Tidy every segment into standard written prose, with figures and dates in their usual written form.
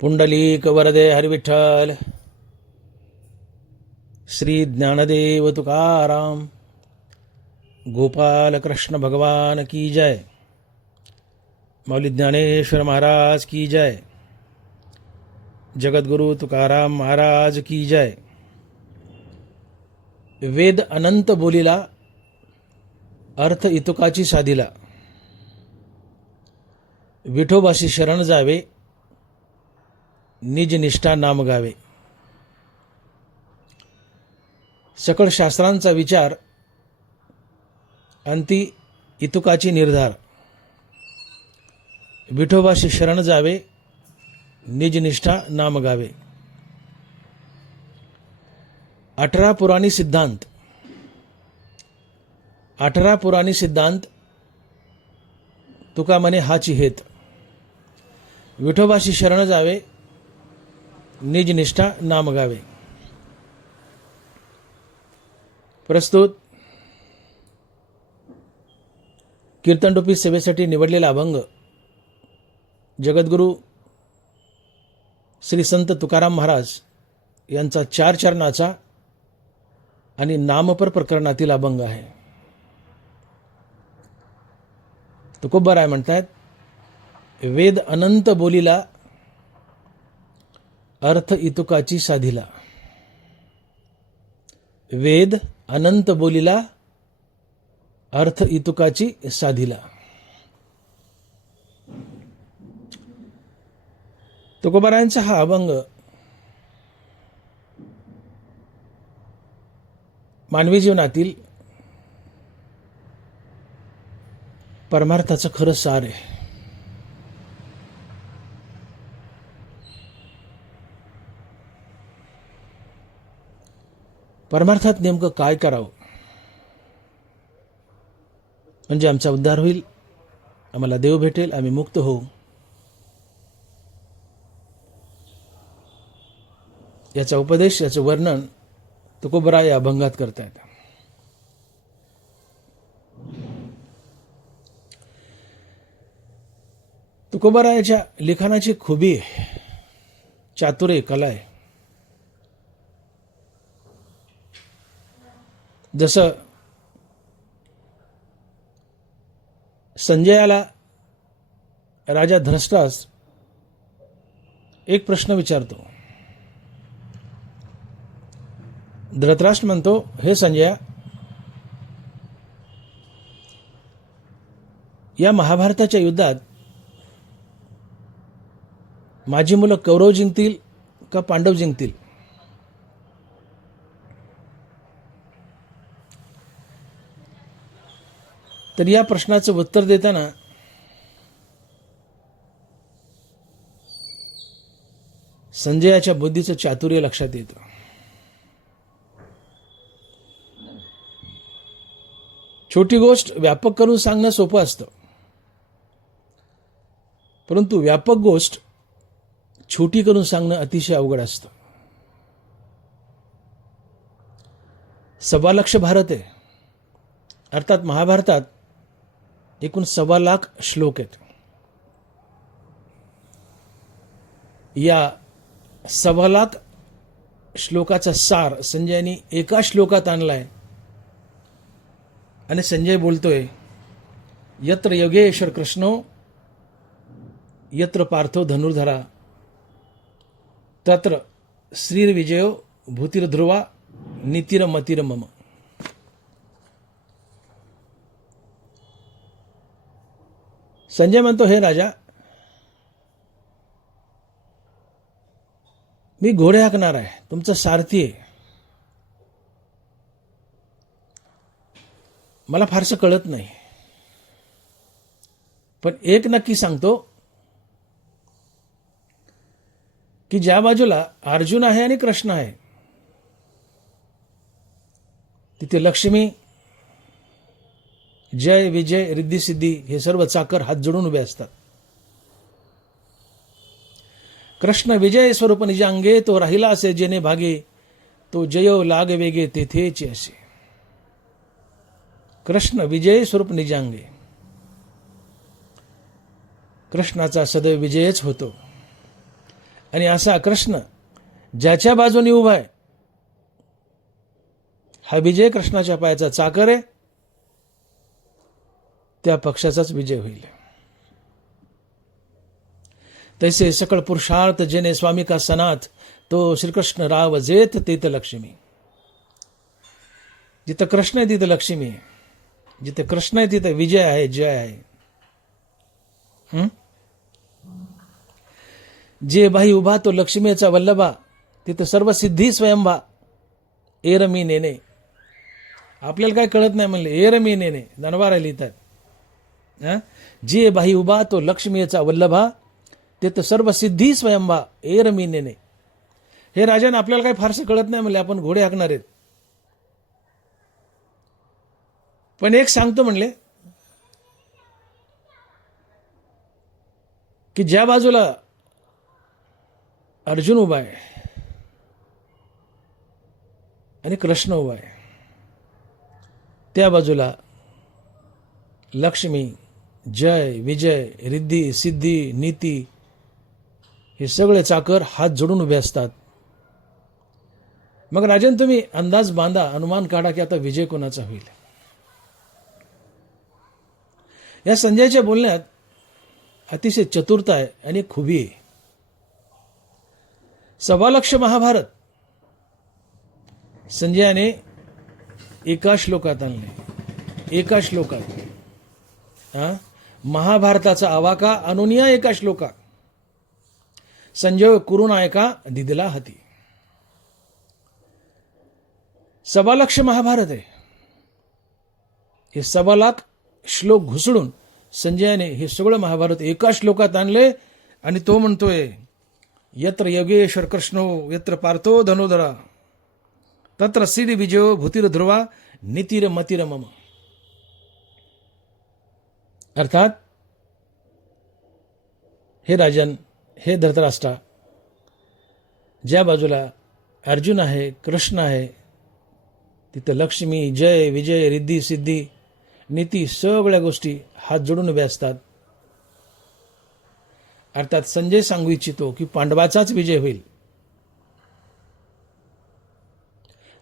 पुंडलीक वरदे हरिविठ्ठल. श्री ज्ञानदेव तुकाराम. गोपाल कृष्ण भगवान की जय. मौली ज्ञानेश्वर महाराज की जय. जगद्गुरु तुकाराम महाराज की जय. वेद अनंत बोलिला, अर्थ इतुकाची साधिला. विठोबाशी शरण जावे, निज निष्ठा नाम गावे. सकळ शास्त्रांचा विचार, अंती इतुकाची निर्धार. विठोबाशी शरण जावे, निज निष्ठा नाम गावे. 18 पुराणी सिद्धांत. 18 पुराणी सिद्धांत तुका म्हणे हाची हेत. विठोबाशी शरण जावे, निज निष्ठा नाम गावे. प्रस्तुत कीर्तनरूपी सेवेसाठी निवडलेला अभंग जगद्गुरु श्री संत तुकाराम महाराज यांचा 4 चरणाचा आणि नामपर प्रकरणातील अभंग आहे. तुकोबराय म्हणतात, वेद अनंत बोलिला, अर्थ इतुकाची साधिला. वेद अनंत बोलिला, अर्थ इतुकाची साधिला. तुकोबारायांचा हा अभंग मानवी जीवनातील परमार्थाचं खरं सार आहे. परमार्थात नेमकं काय करावं म्हणजे आमचा उद्धार होईल, आम्हाला देव भेटेल, आम्ही मुक्त होऊ. याचा उपदेश, याचं वर्णन तुकोबराय या अभंगात करतायत. तुकोबरायाच्या लिखाणाची खुबी आहे, चातुर्य, कला आहे. जसं संजयाला राजा धृतराष्ट्र एक प्रश्न विचारतो. धृतराष्ट्र म्हणतो, हे संजया, या महाभारताच्या युद्धात माझी मुलं कौरव जिंकतील का पांडव जिंकतील? तर या प्रश्नाचं उत्तर देताना संजयाच्या बुद्धीचं चातुर्य लक्षात येतं. छोटी गोष्ट व्यापक करून सांगणं सोपं असतं, परंतु व्यापक गोष्ट छोटी करून सांगणं अतिशय अवघड असतं. 1.25 लाख भारत आहे, अर्थात महाभारतात एकूण 1.25 लाख श्लोक आहेत. या 1.25 लाख श्लोकाचा सार संजयाने एका श्लोकात आणलाय. आणि संजय बोलतोय, यत्र योगेश्वर कृष्णो यत्र पार्थो धनुर्धरा तत्र श्रीर्विजयो भूतिर्ध्रुवा नीतिरमतिर मम. संजय म्हणतो, हे राजा, मी घोडे हाकणार आहे, तुमचा सारथी आहे. मला फारसं कळत नाही, पण एक नक्की सांगतो की ज्या बाजूला अर्जुन आहे आणि कृष्ण आहे तिथे लक्ष्मी, जय, विजय, रिद्धी सिद्धी हे सर्व चाकर हात जोडून उभे असतात. कृष्ण विजय स्वरूप निजांगे, तो राहिला असे जेने भागे, तो जयो लाग वेगे तेथेचे असे. कृष्ण विजय स्वरूप निजांगे, कृष्णाचा सदैव विजयच होतो. आणि असा कृष्ण ज्याच्या बाजूने उभा आहे हा विजय कृष्णाच्या पायाचा चाकर आहे, त्या पक्षाचाच विजय होईल. तैसे सकळ पुरुषार्थ जेने स्वामी का सनाथ, तो श्रीकृष्ण राव जेत तिथं लक्ष्मी. जिथं कृष्ण आहे तिथं लक्ष्मी आहे, जिथे कृष्ण आहे तिथं विजय आहे, जय आहे. जे बाई उभा तो लक्ष्मीचा वल्लभा, तिथं सर्व सिद्धी स्वयंभा. एरमी नेने, आपल्याला काय कळत नाही म्हणले, एरमी नेने दनवारा लिहितात. जे बाई उभा तो लक्ष्मीचा वल्लभा, तिथं सर्व सिद्धी स्वयंभा. एरमी नेने. हे राजन आपल्याला काय फारसं कळत नाही म्हणले, आपण घोडे हाकणार आहेत. पण एक सांगतो म्हणले की ज्या बाजूला अर्जुन उभा आहे आणि कृष्ण उभा आहे, त्या बाजूला लक्ष्मी, जय, विजय, रिद्धी, सिद्धी, नीती हे सगळे चाकर हात जोडून उभे असतात. मग राजन तुम्ही अंदाज बांधा, अनुमान काढा की आता विजय कोणाचा होईल. या संजयच्या बोलण्यात अतिशय चतुरता आहे आणि खुबी आहे. 1.25 लाख महाभारत संजयाने एका श्लोकात आणले, एका श्लोकात. महाभारताचा आवाका अनुनिया एका श्लोकात. संजय कुरुनायका दिदला हाती. 1.25 लाख महाभारत आहे. हे 1.25 लाख श्लोक घुसडून संजयाने हे सगळं महाभारत एका श्लोकात आणले. आणि तो म्हणतोय, यत्र योगेश्वर कृष्णो यत्र पार्थो धनोधरा तत्र सिद्धी विजयो भूतिर ध्रुवा नीतिर मतिर मम. अर्थात हे राजन, हे धृतराष्ट्रा, ज्या बाजूला अर्जुन आहे, कृष्ण आहे, तिथं लक्ष्मी, जय, विजय, रिद्धी, सिद्धी, नीती सगळ्या गोष्टी हात जोडून उभ्या असतात. अर्थात संजय सांगू इच्छितो की पांडवाचाच विजय होईल.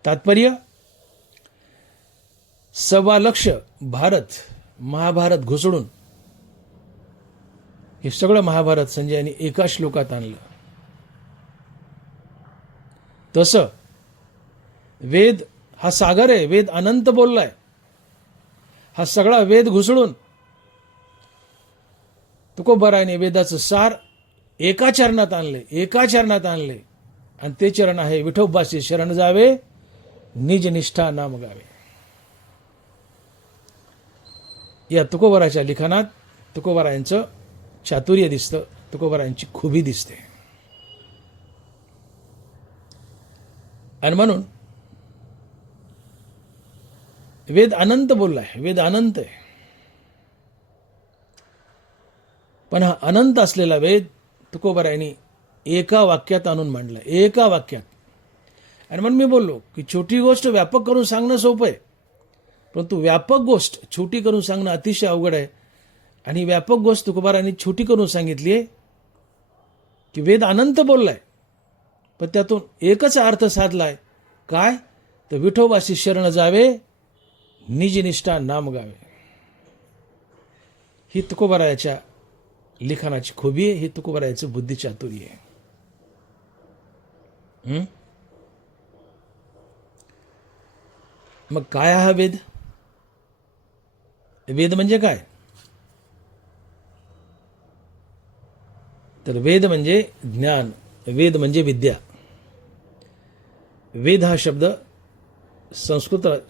तात्पर्य 1.25 लाख भारत महाभारत घुसडून हे सगळं महाभारत संजयाने एका श्लोकात आणलं. तसं वेद हा सागर आहे, वेद अनंत बोललाय. हा सगळा वेद घुसडून तुकोबारायने वेदाचं सार एका चरणात आणले, एका चरणात आणले. आणि ते चरण आहे, विठोबाशी शरण जावे, निज निष्ठा नाम गावे. या तुकोबाराच्या लिखाणात तुकोबारायांचं चातुर्य दिसतं, तुकोबारायांची खुबी दिसते. आणि म्हणून वेद अनंत बोललाय, वेद अनंत आहे. पण हा अनंत असलेला वेद तुकोबारायांनी एका वाक्यात आणून मांडला, एका वाक्यात. आणि म्हणून मी बोललो की छोटी गोष्ट व्यापक करून सांगणं सोपं आहे, परंतु व्यापक गोष्ट छोटी करून सांगणं अतिशय अवघड आहे. आणि व्यापक गोष्ट तुकोबारायांनी छोटी करून सांगितली आहे की वेद अनंत बोललाय, पण त्यातून एकच अर्थ साधलाय. काय? तर विठोबाशी शरण जावे, निज निष्ठा नाम गावे. ही तुकोबारायाच्या लिखाणाची खुबी आहे, ही तुकोबारायाचं बुद्धिचातुर्य आहे. मग काय हा वेद? वेद म्हणजे काय? तर वेद म्हणजे ज्ञान, वेद म्हणजे विद्या. वेद हा शब्द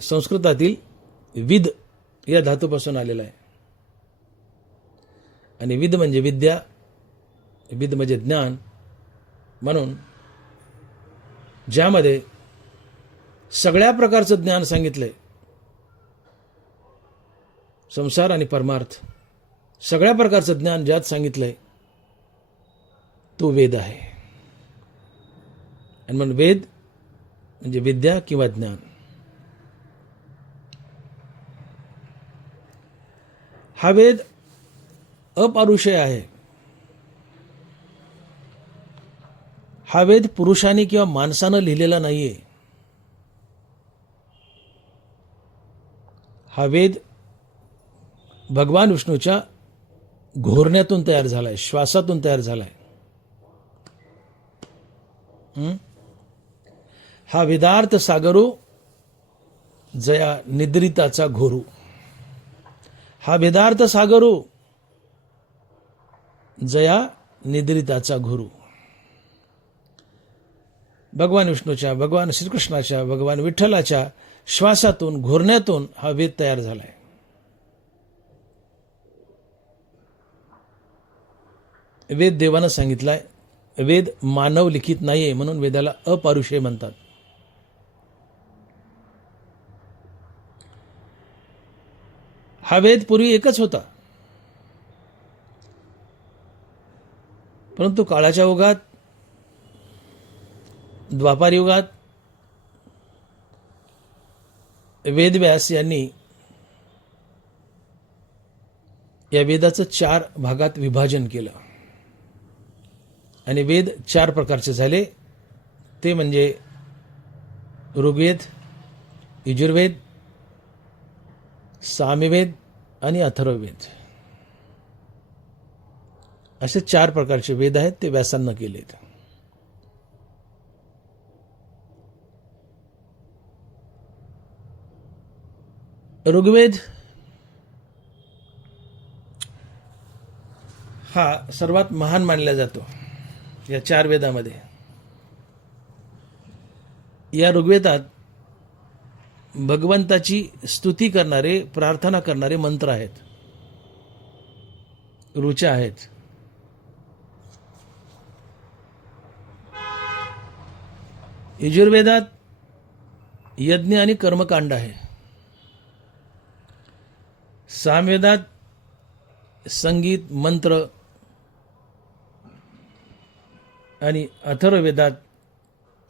संस्कृतातील विद या धातूपासून आलेला आहे. आणि विद म्हणजे विद्या, विद म्हणजे ज्ञान. म्हणून ज्यामध्ये सगळ्या प्रकारचं ज्ञान सांगितलंय, संसार आणि परमार्थ सगळ्या प्रकारचं ज्ञान ज्यात सांगितलंय तो वेद आहे. आणि म्हणून वेद म्हणजे विद्या किंवा ज्ञान. हा वेद अपौरुषेय आहे. हा वेद पुरुषाने किंवा माणसानं लिहिलेला नाहीये. हा वेद भगवान विष्णूच्या घोरण्यातून तयार झालाय, श्वासातून तयार झालाय. हा वेदार्थ सागरो जया निद्रिताचा घोरू. हा वेदार्थ सागरो जया निद्रिताचा घोरू. भगवान विष्णूच्या, भगवान श्रीकृष्णाच्या, भगवान विठ्ठलाच्या श्वासातून, घोरण्यातून हा वेद तयार झालाय. वेद देवानं सांगितलाय. वेद मानव लिखित नाहीये, म्हणून वेदाला अपारुषेय म्हणतात. हा वेद पूर्वी एकच होता, परंतु काळाच्या ओघात, द्वापार युगात वेदव्यास यांनी या वेदाचं 4 भागात विभाजन केलं आणि वेद 4 प्रकारचे झाले. ते म्हणजे ऋग्वेद, यजुर्वेद, सामवेद आणि अथर्ववेद. असे 4 प्रकारचे वेद आहेत, ते व्यासांना केलेत. ऋग्वेद हा सर्वात महान मानला जातो या 4 वेदामध्ये. या ऋग्वेदात भगवंताची स्तुती करणारे, प्रार्थना करणारे मंत्र आहेत, ऋचा आहेत. यजुर्वेदात यज्ञ आणि कर्मकांड आहे. सामवेदात संगीत, मंत्र आणि अथर्ववेदात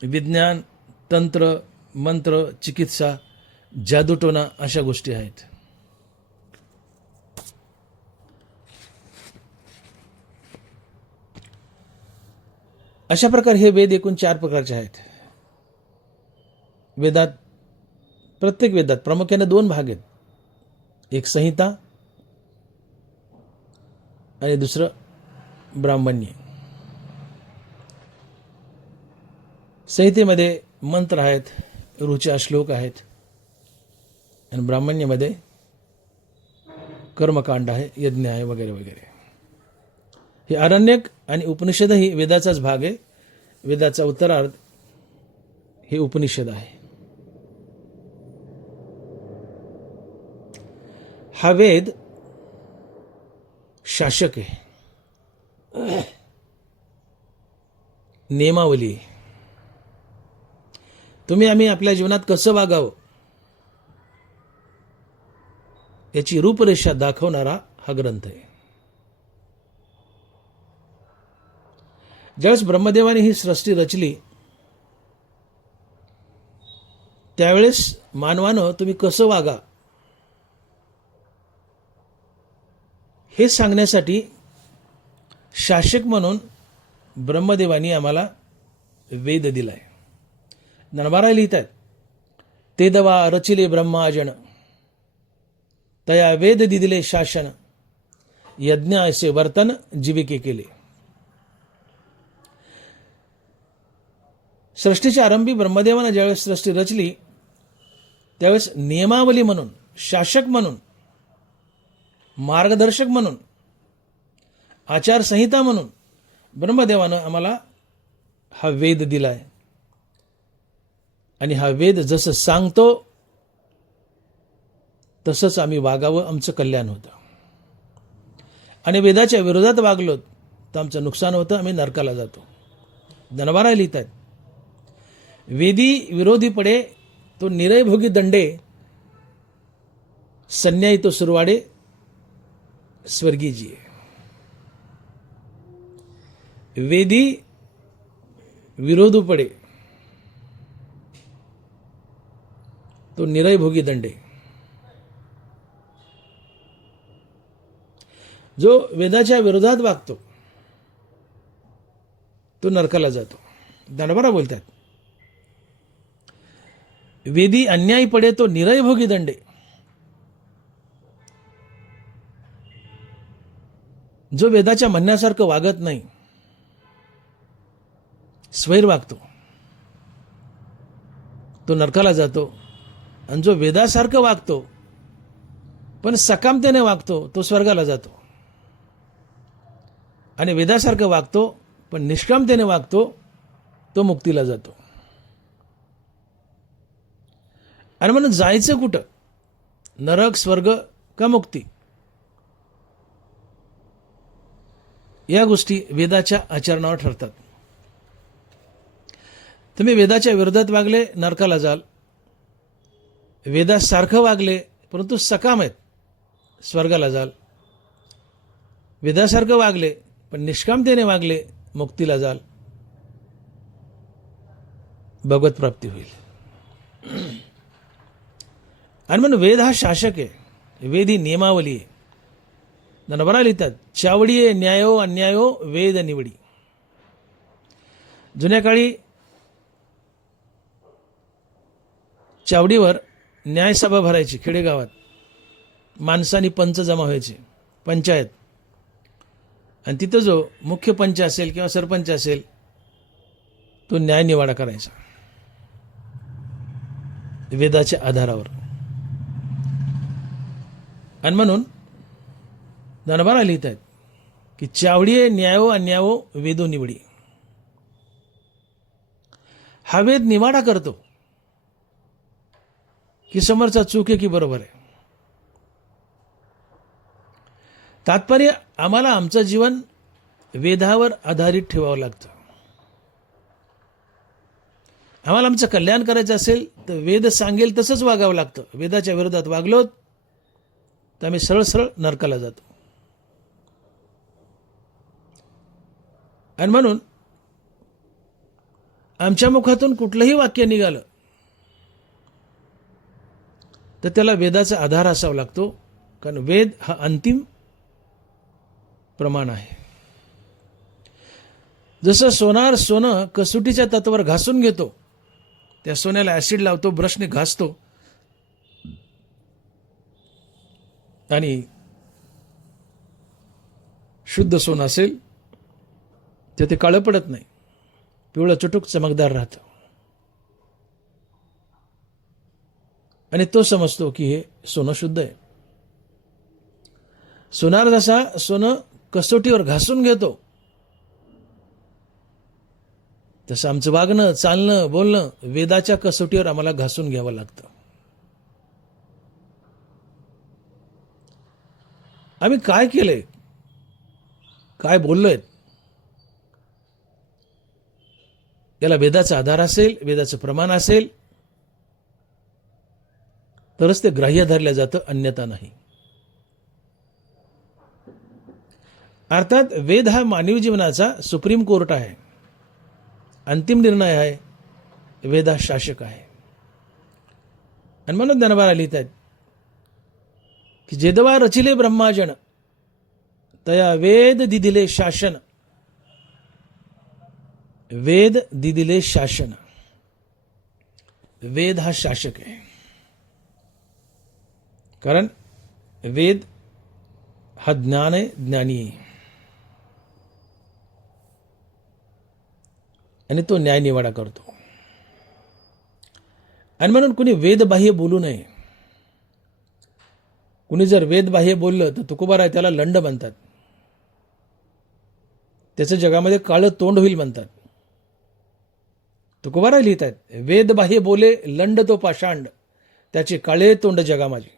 विज्ञान, तंत्र, मंत्र, चिकित्सा, जादूटोना अशा गोष्टी आहेत. अशा प्रकारे हे वेद एकूण 4 प्रकारचे आहेत. वेदात, प्रत्येक वेदात प्रामुख्याने 2 भाग आहेत. एक संहिता आणि दुसरं ब्राह्मण्य. संहितेमध्ये मंत्र आहेत, ऋचा श्लोक आहेत, आणि ब्राह्मण्यामध्ये कर्मकांड आहे, यज्ञ आहे, वगैरे वगैरे. हे आरण्यक आणि उपनिषदही वेदाचाच भाग आहे. वेदाचा उत्तरार्ध हे उपनिषद आहे. हा वेद शासक आहे, नियमावली आहे. तुम्ही आम्ही आपल्या जीवनात कसं वागावं याची रूपरेषा दाखवणारा हा ग्रंथ आहे. ज्यावेळेस ब्रह्मदेवाने ही सृष्टी रचली, त्यावेळेस मानवानं तुम्ही कसं वागा हे सांगण्यासाठी शासक म्हणून ब्रह्मदेवानी आम्हाला वेद दिलाय. नरबारा लिहितात, ते दवा रचिले ब्रह्माजन, तया वेद दिदिले शासन, यज्ञ असे वर्तन जीविके केले. सृष्टीच्या आरंभी ब्रह्मदेवानं ज्यावेळेस सृष्टी रचली, त्यावेळेस नियमावली म्हणून, शासक म्हणून, मार्गदर्शक म्हणून, आचारसंहिता म्हणून ब्रह्मदेवानं आम्हाला हा वेद दिलाय. आणि हा वेद जसं सांगतो तसंच आम्ही वागावं, आमचं कल्याण होतं. आणि वेदाच्या विरोधात वागलो तर आमचं नुकसान होतं, आम्ही नरकाला जातो. धनवारा लिहितात, वेदी विरोधी पडे तो निरयभोगी दंडे, संन्यायी तो सुरवाडे स्वर्गी जिये. वेदी विरोध पडे तो निरयभोगी दंडे. जो वेदाच्या विरोधात वागतो तो नरकाला जातो. दंडबरा बोलतात, वेदी अन्याय पडे तो निरय भोगी दंडे. जो वेदाच्या म्हणण्यासारखं वागत नाही, स्वैर वागतो, तो नरकाला जातो. आणि जो वेदासारखं वागतो पण सकामतेने वागतो, तो स्वर्गाला जातो. आणि वेदासारखं वागतो पण निष्कामतेने वागतो, तो मुक्तीला जातो. आणि म्हणून जायचं कुठं? नरक, स्वर्ग का मुक्ती? या गोष्टी वेदाच्या आचरणावर ठरतात. तुम्ही वेदाच्या विरोधात वागले, नरकाला जाल. वेदासारखं वागले परंतु सकाम आहेत, स्वर्गाला जाल. वेदासारखं वागले पण निष्कामतेने वागले, मुक्तीला जाल, भगवत प्राप्ती होईल. आणि म्हणून वेद हा शासक आहे, वेद ही नियमावली आहे. दंडबरा लिहितात, चावडीये न्यायो अन्यायो वेद निवडी. जुन्या काळी चावडीवर न्यायसभा भरायची खेडेगावात. माणसांनी पंच जमा व्हायचे, पंचायत. आणि तिथं जो मुख्य पंच असेल किंवा सरपंच असेल, तो न्याय निवाडा करायचा वेदाच्या आधारावर. आणि म्हणून दंडबरा लिहित आहेत की चावडीये न्यायो अन्यायो वेदो निवडी. हा वेद निवाडा करतो की समोरचा चूक आहे की बरोबर आहे. तात्पर्य, आम्हाला आमचं जीवन वेदावर आधारित ठेवावं लागतं. आम्हाला आमचं कल्याण करायचं असेल तर वेद सांगेल तसंच वागावं लागतं. वेदाच्या विरोधात वागलो तर आम्ही सरळ सरळ नरकाला जातो. आणि म्हणून आमच्या मुखातून कुठलंही वाक्य निघालं तर त्याला वेदाचा आधार असावा लागतो, कारण वेद हा अंतिम प्रमाण आहे. जसं सोनं कसुटीच्या तत्वावर घासून घेतो, त्या सोन्याला ऍसिड लावतो, ब्रशने घासतो आणि शुद्ध सोनं असेल तर ते काळं पडत नाही, पिवळं चुटूक चमकदार राहतं. आणि तो समजतो की हे सोनं शुद्ध आहे. सोनार जसा सोनं कसोटीवर घासून घेतो, तसं आमचं वागणं, चालणं, बोलणं वेदाच्या कसोटीवर आम्हाला घासून घ्यावं लागतं. आम्ही काय केलंय, काय बोललोय, याला वेदाचा आधार असेल, वेदाचं प्रमाण असेल तरच ते ग्राह्य धरलं जातं, अन्यथा नाही. अर्थात वेद हा मानवी जीवनाचा सुप्रीम कोर्ट आहे, अंतिम निर्णय आहे. वेद हा शासक आहे. आणि म्हणून दंडबरा लिहित आहेत की जेदवा रचिले ब्रह्माजन तया वेद दिदिले शासन. वेद दिदिले शासन. वेद हा शासक आहे, कारण वेद हा ज्ञान आहे, ज्ञानी आहे. आणि तो न्याय निवाडा करतो. आणि म्हणून कुणी वेदबाह्य बोलू नये. कुणी जर वेदबाह्य बोललं तर तुकोबाराय त्याला लंड म्हणतात, त्याचं जगामध्ये काळं तोंड होईल म्हणतात. तुकोबाराय लिहित आहेत, वेदबाह्य बोले लंड तो पाषांड, त्याचे काळे तोंड जगामाझे.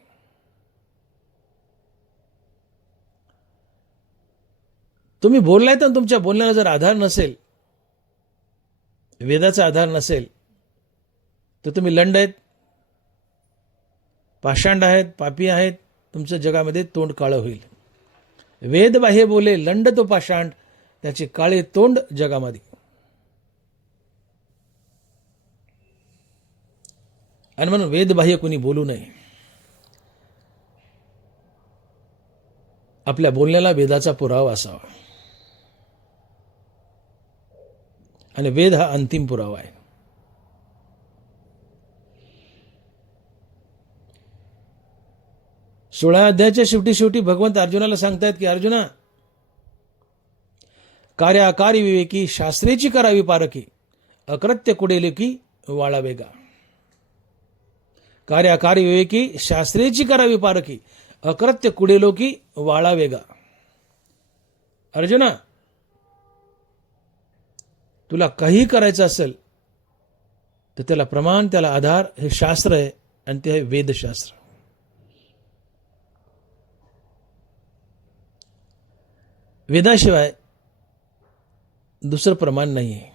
तुम्ही बोललाय तर तुमच्या बोलण्याला जर आधार नसेल, वेदाचा आधार नसेल, तर तुम्ही लंड आहेत, पाषांड आहेत, पापी आहेत, तुमचं जगामध्ये तोंड काळं होईल. वेदबाह्य बोले लंड तो पाषांड, त्याचे काळे तोंड जगामध्ये. आणि म्हणून वेदबाह्य कोणी बोलू नये. आपल्या बोलण्याला वेदाचा पुरावा असावा. आणि वेद हा अंतिम पुरावा आहे. सोळा अध्यायाच्या शेवटी भगवंत अर्जुनाला सांगतायत की अर्जुना, कार्याकारी विवेकी शास्त्रेची करावी पारखी, अकृत्य कुडेले की वाळावेगा. कार्याकारी विवेकी शास्त्रेची करावी पारखी, अकृत्य कुडेलो की वाळावेगा. अर्जुना, तुला काही करायचं असेल तर त्याला प्रमाण, त्याला आधार हे शास्त्र आहे आणि ते आहे वेदशास्त्र. वेदाशिवाय दुसरं प्रमाण नाही आहे.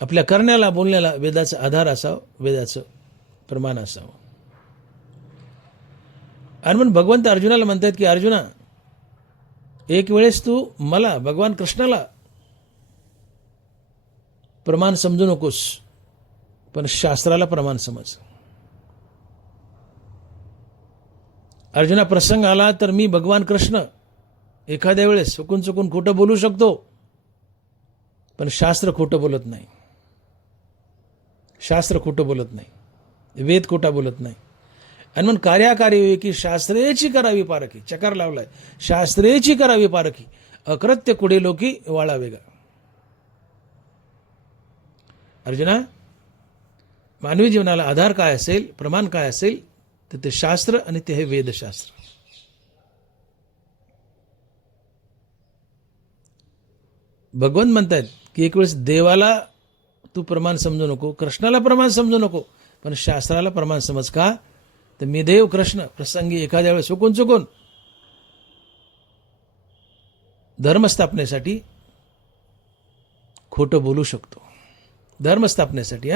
आपल्या करण्याला बोलण्याला वेदाचा आधार असावं, वेदाचं प्रमाण असावं. आणि म्हणून भगवंत अर्जुनाला म्हणतात की अर्जुना, एक वेळेस तू मला, भगवान कृष्णाला प्रमाण समजू नकोस, पण शास्त्राला प्रमाण समज. अर्जुना, प्रसंग आला तर मी भगवान कृष्ण एखाद्या वेळेस चुकून खोटं बोलू शकतो, पण शास्त्र खोटं बोलत नाही. शास्त्र खोटं बोलत नाही, वेद खोटा बोलत नाही. आणि म्हणून कार्याकारी विवेकी शास्त्रेची करावी पारखी, चकार लावलाय, शास्त्रेची करावी पारखी, अकृत्य कुडेलो की वाळावेगा. अर्जुना, मानवी जीवनाला आधार काय असेल, प्रमाण काय असेल, तर ते शास्त्र आणि ते हे वेदशास्त्र. भगवंत म्हणतात की एक वेळेस देवाला तू प्रमाण समजू नको, कृष्णाला प्रमाण समजू नको, पण शास्त्राला प्रमाण समज. का तर मी देव कृष्ण प्रसंगी एखाद्या वेळेस चुकून धर्मस्थापनेसाठी खोटं बोलू शकतो. धर्मस्थापनेसाठी,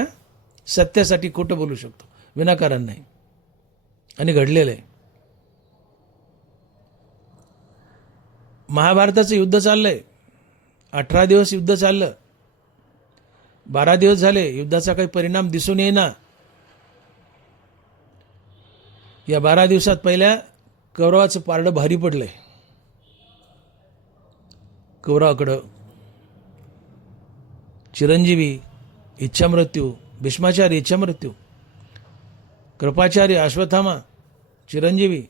सत्यासाठी खोटं बोलू शकतो, विनाकारण नाही. आणि घडलेलं आहे. महाभारताचं युद्ध चाललंय, 18 दिवस युद्ध चाललं, 12 दिवस झाले, युद्धाचा काही परिणाम दिसून येईना. या 12 दिवसात पहिल्या कौरवाचं पारडं भारी पडलंय. कौरवाकडं चिरंजीवी इच्छामृत्यू, भीष्माचार्य इच्छामृत्यू, कृपाचार्य अश्वत्थामा, चिरंजीवी.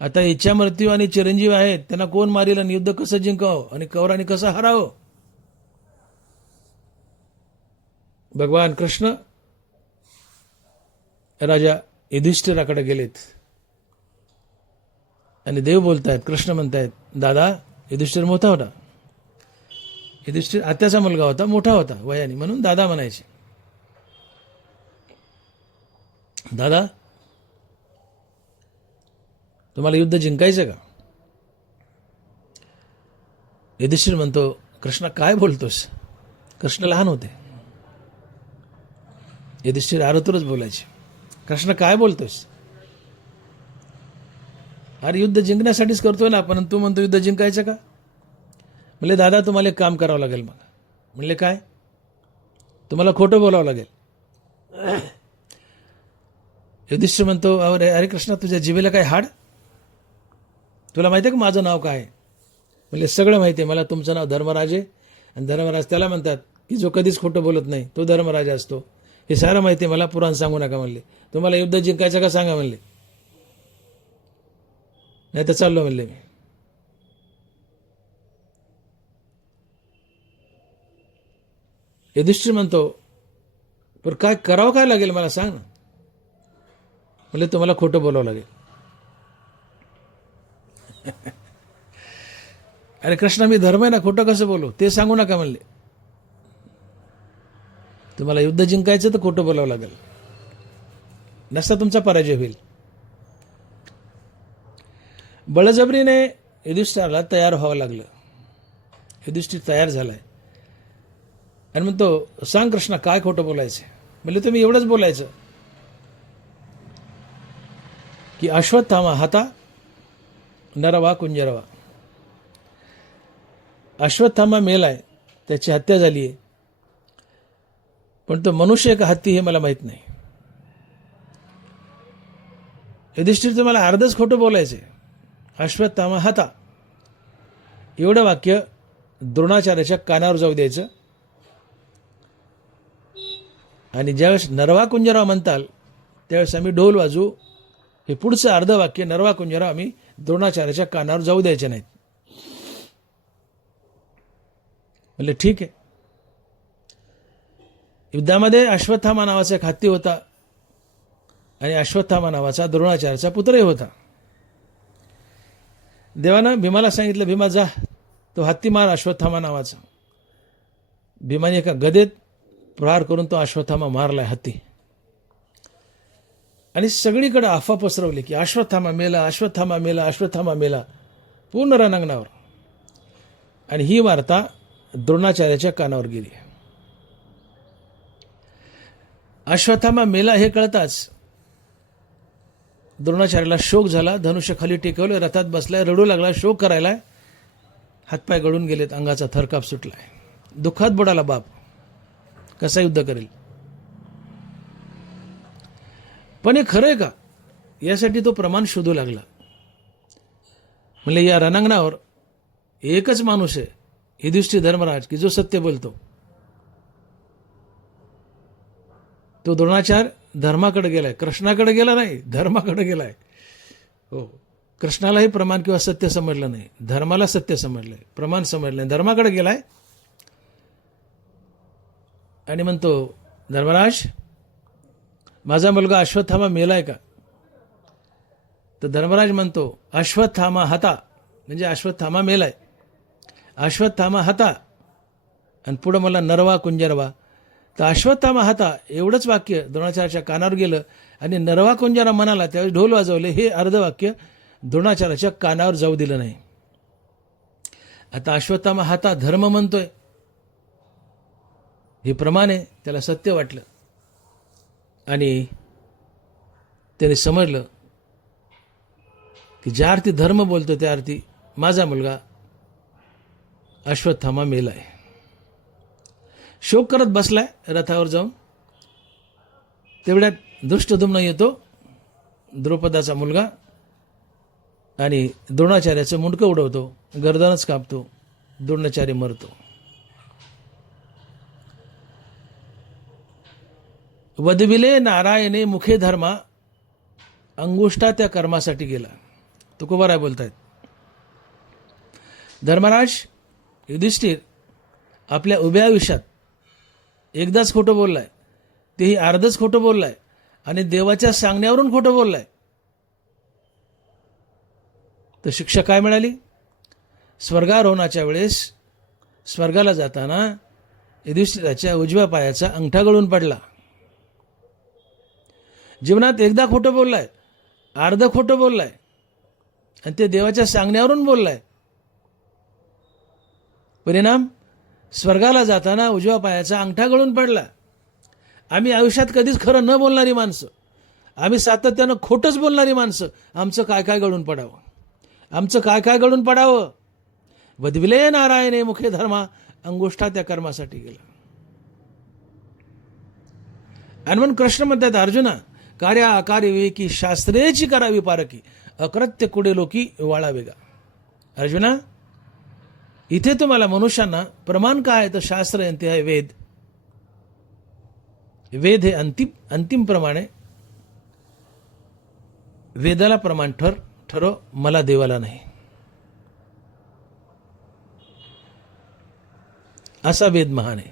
आता इच्छामृत्यू आणि चिरंजीवी आहेत, त्यांना कोण मारील आणि युद्ध कसं जिंकावं आणि कौरांनी कसं हरावं. भगवान कृष्ण राजा युधिष्ठिराकडे गेलेत आणि देव बोलतायत, कृष्ण म्हणतायत, दादा, युधिष्ठिर मोठा होता, युधिष्ठिर आत्याचा मुलगा होता, मोठा होता वयाने, म्हणून दादा म्हणायचे. दादा, तुम्हाला युद्ध जिंकायचं का? युधिष्ठिर म्हणतो, कृष्ण काय बोलतोस? कृष्ण लहान होते. युधिष्ठिर आरतूरच बोलायचे, कृष्ण काय बोलतोस? अरे युद्ध जिंकण्यासाठीच करतोय ना आपण, तू म्हणतो युद्ध जिंकायचं का? म्हणले, दादा तुम्हाला एक काम करावं लागेल. मग म्हणले, काय? तुम्हाला खोटं बोलावं लागेल. युधिष्ठिर म्हणतो, अरे कृष्णा, तुझ्या जिभेला काय हाड? तुला माहिती आहे का माझं नाव काय? म्हणजे सगळं माहिती आहे मला. तुमचं नाव धर्मराज आहे आणि धर्मराज त्याला म्हणतात की जो कधीच खोटं बोलत नाही, तो धर्मराज असतो. हे सारं माहिती आहे मला, पुराण सांगू नका म्हणले. तुम्हाला युद्ध जिंकायचं का सांगा म्हणले, नाही तर चाललो म्हणले मी. युधिष्ठिर म्हणतो, पण काय करावं काय लागेल मला सांग ना. म्हणले, तुम्हाला खोटं बोलावं लागेल. अरे कृष्णा, मी धर्म आहे ना, खोटं कसं बोलू ते सांगू नका म्हणले. तुम्हाला युद्ध जिंकायचं तर खोटं बोलावं लागेल, नसता तुमचा पराजय होईल. बळजबरीने युधिष्ठिराला तयार व्हावं लागलं. युधिष्ठिर तयार झालाय आणि म्हणतो, सांग कृष्णा, काय खोटं बोलायचं? म्हणजे तुम्ही एवढंच बोलायचं की अश्वत्थामा हाता नरवा कुंजरवा. अश्वत्थामा मेलाय, त्याची हत्या झाली आहे, पण तो मनुष्य का हत्ती हे मला माहित नाही. युधिष्ठिर, तुम्हाला अर्धच खोटं बोलायचंय. अश्वत्थामा हाता एवढं वाक्य द्रोणाचार्याच्या कानावर जाऊ द्यायचं आणि ज्यावेळेस नरवा कुंजराव म्हणताल त्यावेळेस आम्ही ढोल वाजू. हे पुढचं अर्ध वाक्य नरवा कुंजराव आम्ही द्रोणाचार्याच्या कानावर जाऊ द्यायचे नाहीत. म्हणले ठीक आहे. युद्धामध्ये अश्वत्थामा नावाचा एक हत्ती होता आणि अश्वत्थामा नावाचा द्रोणाचार्याचा पुत्रही होता. देवानं भीमाला सांगितलं, भीमा जा तो हत्ती मार अश्वत्थामा नावाचा. भीमाने एका गदेत प्रहार करून तो अश्वत्थामा मारलाय हत्ती. आणि सगळीकडे अफवा पसरवली की अश्वत्थामा मेला, अश्वत्थामा मेला, अश्वत्थामा मेला पूर्ण रणांगणावर. आणि ही वार्ता द्रोणाचार्याच्या कानावर गेली. अश्वत्थामा मेला हे कळताच द्रोणाचार्याला शोक झाला. धनुष्य खाली टेकवलं, रथात बसलाय, रडू लागला, शोक करायलाय. हातपाय गळून गेलेत, अंगाचा थरकाप सुटलाय. दुःखात बुडाला बाप, कसा युद्ध करेल. पण हे खरंय का यासाठी तो प्रमाण शोधू लागला. म्हणजे या रणांगणावर एकच माणूस आहे, युधिष्ठिर धर्मराज, की जो सत्य बोलतो. तो द्रोणाचार्य धर्माकडे गेलाय, कृष्णाकडे गेला नाही, धर्माकडे गेलाय. हो, कृष्णालाही प्रमाण किंवा सत्य समजलं नाही, धर्माला सत्य समजलंय, प्रमाण समजलं नाही, धर्माकडे गेलाय. आणि म्हणतो, धर्मराज माझा मुलगा अश्वत्थामा मेलाय का? तर धर्मराज म्हणतो, अश्वत्थामा हता, म्हणजे अश्वत्थामा मेलाय. अश्वत्थामा हता आणि पुढं मला नरवा कुंजरवा. तर अश्वत्थामा हता एवढंच वाक्य द्रोणाचार्याच्या कानावर गेलं आणि नरवा कुंजरा म्हणाला त्यावेळी ढोल वाजवले. हे अर्ध वाक्य द्रोणाचार्याच्या कानावर जाऊ दिलं नाही. आता अश्वत्थामा हाता धर्म म्हणतोय, हे प्रमाण आहे, त्याला सत्य वाटलं आणि त्याने समजलं की ज्या अर्थी धर्म बोलतो त्या अर्थी माझा मुलगा अश्वत्थामा मेलाय. शोक करत बसलाय रथावर जाऊन. तेवढ्यात धृष्टद्युम्न येतो, द्रौपदाचा मुलगा, आणि द्रोणाचार्याचं मुंडकं उडवतो, गर्दनच कापतो, द्रोणाचार्य मरतो. वदविले नारायणे मुखे धर्मा, अंगुष्ठा त्या कर्मासाठी गेला. तुकोबाराय बोलतायत, धर्मराज युधिष्ठिर आपल्या उभ्या आयुष्यात एकदाच खोटं बोललाय, तेही अर्धच खोटं बोललाय आणि देवाच्या सांगण्यावरून खोटं बोललाय. तर शिक्षा काय मिळाली? स्वर्गारोहणाच्या वेळेस स्वर्गाला जाताना युधिष्ठिराच्या उजव्या पायाचा अंगठा गळून पडला. जीवनात एकदा खोटं बोललाय, अर्ध खोटं बोललाय आणि ते देवाच्या सांगण्यावरून बोललाय. परिणाम स्वर्गाला जाताना उजव्या पायाचा अंगठा गळून पडला. आम्ही आयुष्यात कधीच खरं न बोलणारी माणसं, आम्ही सातत्यानं खोटंच बोलणारी माणसं, आमचं काय काय गळून पडावं, आमचं काय काय गळून पडावं. वदविले नारायणे मुखे धर्मा, अंगुष्ठा त्या कर्मासाठी गेला. आणि म्हणून कृष्ण म्हणतात, अर्जुना कार्या अकार्य विवेकी शास्त्रेची करावी पारकी, अकृत्य कुडे लोकी वाळावेगा. अर्जुना इथे तुम्हाला मनुष्यांना प्रमाण काय आहे तर शास्त्र आहे, ते आहे वेद. वेद हे अंतिम प्रमाण आहे. वेदाला प्रमाण ठरव, मला देवाला नाही, असा वेद महान आहे.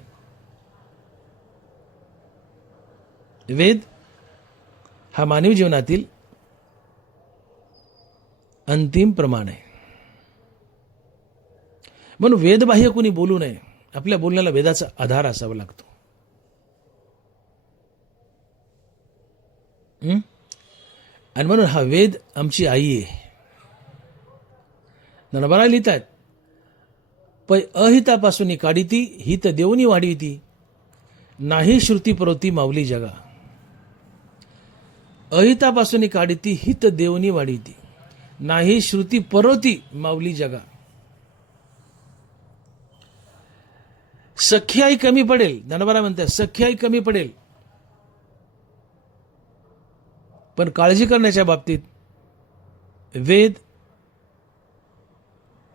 वेद हा मानवी जीवनातील अंतिम प्रमाण आहे. म्हणून वेदबाह्य कुणी बोलू नये. आपल्या बोलण्याला वेदाचा आधार असावा लागतो. आणि म्हणून हा वेद आमची आई आहे. नरबरा लिहितात, पै अहितापासून काढीती, हित देऊनी वाढीती, नाही श्रुती परोती माऊली जगा. अहितापासून काढीती, हित देऊनी वाढीती, नाही श्रुती परोती माऊली जगा. सख्य आई कमी पडेल, ज्ञानोबा म्हणतात सख्य आई कमी पडेल, पण काळजी करण्याच्या बाबतीत वेद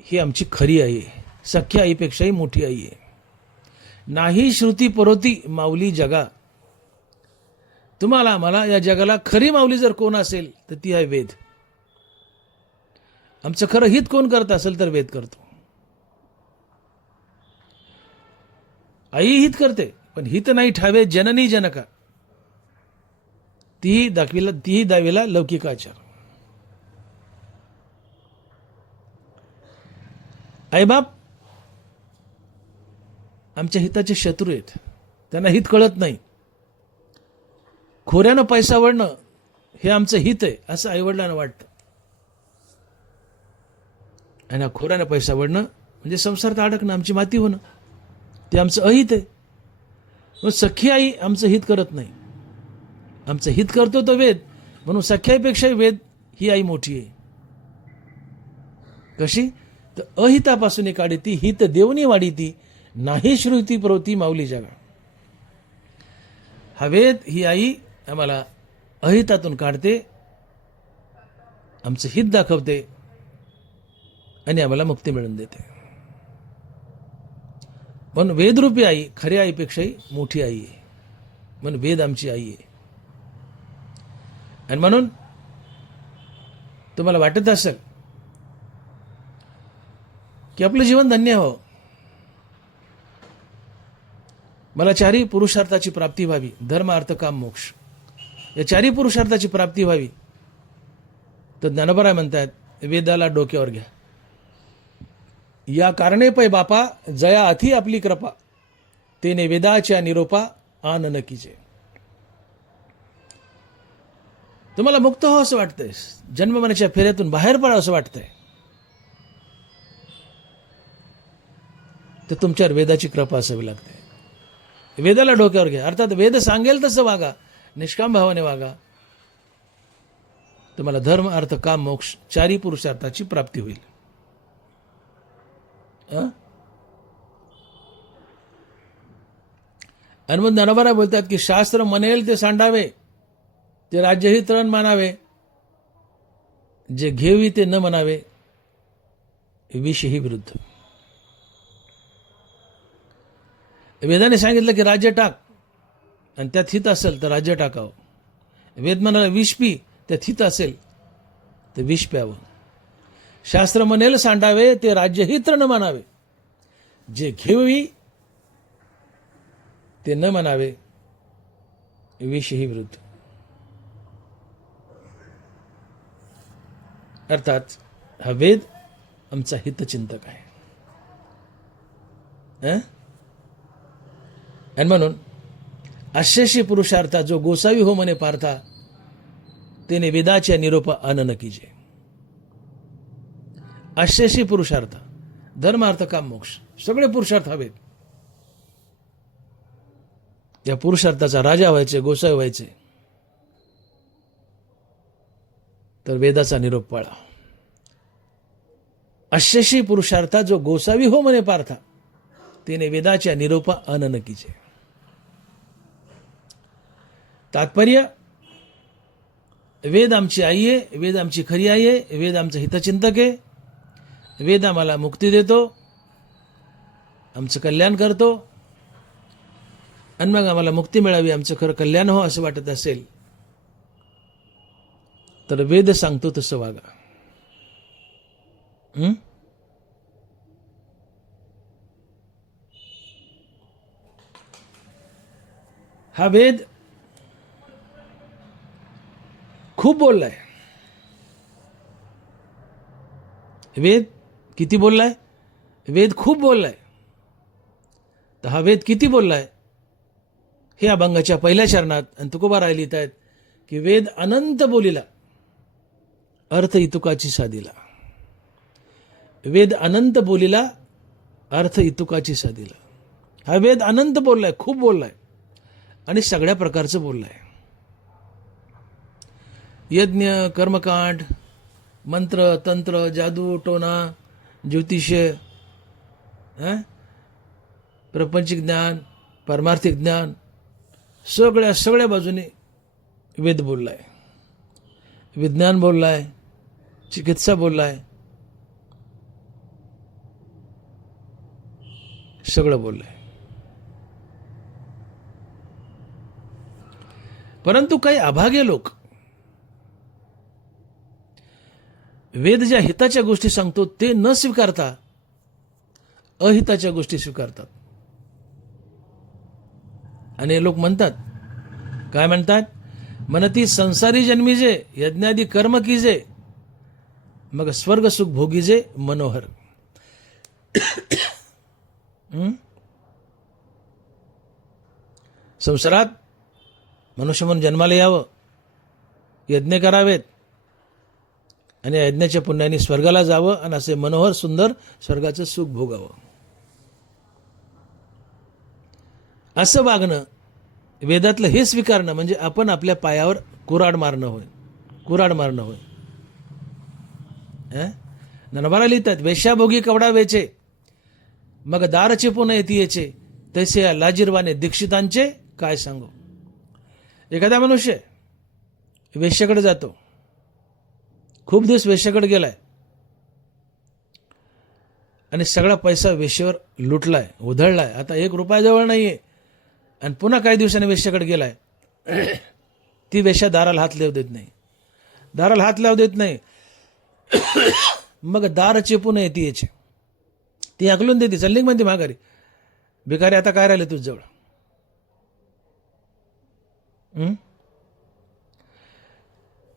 ही आमची खरी आई आहे, सख्य आईपेक्षाही मोठी आई आहे. नाही श्रुती परोती माऊली जगा. तुम्हाला मला या जगाला खरी माऊली जर कोण असेल तर ती आहे वेद. आमचं खरं हित कोण करत असेल तर वेद करतो. आई हित करते, पण हित नाही ठावे जननी जनका, तीही दावीला लौकिक आचार. आईबाप आमच्या हिताचे शत्रू आहेत, त्यांना हित कळत नाही. खोऱ्यानं पैसा वळणं हे आमचं हित आहे असं आईवडिलांना वाटतं, आणि खोऱ्यानं पैसा वळणं म्हणजे संसारात अडकणं, आमची माती होणं, ते आमचं अहित आहे. मग सख्खी आई आमचं हित करत नाही, आमचं हित करतो तो वेद, म्हणून सख्याईपेक्षाही वेद ही आई मोठी आहे. कशी तर अहितापासून काढी ती हित देवनी वाढी ती नाही श्रुती प्रवती माऊली जगा. हा वेद ही आई आम्हाला अहितातून काढते, आमचं हित दाखवते आणि आम्हाला मुक्ती मिळवून देते. म्हणून वेदरूपी आई खऱ्या आईपेक्षाही मोठी आई आहे, म्हणून वेद आमची आई आहे. आणि म्हणून तुम्हाला वाटत असेल की आपलं जीवन धन्य व्हावं, मला चारही पुरुषार्थाची प्राप्ती व्हावी, धर्म अर्थ काम मोक्ष, या चारही पुरुषार्थाची प्राप्ती व्हावी, तर ज्ञानोबा म्हणतात वेदाला डोक्यावर घ्या. या कारणे पै बापा जया अथी आपली कृपा, तेने वेदाच्या निरोपा आन नकीचे. तुम्हाला मुक्त हो असं वाटतंय, जन्ममरणाच्या फेऱ्यातून बाहेर पडा असं वाटतंय, तर तुमच्यावर वेदाची कृपा असावी लागते. वेदाला डोक्यावर घ्या, अर्थात वेद सांगेल तसं वागा, निष्काम भावाने वागा, तुम्हाला धर्म अर्थ काम मोक्ष चारी पुरुषार्थाची प्राप्ती होईल. आणि मग ज्ञानोबा बोलतात की शास्त्र म्हणेल ते सांडावे, ते राज्यही तरण मानावे, जे घेवी ते न म्हणावे, विषही विरुद्ध. वेदाने सांगितलं की राज्य टाक, आणि त्यात हित असेल तर राज्य टाकावं. वेद म्हणाला विष पी, त्यात हित असेल तर विष प्यावं. शास्त्र म्हणेल सांडावे, ते राज्यही तरण मानावे, जे घेवी ते न म्हणावे, विषही विरुद्ध. अर्थात हा वेद आमचा हितचिंतक आहे. आणि म्हणून अशेषी पुरुषार्था जो गोसावी हो म्हणे पार्था, तेने वेदाच्या निरोपा आनन कीजे. अशेषी पुरुषार्थ, धर्म अर्थ काम मोक्ष सगळे पुरुषार्थ हवेत. या पुरुषार्थाचा राजा व्हायचे, गोसावी व्हायचे, तर वेदाचा निरोप पाळा. अशेषी पुरुषार्था जो गोसावी हो म्हणे पार्था, तेने वेदाच्या निरोपा आनन कीजे. तात्पर्य वेद आमची आई आहे, वेद आमची खरी आई आहे, वेद आमचं हितचिंतक आहे. वेद आम्हाला मुक्ती देतो, आमचं कल्याण करतो, आणि मग आम्हाला मुक्ती मिळावी, आमचं खरं कल्याण हो असं वाटत असेल तर वेद सांगतो तसं वागा. हा वेद खूप बोललाय. वेद किती बोललाय? वेद खूप बोललाय. तर हा वेद किती बोललाय हे अभंगाच्या पहिल्या चरणात आणि तुकोबाराय लिहित आहेत की वेद अनंत बोलिला, अर्थ इतुकाची साधिला. वेद अनंत बोलिला, अर्थ इतुकाची साधिला. हा वेद अनंत बोललाय, खूप बोललाय, आणि सगळ्या प्रकारचं बोललाय. यज्ञ, कर्मकांड, मंत्र, तंत्र, जादू, टोना, ज्योतिष्य, प्रपंचिक ज्ञान, पारमार्थिक ज्ञान, सगळ्या बाजूने वेद बोललाय. विज्ञान बोललाय, चिकित्सा बोललाय, सगळं बोललाय. परंतु काही अभागे लोक वेद ज्या हिताच्या गोष्टी सांगतो ते न स्वीकारता अहिताच्या गोष्टी स्वीकारतात. आणि हे लोक म्हणतात, काय म्हणतात, मनती संसारी जन्मीजे यज्ञादी कर्म कीजे मग स्वर्ग सुख भोगीजे मनोहर. संसारात मनुष्य म्हणून जन्माला यावं, यज्ञ करावेत आणि यज्ञाच्या पुण्याने स्वर्गाला जावं आणि असे मनोहर सुंदर स्वर्गाचं सुख भोगावं. असं वागणं, वेदातलं हे स्वीकारणं म्हणजे आपण आपल्या पायावर कुऱ्हाड मारणं होय. कुऱ्हाड मारणं होय. ननबारा लिहितात, वेश्याभोगी कवडा वेचे मग दार चेपून येते तैसे या लाजीरवाने दीक्षितांचे काय सांगू. एखादा मनुष्य वेश्याकडे जातो, खूप दिवस वेश्याकडे गेलाय आणि सगळा पैसा वेश्यावर लुटलाय, उधळलाय, आता 1 रुपया जवळ नाहीये आणि पुन्हा काही दिवसांनी वेश्याकडे गेलाय. ती वेश्या दाराला हात लावू देत नाही, दाराला हात लावू देत नाही. मग दार चेपून येते याचे, ती हकलून देते, चल निघ म्हणते माघारी, भिकारी आता काय राहिले तुझ्याजवळ.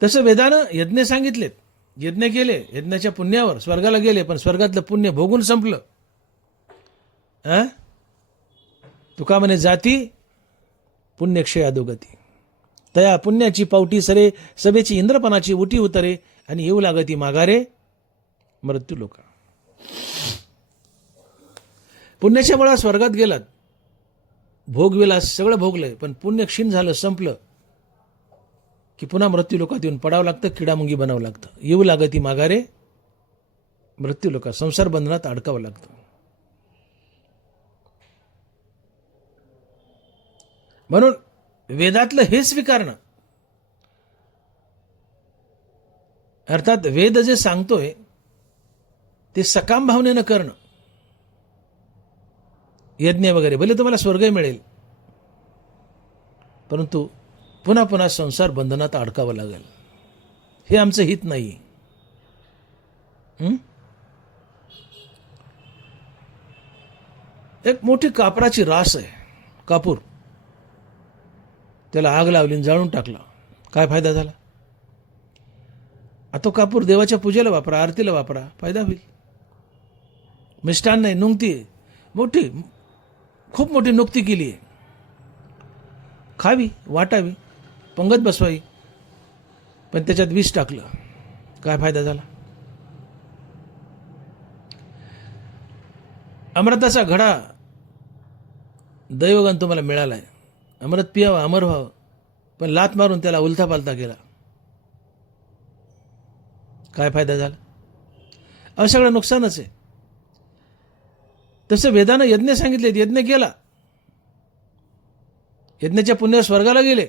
तसं वेदानं यज्ञ सांगितलेत, यज्ञ केले, यज्ञाच्या पुण्यावर स्वर्गाला गेले, पण स्वर्गातलं पुण्य भोगून संपलं. तुका म्हणे जाती पुण्यक्षय अधोगती, तया पुण्याची पावटी सरे सभेची इंद्रपणाची उटी उतरे आणि येऊ लागती माघारे मृत्यू लोका. पुण्याच्या मुळा स्वर्गात गेलात, भोगविलास सगळं भोगलंय, पण पुण्य क्षीण झालं, संपलं की पुन्हा मृत्यू लोकात येऊन पडावं लागतं, किडामुंगी बनावं लागतं. येऊ लागती माघारे मृत्यू लोका, संसार बंधनात अडकावं लागतं. म्हणून वेदातलं हे स्वीकारणं, अर्थात वेद जे सांगतोय ते सकाम भावनेनं करणं. यज्ञ वगैरे भले तुम्हाला स्वर्ग मिळेल, परंतु पुन्हा पुन्हा संसार बंधनात अडकावं लागेल, हे आमचं हित नाही. एक मोठी कापराची रास आहे, कापूर, त्याला आग लावली, जाळून टाकला, काय फायदा झाला. आता तो कापूर देवाच्या पूजेला वापरा, आरतीला वापरा, फायदा होईल. मिष्टान नाही, नुंगती मोठी, खूप मोठी नुकती केली आहे, खावी, वाटावी, पंगत बसवावी, पण त्याच्यात विष टाकलं, काय फायदा झाला. अमृताचा घडा दैवगण तुम्हाला मिळालाय, अमृत पियावं, अमर व्हावं, पण लात मारून त्याला उलथा पालथा केला, काय फायदा झाला. अहो सगळं नुकसानच आहे. तसं वेदानं यज्ञ सांगितले, यज्ञ केला, यज्ञाच्या पुण्यावर स्वर्गाला गेले,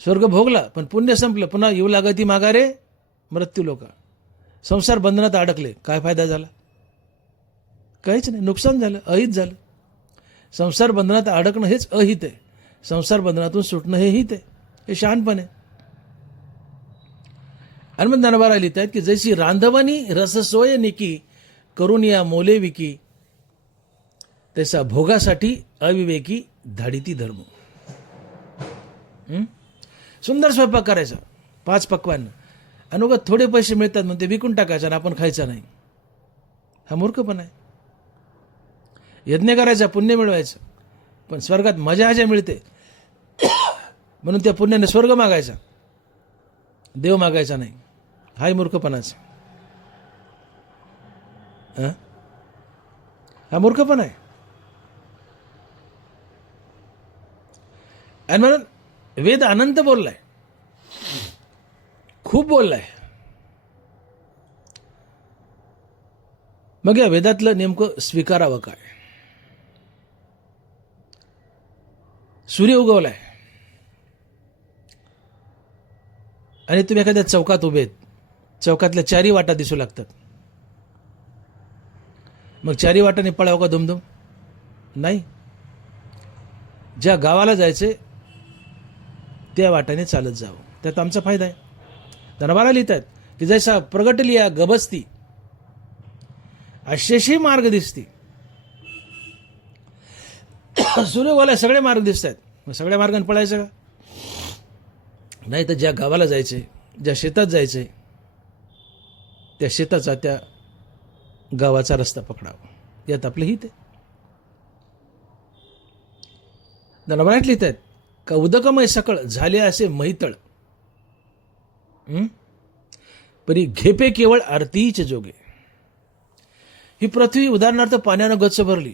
स्वर्ग भोगला, पण पुण्य संपलं, पुन्हा येऊ लागती माघारे मृत्यू लोका. संसार बंधनात अडकले, काय फायदा झाला, काहीच नाही, नुकसान झालं, अहित झालं. संसार बंधनात अडकणं हेच अहित आहे, संसार बंधनातून सुटणं हे हित आहे, हे शहाणपण आहे. आणि मग ज्ञानोबा लिहित आहेत की जैसी रांधवणी रससोय निकी करून या मोले विकी तसा भोगासाठी अविवेकी धाडिती धर्म. सुंदर स्वयंपाक करायचा 5 पक्वान, आणि उगाच थोडे पैसे मिळतात म्हणते विकून टाकायचा आणि आपण खायचा नाही, हा मूर्खपणा आहे. यज्ञ करायचा, पुण्य मिळवायचं, पण स्वर्गात मजा आजा मिळते म्हणून त्या पुण्याने स्वर्ग मागायचा, देव मागायचा नाही, हाही मूर्खपणाचा. हा मूर्खपणा आहे. आणि म्हणून वेद अनंत बोललाय, खूप बोललाय. मग या वेदातलं नेमकं स्वीकारावं काय. सूर्य उगवलाय आणि तुम्ही एखाद्या चौकात उभे आहेत, चौकातल्या 4 वाटा दिसू लागतात, मग 4 वाटाने पळावं का दुमदुम, नाही. ज्या गावाला जायचे त्या वाटाने चालत जावं. त्यात आमचा फायदा आहे. धनबारा लिहितात की जैसा प्रगटली या गबसती अशेशी मार्ग दिसती. सूर्यवाला सगळे मार्ग दिसत आहेत, मग सगळ्या मार्गाने पळायचं का? नाही तर ज्या गावाला जायचंय, ज्या शेतात जायचंय, त्या शेताचा, त्या गावाचा रस्ता पकडावा. यात आपलं हित आहे. धनबारात लिहित आहेत का उदकमय सकळ झाले असे मैतळ, परी घेपे केवळ आरतीच जोगे. ही पृथ्वी उदाहरणार्थ पाण्यानं गच्च भरली.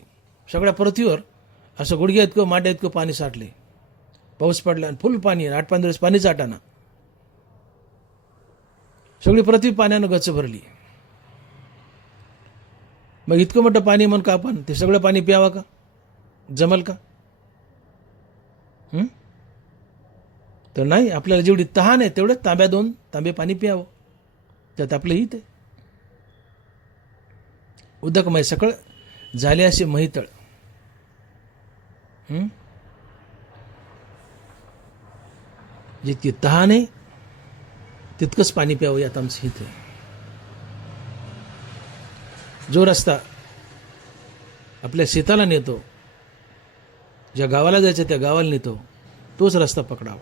सगळ्या पृथ्वीवर असं गुडघ्या इतकं मांड्या इतकं पाणी साठले. पाऊस पडला आणि फुल पाणी, 8-15 दिवस पाणी साठाना. सगळी पृथ्वी पाण्यानं गच्च भरली. मग इतकं मोठं पाणी म्हणून का आपण ते सगळं पाणी प्यावं का? जमल का? तर नाही, आपल्याला जेवढी तहान आहे तेवढं तांब्या 2 तांबे पाणी प्यावं. त्यात आपलं हित आहे. उदकमय सकळ झाले असे महितळ. जितकी तहान आहे तितकंच पाणी प्यावं, यात आमचं हित आहे. जो रस्ता आपल्या शेताला नेतो, ज्या गावाला जायचं त्या गावाला नेतो, तोच रस्ता पकडावा.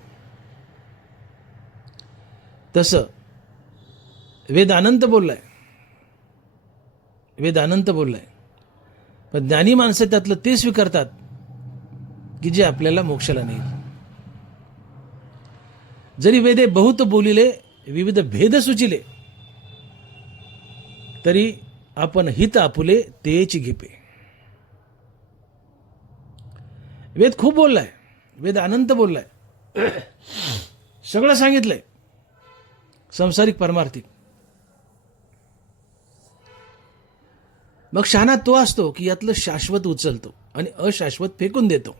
तसं वेद अनंत बोललाय, वेद अनंत बोललाय. पण ज्ञानी माणसं त्यातलं ते स्वीकारतात की जे आपल्याला मोक्षाला नेईल. जरी वेदे बहुत बोलिले विविध भेद सुचिले, तरी आपण हित आपुले तेच घेपे. वेद खूप बोललाय, वेद अनंत बोललाय, सगळं सांगितलंय, संसारिक परमार्थिक. मग शहाणा तो असतो की यातलं शाश्वत उचलतो आणि अशाश्वत फेकून देतो.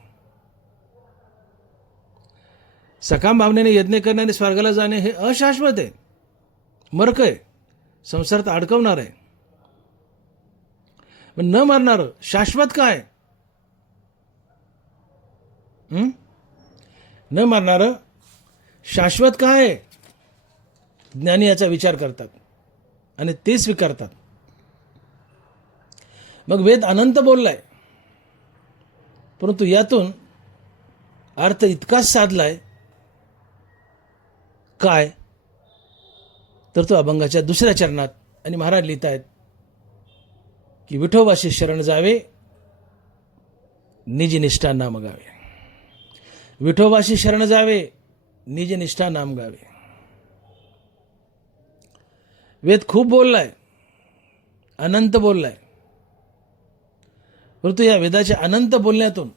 सकाम भावनेने यज्ञ करण्याने स्वर्गाला जाणे हे अशाश्वत आहे, मरक आहे, संसारात अडकवणार आहे. पण न मरणार शाश्वत काय? न मरणार शाश्वत काय? ज्ञानी याचा विचार करतात आणि ते स्वीकारतात. मग वेद अनंत बोललाय, परंतु यातून अर्थ इतकाच साधलाय काय, तर तो अभंगाच्या 2ऱ्या चरणात. आणि महाराज लिहित आहेत की विठोबाशी शरण जावे, निज निष्ठा नाम गावे. विठोबाशी शरण जावे, निज निष्ठा नाम गावे. वेद खूप बोललाय, अनंत बोललाय, परंतु या वेदाच्या अनंत बोलण्यातून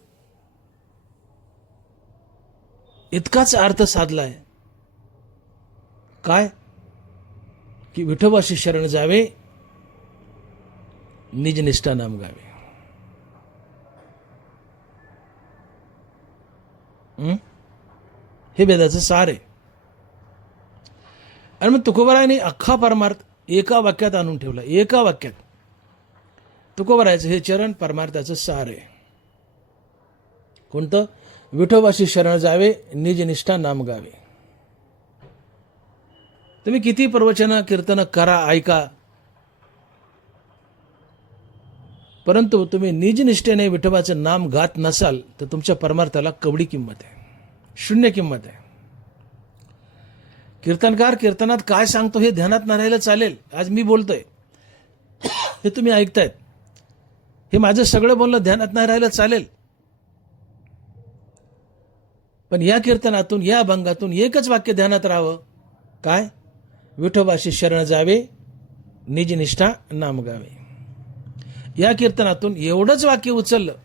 इतकाच अर्थ साधलाय काय, की विठोबाशी शरण जावे, निज निष्ठा नाम गावे. हे वेदाचं सार आहे. आणि मग तुकोबारायांनी अख्खा परमार्थ एका वाक्यात आणून ठेवला. एका वाक्यात तुकोबारायचं हे चरण परमार्थाचं सार आहे. कोणतं? विठोबाशी शरण जावे, निज निष्ठा नाम गावे. तुम्ही किती प्रवचन कीर्तन करा, ऐका, परंतु तुम्ही निज निष्ठेने विठोबाचं नाम गात नसाल तर तुमच्या परमार्थाला कवडी किंमत आहे, शून्य किंमत आहे. कीर्तनकार कीर्तनात काय सांगतो हे ध्यानात न राहिलं चालेल. आज मी बोलतोय, हे तुम्ही ऐकतायत, हे माझं सगळं बोलणं ध्यानात नाही राहिलं चालेल. पण या कीर्तनातून, या अभंगातून एकच वाक्य ध्यानात राहावं काय? विठोबाशी शरण जावे, निज निष्ठा नाम गावे. या कीर्तनातून एवढंच वाक्य उचललं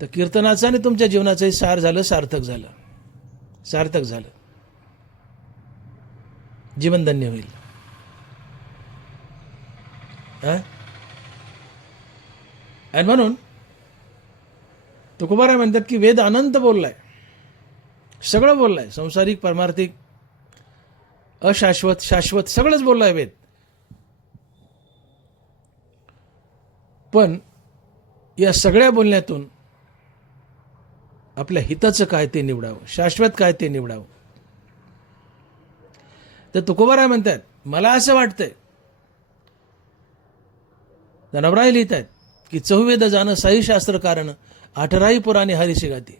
तर कीर्तनाचं आणि तुमच्या जीवनाचंही सार झालं, सार्थक झालं, सार्थक झालं. जीवन धन्य होईल. आणि म्हणून तुकोबाराय म्हणतात की वेद अनंत बोललाय, सगळं बोललाय, संसारिक, परमार्थिक, अशाश्वत, शाश्वत, सगळंच बोललाय वेद. पण या सगळ्या बोलण्यातून आपल्या हिताचं काय ते निवडावं, शाश्वत काय ते निवडावं. तर तुकोबाराय म्हणतात, मला असं वाटतंय, नवराय लिहित आहेत की 4 जाणं 6 शास्त्र कारण 18 पुराणे हरीशी गाती.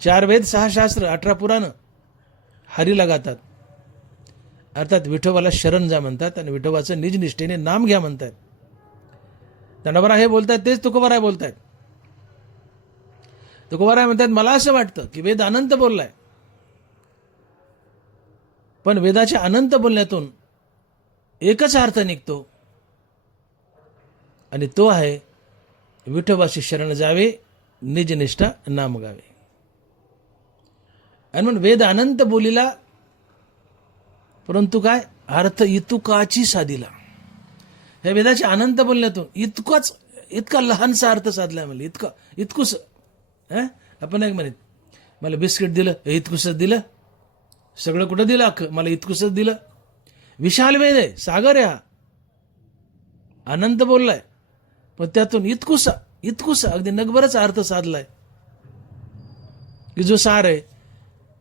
4 वेद 6 शास्त्र 18 पुराण हरीला गातात. अर्थात विठोबाला शरण जा म्हणतात आणि विठोबाचं निज निष्ठेने नाम घ्या म्हणतात. दंडोबा हे बोलतात तेच तुकोबाराय बोलतात. तुकोबाराय म्हणतात, मला असं वाटतं की वेद अनंत बोललाय, पण वेदाच्या अनंत बोलण्यातून एकच अर्थ निघतो आणि तो आहे विठोबाशी शरण जावे, निजनिष्ठा नाम गावे. आणि म्हणून वेद अनंत बोलिला, परंतु काय अर्थ इतुकाची साधिला. ह्या वेदाच्या अनंत बोलण्यातून इतका लहानसा अर्थ साधलाय. म्हणजे इतकुस आपण एक म्हणत, मला बिस्किट दिलं, इतकुसच दिलं, सगळं कुठं दिलं, मला इतकुसच दिलं. विशाल वेद आहे, सागर आहे हा, अनंत बोललाय, पण त्यातून इतकुसा अगदी नगभरच अर्थ साधलाय की जो सार आहे.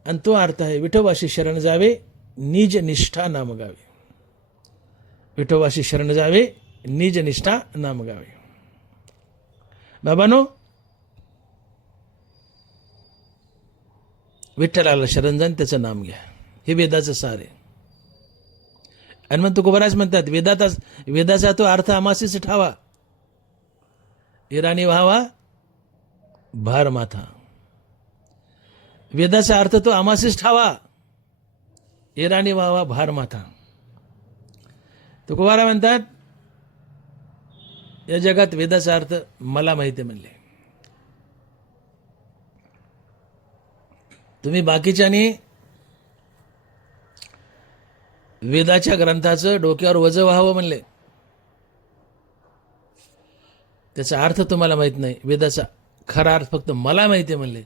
आणि तो अर्थ आहे विठोबाशी शरण जावे, निज निष्ठा नाम गावे. विठोबाशी शरण जावे, निज निष्ठा नाम गावे. बाबांनो, विठ्ठलाला शरण जाण, त्याचं नाम घ्या, हे वेदाचं सार आहे. आणि मग तुकोबाराज म्हणतात, वेदाचा तो अर्थ आमासीच ठावा, इराणी व्हावा भार माथा. वेदाचा अर्थ तो आमासीच ठावा, इराणी व्हावा भार माथा. तुकोबारा म्हणतात, या जगात वेदाचा अर्थ मला माहिती म्हणले. तुम्ही बाकीच्यानी वेदाच्या ग्रंथाचं डोक्यावर वजं व्हावं म्हणले, त्याचा अर्थ तुम्हाला माहित नाही. वेदाचा खरा अर्थ फक्त मला माहिती म्हणले.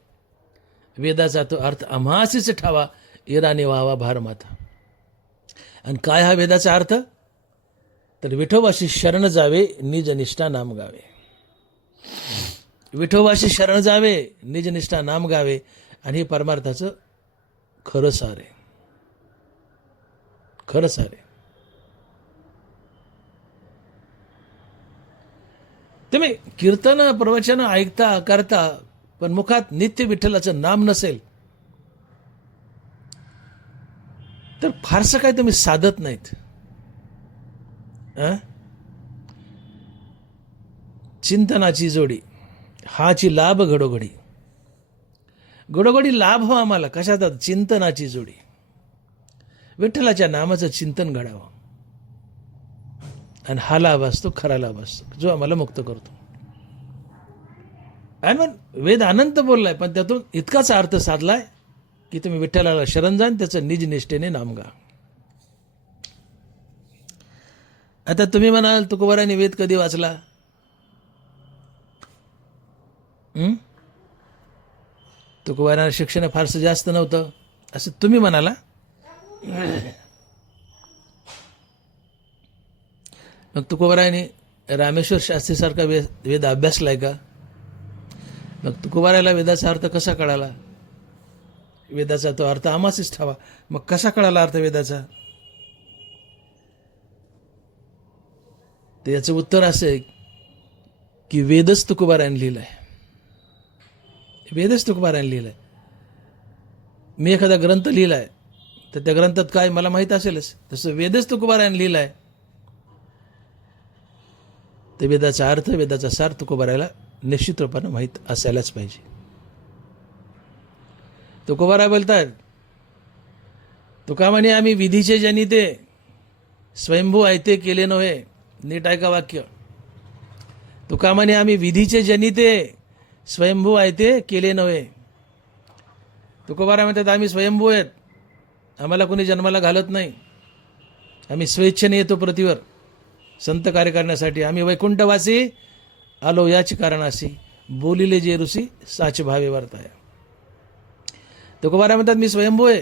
वेदाचा तो अर्थ आम्हासीच ठावा, इराणी व्हावा भार माथा. आणि काय हा वेदाचा अर्थ? तर विठोबाशी शरण जावे, निज निष्ठा नाम गावे. विठोबाशी शरण जावे, निज निष्ठा नाम गावे. आणि हे परमार्थाचं खरं सार आहे, खरं सार आहे. तुम्ही कीर्तन प्रवचन ऐकता करता, पण मुखात नित्य विठ्ठलाचं नाम नसेल तर फारसं काय तुम्ही साधत नाहीत. चिंतनाची जोडी हाची लाभ घडोघडी. घडोघडी लाभ हो आम्हाला कशाचा? चिंतनाची जोडी. विठ्ठलाच्या नामाचं चिंतन घडावं, आणि हा लाभ असतो, खरा लाभ असतो, जो आम्हाला मुक्त करतो. आणि मग वेद अनंत बोललाय, पण त्यातून इतकाच अर्थ साधलाय की तुम्ही विठ्ठलाला शरण जाण, त्याचं निज निष्ठेने नाम गा. आता तुम्ही म्हणाल, तुकोबारांनी वेद कधी वाचला? तुकोबारांना शिक्षण फारसं जास्त नव्हतं असं तुम्ही म्हणाला. मग तुकोबारांनी रामेश्वर शास्त्रीसारखा वेद अभ्यासलाय का? मग तुकोबाराला वेदाचा अर्थ कसा कळाला? वेदाचा तो अर्थ आमासीच ठावा. मग कसा कळाला अर्थ वेदाचा? तर याचं उत्तर असं आहे की वेदच तुकोबारांनी लिहिलाय. वेदच तुकोबारांनी लिहिलाय. मी एखादा ग्रंथ लिहिलाय तर त्या ग्रंथात काय मला माहित असेलच, तसं वेदच तुकोबारांनी लिहिलाय. तर वेदाचा अर्थ, वेदाचा सार तुकोबाराला निश्चित रूपानं माहीत असायलाच पाहिजे. तुकोबारा बोलतात, तुका म्हणे आम्ही विधीचे जनिते, स्वयंभू आयते केले नव्हे. नीट ऐका वाक्य. तुका म्हणे आम्ही विधीचे जनिते, स्वयंभू आयते केले नव्हे. तुकोबारा म्हणतात, आम्ही स्वयंभू आहेत, आम्हाला कोणी जन्माला घालत नाही. आम्ही स्वेच्छेने येतो पृथ्वीवर संत कार्य करण्यासाठी. आम्ही वैकुंठवासी आलो याची कारणासी, बोलिले जे ऋषी साच भावे वर्ताया. तुकोबारा म्हणतात, मी स्वयंभू आहे,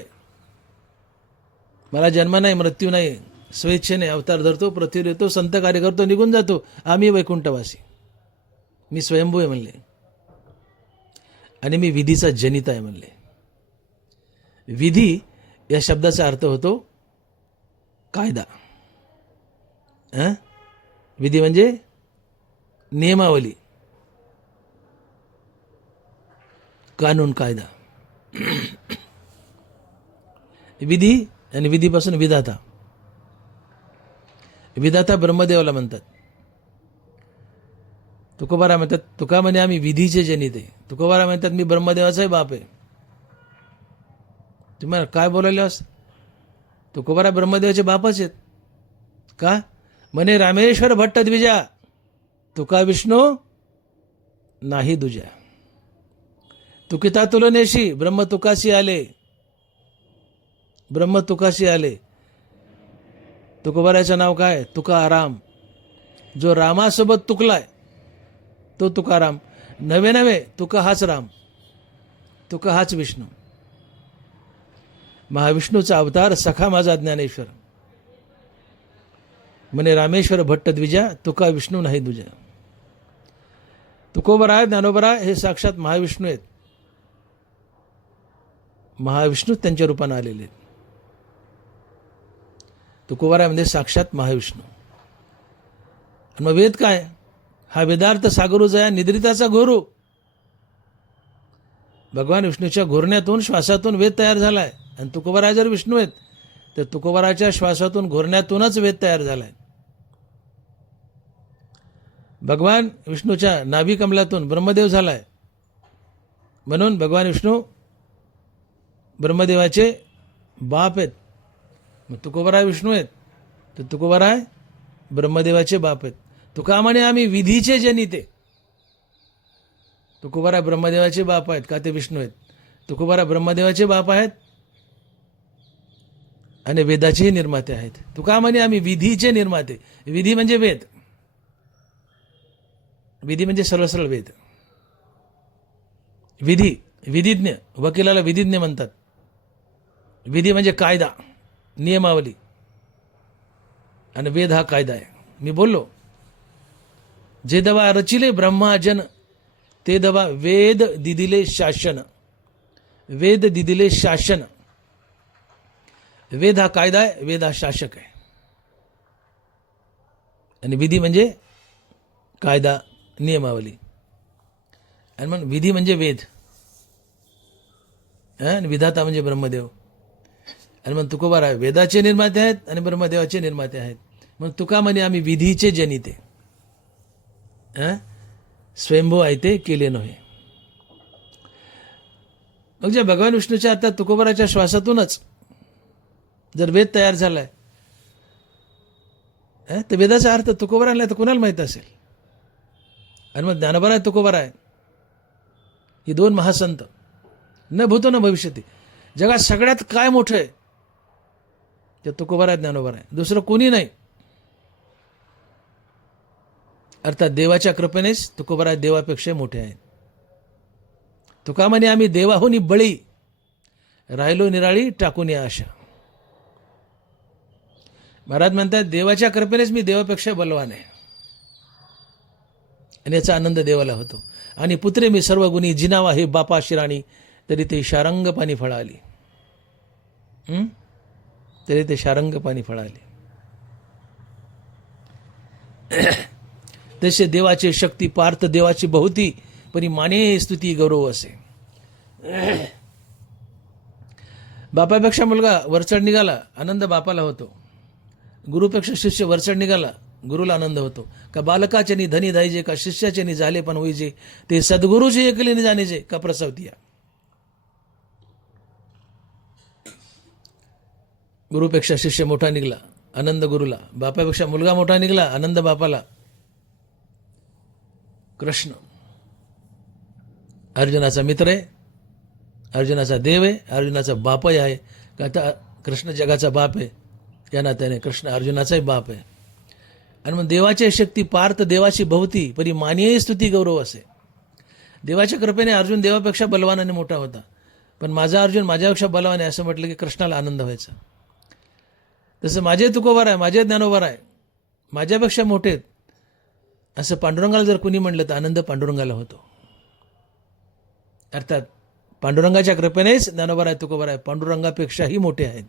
मला जन्म नाही, मृत्यू नाही. स्वेच्छेने अवतार धरतो, पृथ्वीवर येतो, संत कार्य करतो, निघून जातो. आम्ही वैकुंठवासी, मी स्वयंभू आहे म्हणले. आणि मी विधीचा जनित आहे म्हणले. विधी या शब्दाचा अर्थ होतो कायदा. विधी म्हणजे नियमावली, कानून, कायदा. विधी आणि विधीपासून विधाता. विधाता ब्रह्मदेवाला म्हणतात. तुकोबारा म्हणतात, तुका म्हणे आम्ही विधीचे जनित आहे. तुकोबारा म्हणतात मी ब्रह्मदेवाचाही बाप आहे. तुम्हाला काय बोलायलास? तुकोबारा ब्रह्मदेवाचे बापच आहेत. का म्हणे रामेश्वर भट्ट द्विजा, तुका विष्णू नाही दुजा. तुकिता तुलनेशी ब्रह्म तुकाशी आले, ब्रह्म तुकाशी आले. तुकोबाराचं नाव काय? तुकाराम. जो रामासोबत तुकलाय तो तुकाराम. नवे नवे तुका हाच राम, तुका हाच विष्णू. महाविष्णूचा अवतार सखा माझा ज्ञानेश्वर. म्हणे रामेश्वर भट्ट द्विजा, तुका विष्णू नाही दुजा. तुकोबरा, ज्ञानोबरा हे साक्षात महाविष्णू आहेत. महाविष्णू त्यांच्या रूपाने आलेले आहेत. तुकोबारा म्हणजे साक्षात महाविष्णू. आणि मग वेद काय? हा वेदार्थ सागरू जया निद्रिताचा घोरू. भगवान विष्णूच्या घोरण्यातून, श्वासातून वेद तयार झालाय. आणि तुकोबारा जर विष्णू आहेत तर तुकोबाराच्या श्वासातून, घोरण्यातूनच वेद तयार झालाय. भगवान विष्णूच्या नाभी कमलातून ब्रह्मदेव झालाय. म्हणून भगवान विष्णू ब्रह्मदेवाचे बाप आहेत. मग तुकोबारा विष्णू आहेत तर तुकोबारा ब्रह्मदेवाचे बाप आहेत. तुका म्हणे आम्ही विधीचे जनिते. तुकोबारा ब्रह्मदेवाचे बाप आहेत का ते विष्णू आहेत. तुकोबारा ब्रह्मदेवाचे बाप आहेत आणि वेदाचेही निर्माते आहेत. तुका म्हणे आम्ही विधीचे निर्माते. विधी म्हणजे वेद. विधी म्हणजे सरळ सरळ वेद. विधी, विधिज्ञ, वकिलाला विधिज्ञ म्हणतात. विधी म्हणजे कायदा, नियमावली. आणि वेद हा कायदा आहे. मी बोललो, जे दवा रचिले ब्रह्माजन ते दवा वेद दिदिले शासन. वेद दिदिले शासन. वेद हा कायदा आहे, वेद हा शासक आहे. आणि विधी म्हणजे कायदा, नियमावली. आणि मग विधी म्हणजे वेद, आणि विधाता म्हणजे ब्रह्मदेव. आणि मग तुकोबारा वेदाचे निर्माते आहेत आणि ब्रह्मदेवाचे निर्माते आहेत. मग तुका म्हणे आम्ही विधीचे जनिते. स्वयंभू आयते केले नव्हे. मग जे भगवान विष्णूच्या आता तुकोबाराच्या श्वासातूनच जर वेद तयार झालाय तर वेदाचा अर्थ तुकोबाराला तर कुणाला माहित असेल. आणि मग ज्ञानोबरा आहे, तुकोबारा आहे. ही दोन महासंत, न भूतो न भविष्यती. जगात सगळ्यात काय मोठं आहे ते तुकोबारा आहे, ज्ञानोबरा आहे. दुसरं कोणी नाही. अर्थात देवाच्या कृपेनेच तुकोबारा देवापेक्षा मोठे आहेत. तुका म्हणे आम्ही देवाहुनी बळी, राहिलो निराळी टाकून या आशा. महाराज म्हणतात देवाच्या कृपेनेच मी देवापेक्षा बलवान आहे. आणि याचा आनंद देवाला होतो. आणि पुत्रे मी सर्व गुणी जिनावा हे बापा शिराणी, तरी ते शारंग पाणी फळाली. तरी ते शारंग पाणी फळाले. तसे देवाचे शक्ती पार्थ देवाची बहुती, परी माने स्तुती गौरव असे. बापापेक्षा मुलगा वरचढ निघाला, आनंद बापाला होतो. गुरुपेक्षा शिष्य वरचढ निघाला, गुरुला आनंद होतो. का बालकाचे नि धनी धायजे, का शिष्याचे नि झाले पण होईजे, ते सद्गुरूचे एकले नि जाणीजे, का प्रसवतिया. गुरुपेक्षा शिष्य मोठा निघला, आनंद गुरुला. बापापेक्षा मुलगा मोठा निघला, आनंद बापाला. कृष्ण अर्जुनाचा मित्र आहे, अर्जुनाचा देव आहे, अर्जुनाचा बापही आहे. का आता कृष्ण जगाचा बाप आहे, या नात्याने कृष्ण अर्जुनाचाही बाप आहे. आणि मग देवाची शक्ती पार्थ देवाची बहुती, परी मानिये स्तुती गौरव असे. देवाच्या कृपेने अर्जुन देवापेक्षा बलवान आणि मोठा होता. पण माझा अर्जुन माझ्यापेक्षा बलवान आहे असं म्हटलं की कृष्णाला आनंद व्हायचा. तसं माझे तुकोबार आहे, माझे ज्ञानोबार आहे, माझ्यापेक्षा मोठे आहेत असं पांडुरंगाला जर कुणी म्हणलं तर आनंद पांडुरंगाला होतो. अर्थात पांडुरंगाच्या कृपेनेच ज्ञानोबा तुकोबराय पांडुरंगापेक्षाही मोठे आहेत,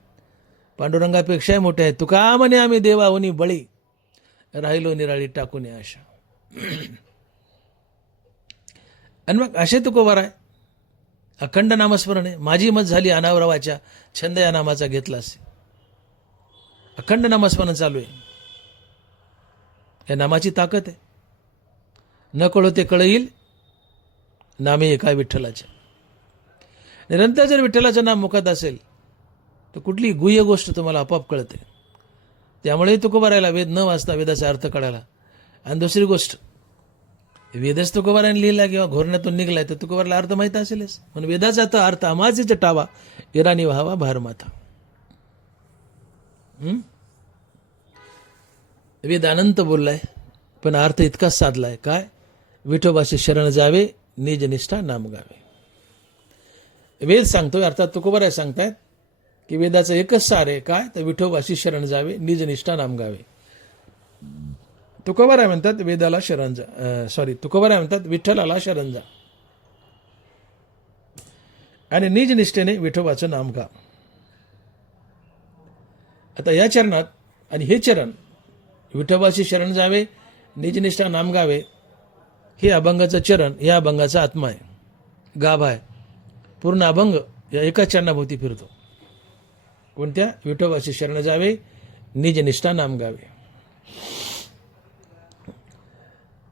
पांडुरंगापेक्षाही मोठे आहेत. तुका म्हणे आम्ही देवाहुनी बळी, राहिलो निराळी टाकून आशा. आणि मग असे तुकोबराय अखंड नामस्मरण आहे. माझी मत झाली अनावरवाच्या छंद या नामाचा घेतला असे. अखंड नामस्मरण चालू आहे. या नामाची ताकद आहे. न कळो ते कळईल नामे एका विठ्ठलाचे. निरंतर जर विठ्ठलाचं नाम मुखात असेल तर कुठली गुह्य गोष्ट तुम्हाला आपोआप कळते. त्यामुळे तुकोबारायला वेद न वाचता वेदाचा अर्थ कळाला. आणि दुसरी गोष्ट, वेदच तुकोबारायने लिहिला किंवा घोरण्यातून निघलाय तर तुकोबाराला अर्थ माहीत असेलच. म्हणून वेदाचा तर अर्थ आमाचीच टावा इराणी व्हावा भारमाथा. वेद अनंत बोललाय पण अर्थ इतकाच साधलाय. काय? विठोबाशी शरण जावे निजनिष्ठा नाम गावे. वेद सांगतोय, अर्थात तुकोबाराय सांगतायत की वेदाचं एकच सार आहे. काय? तर विठोबाशी शरण जावे निजनिष्ठा नाम गावे. तुकोबाराय म्हणतात वेदाला शरण जा, तुकोबाराय म्हणतात विठ्ठलाला शरण जा आणि निज निष्ठेने विठोबाचं नाम गा. आता या चरणात आणि हे चरण विठोबाशी शरण जावे निजनिष्ठा नाम गावे हे अभंगाचं चरण, या अभंगाचा आत्मा आहे, गाभा आहे. पूर्ण अभंग या एका चरणाभोवती फिरतो. कोणत्या? विठोबाशी शरण जावे निजनिष्ठा नाम गावे.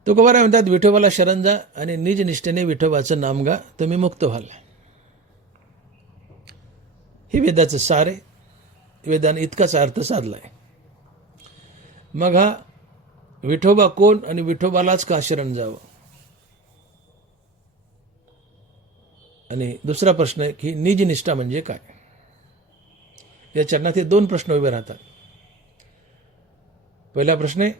तुकोबाराय म्हणतात विठोबाला शरण जा आणि निज निष्ठेने विठोबाचं नाम गा, तुम्ही मुक्त व्हाल. हे वेदाचं सार आहे. वेदाने इतकाच अर्थ साधलाय. मग हा विठोबा कोण आणि विठोबालाच का शरण जावं? आणि दुसरा प्रश्न आहे की निज निष्ठा म्हणजे काय? या चरणात हे दोन प्रश्न उभे राहतात. पहिला प्रश्न आहे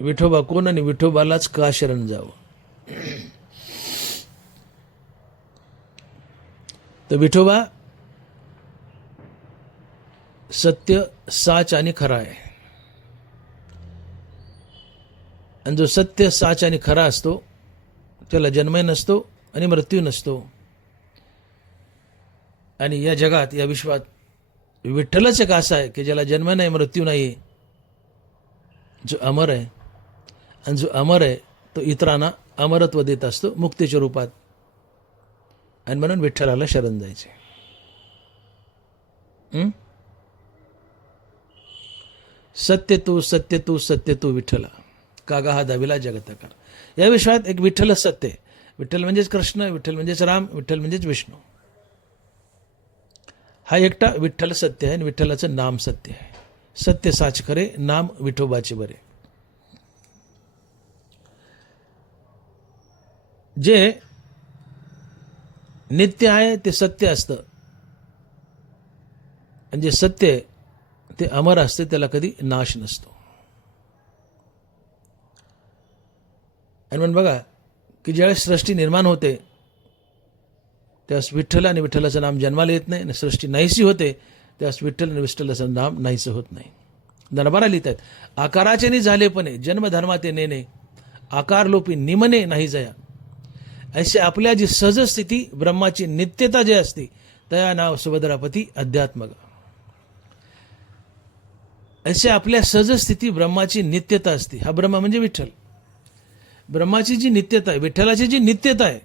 विठोबा कोण आणि विठोबालाच का शरण जावं? तर विठोबा सत्य, साच आणि खरा आहे. आणि जो सत्य, साच आणि खरा असतो त्याला जन्मही नसतो आणि मृत्यू नसतो. आणि या जगात, या विश्वात विठ्ठलच एक असा आहे की ज्याला जन्म नाही, मृत्यू नाही, जो अमर आहे. आणि जो अमर आहे तो इतरांना अमरत्व देत असतो मुक्तीच्या रूपात. आणि म्हणून विठ्ठलाला शरण जायचे. सत्य तू सत्य तू सत्य तू विठ्ठला, कागा हा दाविला जगतकार. या विश्वात एक विठ्ठलच सत्य आहे. विठ्ठल म्हणजेच कृष्ण, विठ्ठल म्हणजेच राम, विठ्ठल म्हणजेच विष्णू. हा एकटा विठ्ठल सत्य आहे आणि विठ्ठलाचं नाम सत्य आहे. सत्य साच खरे, नाम विठोबाचे बरे. जे नित्य आहे ते सत्य असतं आणि जे सत्य आहे ते अमर असते, त्याला कधी नाश नसतो. आणि म्हणून बघा की ज्यावेळेस सृष्टी निर्माण होते त्यावेळेस विठ्ठल आणि विठ्ठलाचं नाम जन्माला येत नाही, आणि सृष्टी नाहीशी होते त्यावेळेस विठ्ठल आणि विठ्ठलाचं नाम नाहीसं होत नाही. दरबारा लिहितात, आकाराचे नि झालेपणे जन्मधर्माते नेणे, आकार लोपी निमने नाही जया. असे आपल्या जी सहज स्थिती ब्रह्माची नित्यता जे असते तया नाव सुभद्रापती अध्यात्मक. असे आपल्या सहज स्थिती ब्रह्माची नित्यता असते. हा ब्रह्म म्हणजे विठ्ठल. ब्रह्माची जी नित्यता आहे, विठ्ठलाची जी नित्यता आहे,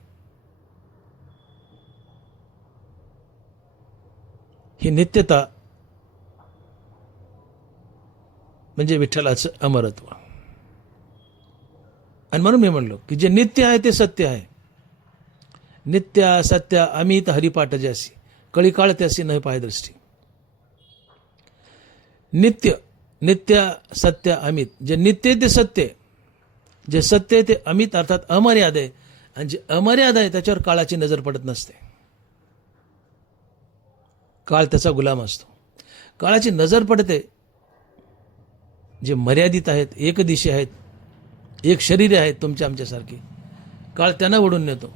ही नित्यता म्हणजे विठ्ठलाचं अमरत्व. आणि म्हणून मी म्हणलो की जे नित्य आहे ते सत्य आहे. नित्य सत्य अमित हरिपाठ ज्यासी, कळीकाळ त्यासी न पायदृष्टी. नित्य नित्य सत्य अमित, जे नित्य ते सत्य, जे सत्य ते अमित अर्थात अमर्याद आहे. आणि जे अमर्याद आहे त्याच्यावर काळाची नजर पडत नसते. काळ त्याचा गुलाम असतो. काळाची नजर पडते जे मर्यादित आहेत, एकदिशी आहेत, एक शरीर आहेत तुमच्या आमच्यासारखी. काळ त्यांना ओढून नेतो.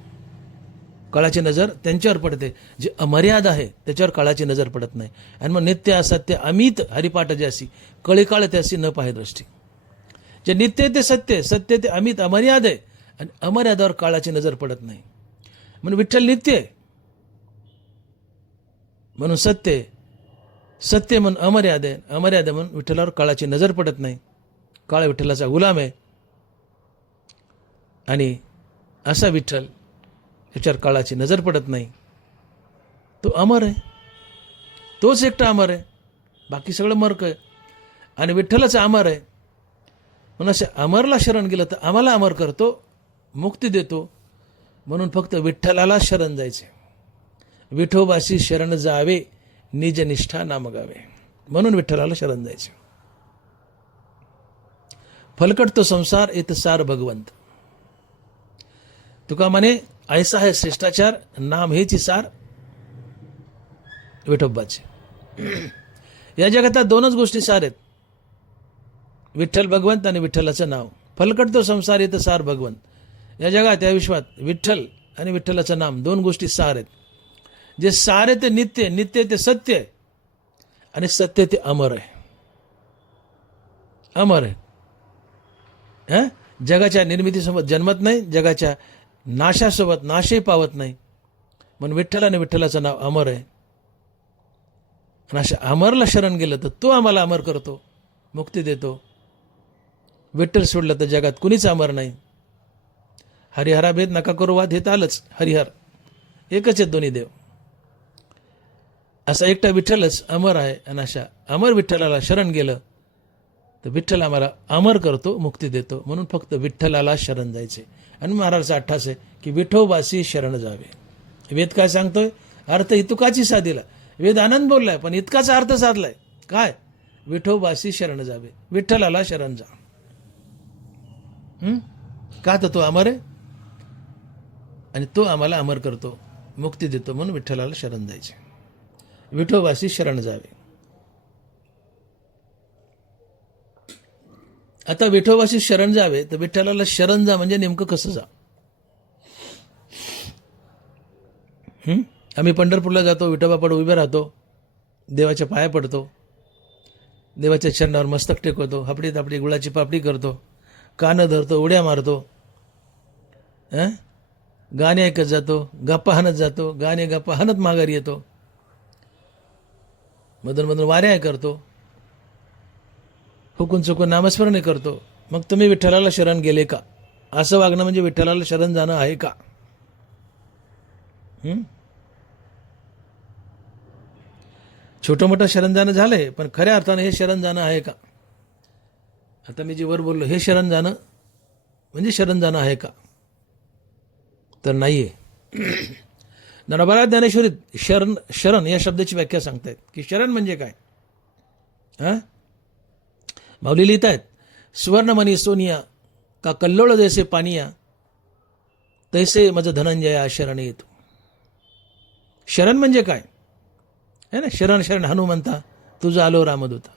काळाची नजर त्यांच्यावर पडते. जे अमर्याद आहे त्याच्यावर काळाची नजर पडत नाही. आणि मग नित्य असत्य अमित हरिपाठ ज्यासी, कळीकाळ त्यासी न पाहे दृष्टी. जे नित्य ते सत्य, सत्य ते अमित अमर्याद आहे, आणि अमर्यादावर काळाची नजर पडत नाही. म्हणून विठ्ठल नित्य आहे, म्हणून सत्य आहे. सत्य म्हणून अमर्याद आहे, अमर्याद म्हणून विठ्ठलावर काळाची नजर पडत नाही. काळ विठ्ठलाचा गुलाम आहे आणि असा विठ्ठल याच्यावर काळाची नजर पडत नाही. तो अमर आहे, तोच एकटा अमर आहे, बाकी सगळं मर्क आहे. आणि विठ्ठलाच अमर आहे म्हणून असे अमरला शरण गेलं तर आम्हाला अमर करतो, मुक्ती देतो. म्हणून फक्त विठ्ठलाला शरण जायचे. विठोबाशी शरण जावे, निज निष्ठा नाम गावे. म्हणून विठ्ठलाला शरण जायचे. फलकट तो संसार येत सार भगवंत. तुका म्हणे ऐसा आहे श्रेष्ठाचार, नाम हेची सार विठोबाचे. या जगात दोनच गोष्टी सार आहेत, विठ्ठल भगवंत आणि विठ्ठलाचं नाव. फलकट तो संसार येत सार भगवंत. या जगात, या विश्वात विठ्ठल आणि विठ्ठलाचं नाम दोन गोष्टी सार आहेत. जे सार आहे ते नित्य, नित्य ते सत्य आहे आणि सत्य ते अमर आहे. अमर आहे. जगाच्या निर्मितीसोबत जन्मत नाही, जगाच्या नाशासोबत नाशही पावत नाही. म्हणून विठ्ठल आणि विठ्ठलाचं नाव अमर आहे. आणि अशा अमरला शरण गेलं तर तो आम्हाला अमर करतो, मुक्ती देतो. विठ्ठल सोडलं तर जगात कुणीच अमर नाही. हरिहरा भेद नका करू वाद, हे तर आलंच. हरिहर एकच आहेत दोन्ही देव. असा एकटा विठ्ठलच अमर आहे. आणि अशा अमर विठ्ठलाला शरण गेलं तर विठ्ठल आम्हाला अमर करतो, मुक्ती देतो. म्हणून फक्त विठ्ठलाला शरण जायचे. आणि महाराजचा अट्ठास आहे की विठोबाशी शरण जावे. वेद काय सांगतोय? अर्थ इतुकाची साधीला. वेद आनंद बोललाय पण इतकाच अर्थ साधलाय. काय? विठोबाशी शरण जावे, विठ्ठलाला शरण जा. का? तर तो अमर आहे आणि तो आम्हाला अमर करतो, मुक्ती देतो. म्हणून विठ्ठलाला शरण जायचे, विठोबाशी शरण जावे. आता विठोबाशी शरण जावे तर विठ्ठलाला शरण जा म्हणजे नेमकं कसं जा? आम्ही पंढरपूरला जातो, विठोबापुढे उभे राहतो, देवाच्या पाया पडतो, देवाच्या चरणावर मस्तक टेकवतो, हापडी तापडी गुळाची पापडी करतो, कानं धरतो, उड्या मारतो, गाणे ऐकत जातो, गप्पा हाणत जातो, गाणे गप्पा हाणत माघारी येतो, मधून मधून वाऱ्या करतो, हुकून चुकून नामस्मरण करतो. मग तुम्ही विठ्ठलाला शरण गेले का? असं वागणं म्हणजे विठ्ठलाला शरण जाणं आहे का? छोटं मोठं शरण जाणं झालंय, पण खऱ्या अर्थानं हे शरण जाणं आहे का? आता मी जे वर बोललो हे शरण जाणं म्हणजे शरण जाणं आहे का? तर नाहीये. ज्ञानोबा ज्ञानेश्वरीत शरण या शब्दाची व्याख्या सांगतायत की शरण म्हणजे काय. माऊली लिहित आहेत, सुवर्णमणी सोनिया का कल्लोळ जैसे पानिया, तैसे मज धनंजया शरण येतो. शरण म्हणजे काय है ना? शरण शरण हनुमंता, तुझा आलो रामदूता.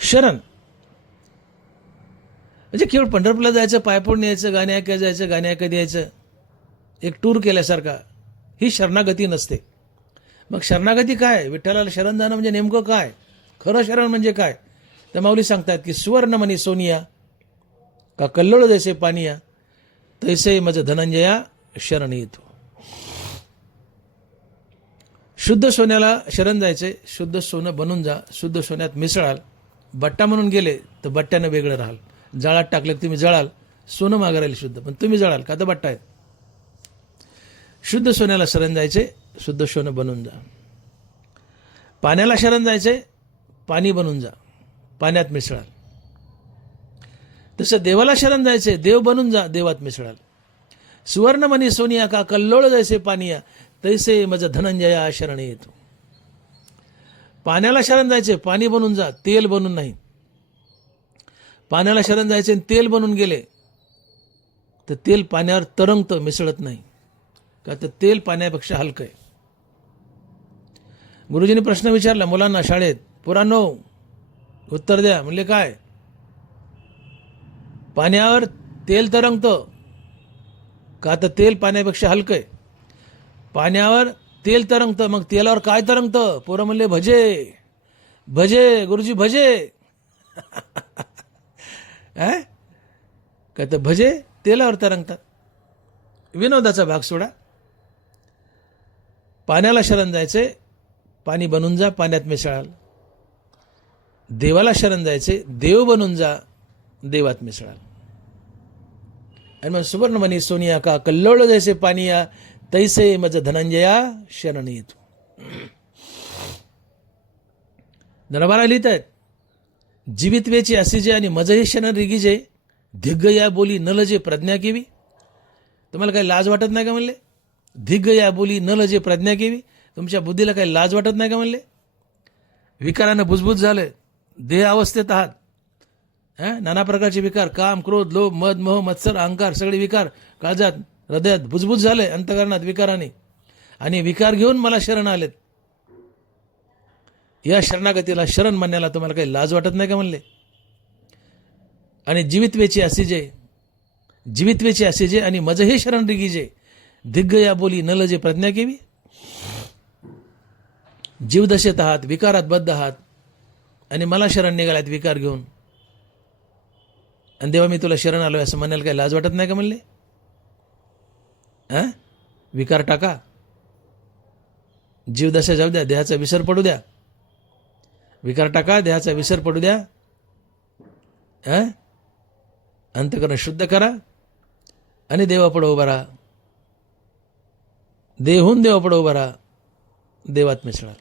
शरण म्हणजे केवळ पंढरपूरला जायचं, पायपोड यायचं, गाणे ऐकायला जायचं, गाणे ऐकत यायचं, एक टूर केल्यासारखा, ही शरणागती नसते. मग शरणागती काय? विठ्ठलाला शरण जाणं म्हणजे नेमकं काय? खरं शरण म्हणजे काय? तर माऊली सांगतात की सुवर्णमणी सोनिया का कल्लोळ जैसे पानिया, तैसे मज धनंजया शरण येतो. शुद्ध सोन्याला शरण जायचे, शुद्ध सोनं बनून जा, शुद्ध सोन्यात मिसळाल. बट्टा म्हणून गेले तर बट्ट्यानं वेगळं राहाल. जाळात टाकले तुम्ही जळाल, सोनं मागं राहील शुद्ध, पण तुम्ही जळाल का? तर बट्टा आहे. शुद्ध सोन्याला शरण जायचे, शुद्ध सोनं बनून जा. पाण्याला शरण जायचे, पाणी बनून जा, पाण्यात मिसळाल. तसं देवाला शरण जायचे, देव बनून जा, देवात मिसळाल. सुवर्णमणी सोनिया का कल्लोळ जैसे पानिया, तैसे मज धनंजया शरण येतो. पाण्याला शरण जायचे, पाणी बनून जा, तेल बनून नाही. पाण्याला शरण जायचे आणि तेल बनून गेले तर तेल पाण्यावर तरंगतं, मिसळत नाही. का? तर तेल पाण्यापेक्षा हलकं आहे. गुरुजींनी प्रश्न विचारला मुलांना शाळेत, पोरांनो उत्तर द्या. म्हणले काय? पाण्यावर तेल तरंगतं का? तर तेल पाण्यापेक्षा हलकं आहे. पाण्यावर तेल तरंगतं, मग तेलावर काय तरंगतं? पोरं म्हणले भजे. भजे गुरुजी भजे. काय तर भजे तेलावर तरंगतात. विनोदाचा भाग सोडा. पाण्याला शरण जायचे, पाणी बनून जा, पाण्यात मिसळाल. देवाला शरण जायचे, देव बनून जा, देवात मिसळाल. आणि मग सुवर्णमणी सोनिया का कल्लोळ जैसे पानिया, तैसे मज धनंजया शरण येतो. दरबारा लिहित आहेत, जीवित वेची असिजे आणि मजही शरण रिगीजे, धिग्ग या बोली न लजे प्रज्ञा केवी. तुम्हाला काही लाज वाटत नाही का म्हणले? धिग्ग या बोली न लजे प्रज्ञा केवी. तुमच्या बुद्धीला काही लाज वाटत नाही का म्हणले? विकारानं बुजबुज झालंय, देह अवस्थेत आहात. नाना प्रकारचे विकार, काम, क्रोध, लोभ, मद, मोह, मत्सर, अहंकार, सगळे विकार काळजात, हृदयात बुजबुज झाले, अंतकरणात विकाराने. आणि विकार घेऊन मला शरण आलेत. या शरणागतीला शरण म्हणण्याला तुम्हाला काही लाज वाटत नाही का म्हणले? आणि जीवितवेची असिजे आणि मजहे शरण रिगीजे, दिग्ग या बोली न लजे प्रज्ञा केवी. जीवदशेत आहात, विकारात बद्ध आहात आणि मला शरण निघाल्यात विकार घेऊन. आणि देवा मी तुला शरण आलोय असं म्हणायला काही लाज वाटत नाही का म्हणले? विकार टाका, जीवदशा जाऊ द्या, देहाचा विसर पडू द्या. विकार टाका, देहाचा विसर पडू द्या. अंतकरण शुद्ध करा आणि देवापुढे उभा राहा. देहून देवापुढे उभा राहा, देवात मिसळाल.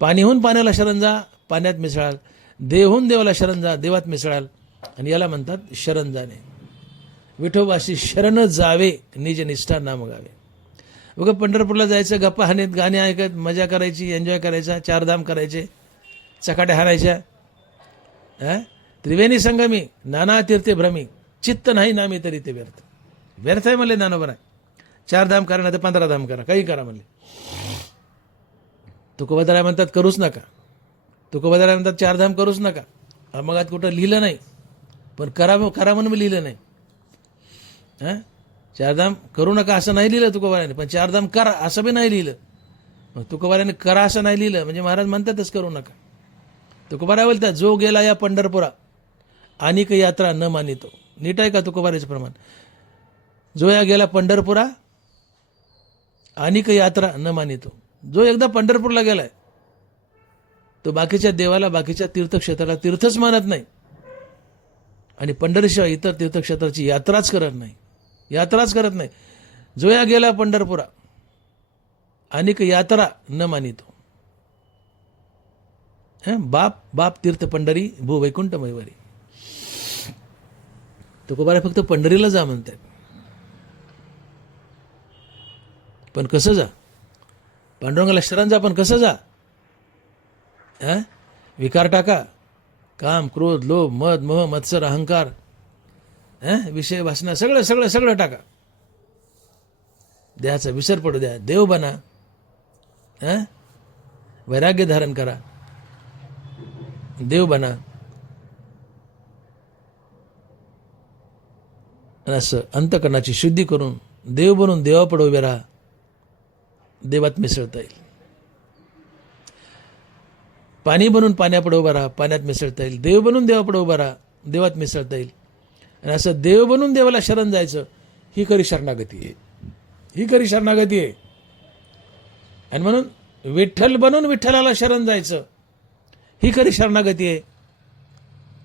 पाणीहून पाण्याला शरण जा, पाण्यात मिसळाल. देहून देवाला शरण जा, देवात मिसळाल. आणि याला म्हणतात शरण जाणे. विठोबाशी शरण जावे, निज निष्ठा नाम गावे. बघा पंढरपूरला जायचं, गप्पा हाणीत, गाणी ऐकत, मजा करायची, एन्जॉय करायचा, चारधाम करायचे, चकाट्या हाणायच्या. त्रिवेणी संगमी नाना तीर्थे भ्रमी, चित्त नाही नामी तरी ते व्यर्थ. व्यर्थ आहे म्हणले ज्ञानोबा. 4 धाम करा नाही तर 15 धाम करा, काही करा म्हणले. तुकोबादारा म्हणतात करूच नका. तुकोबादारा म्हणतात 4 धाम करूच नका. मग आज कुठं लिहिलं नाही, पण करा म्हणून मी लिहिलं नाही. 4 धाम करू नका असं नाही लिहिलं तुकोबाराने, पण 4 धाम करा असं बी नाही लिहिलं. मग तुकोबाराने करा असं नाही लिहिलं म्हणजे महाराज म्हणतातच करू नका. तुकोबारा बोलतात, जो गेला या पंढरपुरा अनेक यात्रा न मानितो. नीट आहे का तुकोबाराचं प्रमाण? जो या गेला पंढरपुरा अनेक यात्रा न मानितो. जो एकदा पंढरपूरला गेलाय तो बाकीच्या देवाला, बाकीच्या तीर्थक्षेत्राला तीर्थच मानत नाही. आणि पंढरीशिवाय इतर तीर्थक्षेत्राची यात्राच करत नाही. जो या गेला पंढरपुरा अनेक यात्रा न मानितो. बाप तीर्थ पंढरी भू वैकुंठ मैवरी. तुकोबारा फक्त पंढरीला जा म्हणतात, पण कसं जा? पांडुरंगाला शरण जा, पण कसं जा? विकार टाका, काम, क्रोध, लोभ, मद, मोह, मत्सर, अहंकार, विषय वासना सगळं टाका. देहाचा विसर पडू द्या, देव बना. वैराग्य धारण करा, देव बना. आणि असं अंतकरणाची शुद्धी करून देव बनून देवापुढे उभे राहा, देवात मिसळता येईल. पाणी बनून पाण्यापुढे उभा राहा, पाण्यात मिसळता येईल. देव बनून देवापुढे उभा राहा, देवात मिसळता येईल. आणि असं देव बनून देवाला शरण जायचं, ही खरी शरणागती आहे. आणि म्हणून विठ्ठल बनून विठ्ठलाला शरण जायचं, ही खरी शरणागती आहे.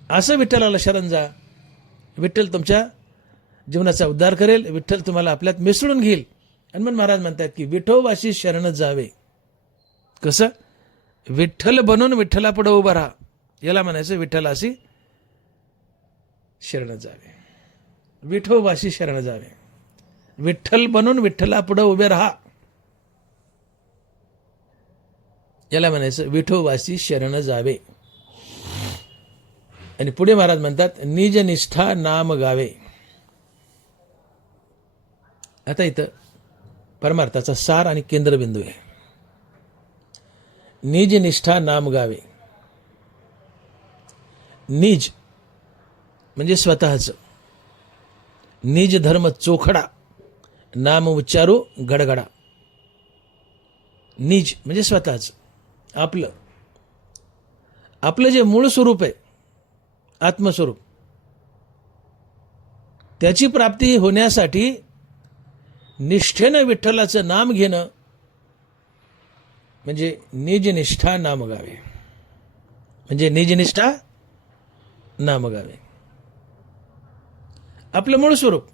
असं विठ्ठलाला शरण जा, विठ्ठल तुमच्या जीवनाचा उद्धार करेल. विठ्ठल तुम्हाला आपल्यात मिसळून घेईल. आणि मग महाराज म्हणतात की विठोबाशी शरण जावे. कसं? विठ्ठल बनून विठ्ठलापुढे उभा राहा, याला म्हणायचं विठ्ठलाशी शरण जावे. विठोबाशी शरण जावे, विठ्ठल बनून विठ्ठलापुढे उभे राहा, याला म्हणायचं विठोबाशी शरण जावे. आणि पुढे महाराज म्हणतात निज निष्ठा नाम गावे. आता इथं परमार्थाचा सार आणि केंद्रबिंदू आहे. निज निष्ठा नाम गावे. निज म्हणजे स्वतःच, निज धर्म चोखडा, नाम उच्चारू गडगडा. निज म्हणजे स्वतःच, आपलं जे मूळ स्वरूप आहे, आत्मस्वरूप, त्याची प्राप्ती होण्यासाठी निष्ठेनं विठ्ठलाचं नाम घेणं म्हणजे निजनिष्ठा नाम गावे. म्हणजे निजनिष्ठा नाम गावे. आपलं मूळ स्वरूप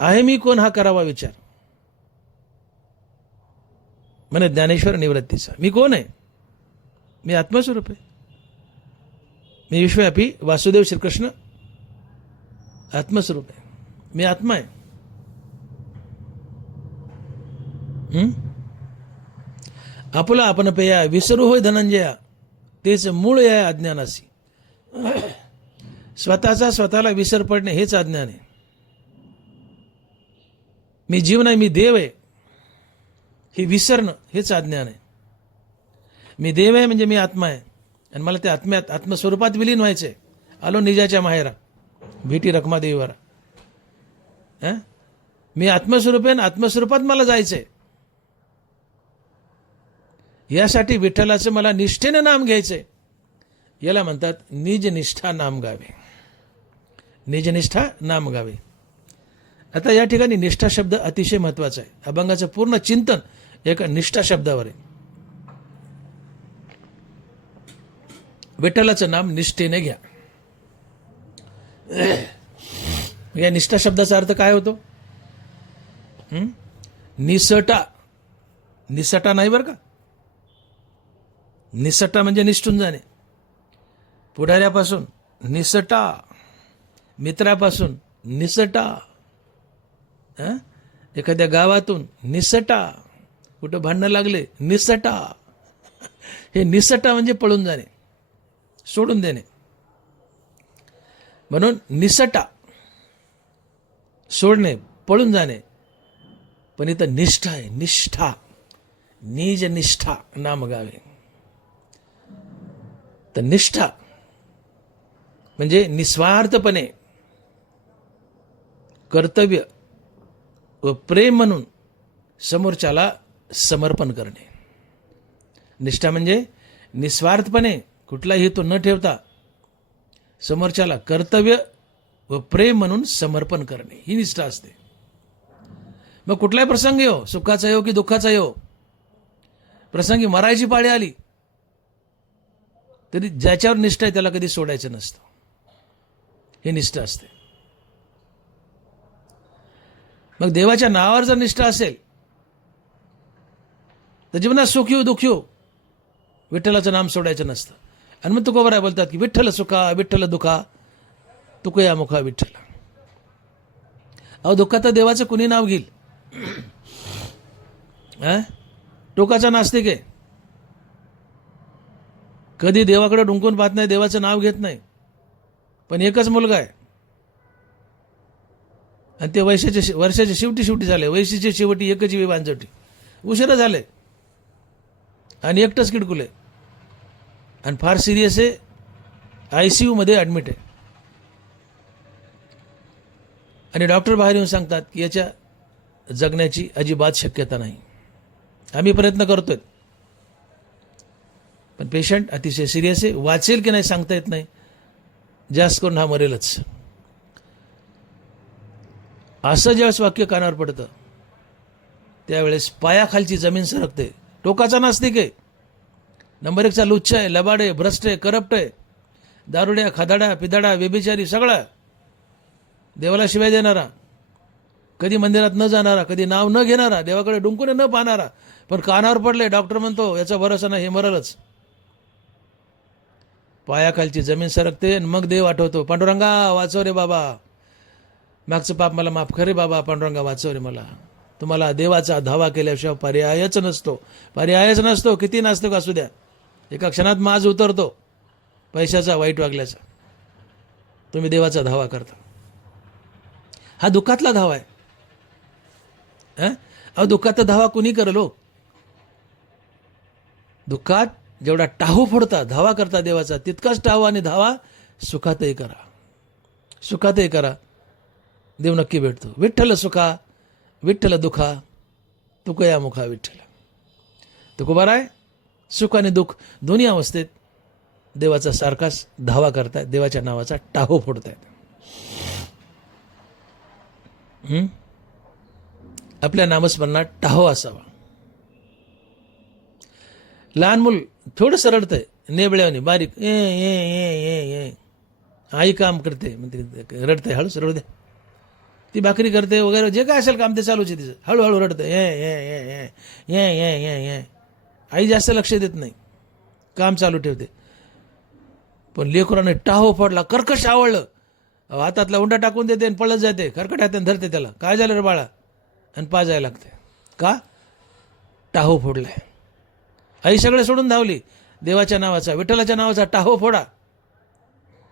आहे मी कोण हा करावा विचार. म्हणे ज्ञानेश्वर निवृत्तीचा, मी कोण आहे? मी आत्मस्वरूप आहे. मी विश्वव्यापी वासुदेव श्रीकृष्ण आत्मस्वरूप आहे. मी आत्मा आहे. आपुला आपण पेया विसरू होय धनंजया, तेच मूळ आहे अज्ञानासी. स्वतःचा स्वतःला विसर पडणे हेच अज्ञान आहे. मी जीव नाही, मी देव आहे हे विसरणं हेच अज्ञान आहे. मी देव आहे म्हणजे मी आत्मा आहे आणि मला त्या आत्म्यात आत्मस्वरूपात विलीन व्हायचंय. आलो निजाच्या माहेरा, भेटी रखमादेवीवर. मी आत्मस्वरूप आहे, आत्मस्वरूपात मला जायचंय. यासाठी विठ्ठलाचं मला निष्ठेनं नाम घ्यायचंय. याला म्हणतात निजनिष्ठा नाम गावे. निजनिष्ठा नाम गावे. आता या ठिकाणी निष्ठा शब्द अतिशय महत्वाचा आहे. अभंगाचं पूर्ण चिंतन एका निष्ठा शब्दावर आहे. विठ्ठलाचं नाम निष्ठेने घ्या. या निष्ठा शब्दाचा अर्थ काय होतो? निसटा. निसटा नाही बरं का. निसटा म्हणजे निष्ठून जाणे. पुढाऱ्यापासून निसटा, मित्रापासून निसटा, एखाद्या गावातून निसटा, कुठं भांडणं लागले निसटा. हे निसटा म्हणजे पळून जाणे, सोडून देणे. म्हणून निसटा सोडणे, पळून जाणे. पण इथं निष्ठा आहे. निष्ठा, निज निष्ठा नाम गावे. तर निष्ठा म्हणजे निस्वार्थपणे कर्तव्य व प्रेम म्हणून समोरच्याला समर्पण करणे. निष्ठा म्हणजे निस्वार्थपणे कुठलाही हेतू न ठेवता समोरच्याला कर्तव्य व प्रेम म्हणून समर्पण करणे, ही निष्ठा असते. मग कुठलाही प्रसंग येऊ, सुखाचा येऊ की दुःखाचा येऊ, प्रसंगी मरायची पाळी आली तरी ज्याच्यावर निष्ठा आहे त्याला कधी सोडायचं नसतं. हे निष्ठा असते. मग देवाच्या नावावर जर निष्ठा असेल तर जीवनात सुखी हो दुःखी हो विठ्ठलाचं नाम सोडायचं नसतं. आणि मग तुकोबराय बोलतात की विठ्ठल सुखा विठ्ठल दुखा तुकया मुखा विठ्ठल. अहो दुःखात तर देवाचं कुणी नाव घेईल? टोकाचा नास्तिक आहे. कधी देवाकडे डुंकून पाहत नाही, देवाचं नाव घेत नाही. पण एकच मुलगा आहे आणि ते वर्षाच्या शेवटी झाले. वैशीच्या शेवटी एकच वांजवटी. उशिरा झाले आणि एकटंच किडकुले आणि फार सिरियस आहे. ICU मध्ये ऍडमिट आहे आणि डॉक्टर बाहेर येऊन सांगतात की याच्या जगण्याची अजिबात शक्यता नाही. आम्ही प्रयत्न करतोय पण पेशंट अतिशय सिरियस आहे. वाचेल की नाही सांगता येत नाही. जास्त करून हा मरेलच. असं ज्यावेळेस वाक्य कानावर पडतं त्यावेळेस पायाखालची जमीन सरकते. टोकाचा नास्तिक आहे, नंबर 1चा लुच्छ आहे, लबाड आहे, भ्रष्ट आहे, करप्ट आहे, दारुड्या, खदाडा, पिदाडा, व्यभिचारी सगळा, देवाला शिवाय देणारा, कधी मंदिरात न जाणारा, कधी नाव न घेणारा, देवाकडे डुंकून न पाहणारा. पण कानावर पडले, डॉक्टर म्हणतो याचा भरोसा नाही, हे मरलच. पायाखालची जमीन सरकते आणि मग देव आठवतो. पांडुरंगा वाचव रे बाबा, मागचं पाप मला माफ कर रे बाबा, पांडुरंगा वाचव रे मला. तुम्हाला देवाचा धावा केल्याशिवाय पर्यायच नसतो. पर्यायच नसतो. किती नास्तिक असू द्या, एका क्षणात माज उतरतो पैशाचा, वाईट वागल्याचा. तुम्ही देवाचा धावा करता. हा दुःखातला धावा आहे. अहो दुःखात धावा कुणी करलो? दुःखात जेवढा टाहू फोडता, धावा करता देवाचा, तितकाच टाहू आणि धावा सुखातही करा. सुखातही करा, देव नक्की भेटतो. विठ्ठल सुखा विठ्ठल दुखा तुकया मुखा विठ्ठल. तुकोबाराय सुख आणि दुःख दोन्ही अवस्थेत देवाचा सारखाच धावा करतायत, देवाच्या नावाचा टाहू फोडतायत. आपल्या नामस्मरणात टाहो असावा. लहान मूल थोडंसं रडतंय नेबळ्याने बारीक ए ए ए ए ए आई काम करते म्हणते रडते हळूच रडू दे, ती भाकरी करते वगैरे जे काय असेल काम ते चालूच आहे तिचं, हळूहळू रडते ए ए ए ए ए ए ए. आई जास्त लक्ष देत नाही, काम चालू ठेवते. पण लेकराने टाहो फोडला, कर्कश आवडलं, हातातला उंडा टाकून देते आणि पळत जाते, खरकट हाताने धरते त्याला, काय झालं रे बाळा, आणि पाजायला लागते. का? टाहो फोडलाय. आई सगळे सोडून धावली. देवाच्या नावाचा, विठ्ठलाच्या नावाचा टाहो फोडा,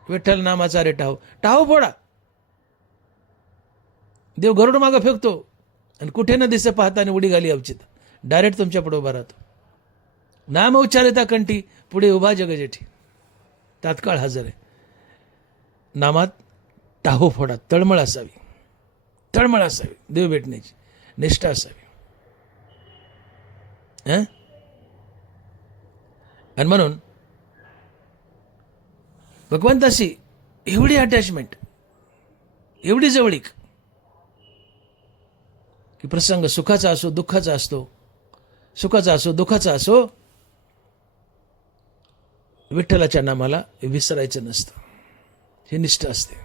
विठ्ठल नामाचा रे टाहो, टाहो फोडा. देव गरुड मागं फेकतो आणि कुठे न दिसे पाहता उडी घाली अवचित, डायरेक्ट तुमच्या पुढे उभा राहतो. नाम उच्चारिता कंठी, पुढे उभा जगजेठी, तात्काळ हजर आहे. नामात टाहो फोडा, तळमळ असावी, तळमळ असावी, देव भेटण्याची निष्ठा असावी. आणि म्हणून भगवंताशी एवढी अटॅचमेंट, एवढी जवळीक की प्रसंग सुखाचा असो दुःखाचा असतो, सुखाचा असो दुःखाचा असो, विठ्ठलाच्या नामाला विसरायचं नसतं. ही निष्ठा असते.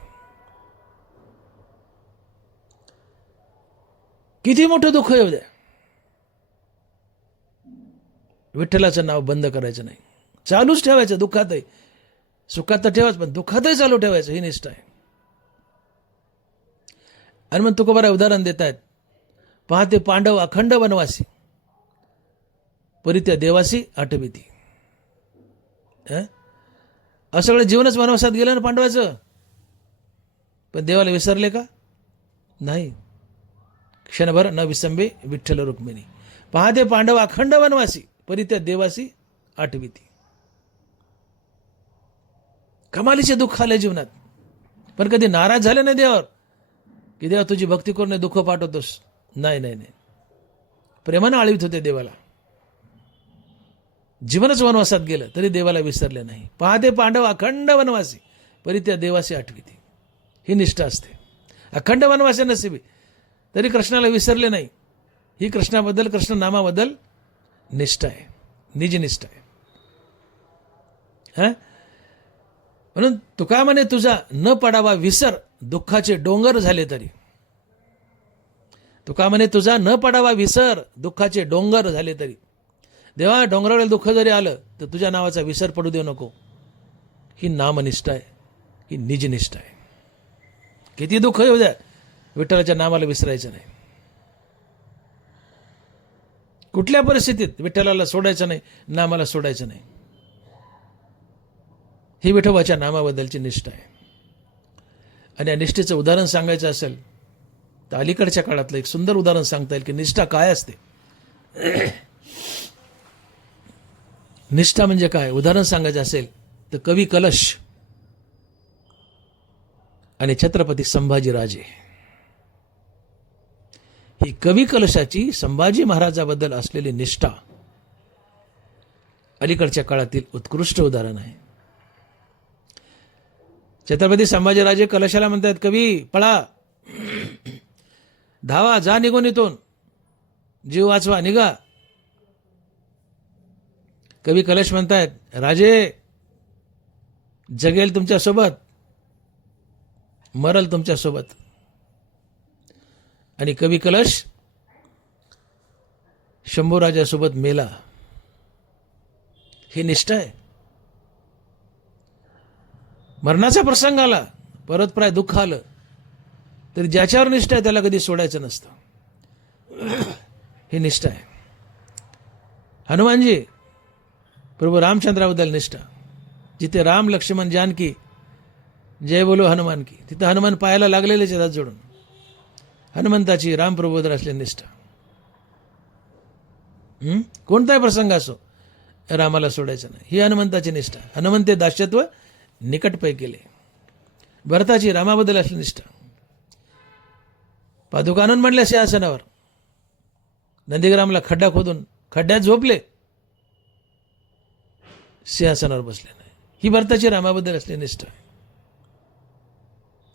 किती मोठं दुःख येऊ द्या, विठ्ठलाचं नाव बंद करायचं नाही, चालूच ठेवायचं. दुःखातही, सुखात तर ठेवाच, पण दुःखातही चालू ठेवायचं. ही निष्ठा आहे. आणि मग तुकोबाराय उदाहरण देत आहेत. पाहते पांडव अखंड वनवासी, परी त्या देवासी आठविती. सगळं जीवनच वनवासात गेलं ना पांडवाचं, पण देवाला विसरले का? नाही. क्षणभर न विसंबे विठ्ठल रुक्मिणी. पाहते पांडव अखंड वनवासी, परी त्या देवासी आठविती. कमालीचे दुःख आले जीवनात, पण कधी नाराज झाले नाही देवावर की देवा तुझी भक्ती करून दुःख पाठवतोस. नाही नाही नाही, प्रेमानं आळवीत होते देवाला. जीवनच वनवासात गेलं तरी देवाला विसरले नाही. पाहते पांडव अखंड वनवासी, परी त्या देवासी आठविती. ही निष्ठा असते. अखंड वनवासी नसिबी तरी कृष्णाला विसरले नाही. ही कृष्णाबद्दल, कृष्ण नामाबद्दल निष्ठा आहे, निज निष्ठा आहे. म्हणून तुका म्हणे तुझा न पडावा विसर, दुःखाचे डोंगर झाले तरी. तुका म्हणे तुझा न पडावा विसर, दुःखाचे डोंगर झाले तरी. देवा डोंगरावर दुःख जरी आलं तर तुझ्या नावाचा विसर पडू देऊ नको. ही नामनिष्ठा आहे, ही निजनिष्ठा आहे. किती दुःख येऊ द्या, विठ्ठलाच्या नामाला विसरायचं नाही. कुठल्या परिस्थितीत विठ्ठलाला सोडायचं नाही, नामाला सोडायचं नाही. ही विठोबाच्या नामाबद्दलची निष्ठा आहे. आणि या निष्ठेचं उदाहरण सांगायचं असेल तर अलीकडच्या काळातलं एक सुंदर उदाहरण सांगता येईल की निष्ठा काय असते. निष्ठा म्हणजे काय उदाहरण सांगायचं असेल तर कवी कलश आणि छत्रपती संभाजीराजे. ही कवी कलशाची संभाजी महाराजाबद्दल असलेली निष्ठा अलीकडच्या काळातील उत्कृष्ट उदाहरण आहे. छत्रपती संभाजीराजे कलशाला म्हणतात, कवी पळा, धावा, जा निघून इथून, जीव वाचवा, निघा. कवी कलश म्हणतायत, राजे जगेल तुमच्यासोबत, मरल तुमच्यासोबत. आणि कवी कलश शंभूराजासोबत मेला. ही निष्ठा आहे. मरणाचा प्रसंग आला, परत प्राय दुःख आलं तरी ज्याच्यावर निष्ठा आहे त्याला कधी सोडायचं नसतं. ही निष्ठा आहे. हनुमानजी प्रभू रामचंद्राबद्दल निष्ठा. जिथे राम लक्ष्मण जानकी जय बोलो हनुमान की, तिथं हनुमान पायाला लागलेलेच हात जोडून. हनुमंताची रामप्रभूबद्दल असलेली निष्ठा. कोणताही प्रसंग असो रामाला सोडायचं नाही, ही हनुमंताची निष्ठा. हनुमंते दास्यत्व निकट पै केले. भरताची रामाबद्दल असलेली निष्ठा. पादुका आणून म्हणल्या सिंहासनावर, नंदीग्रामला खड्डा खोदून खड्ड्यात झोपले, सिंहासनावर बसले नाही. ही भरताची रामाबद्दल असलेली निष्ठा.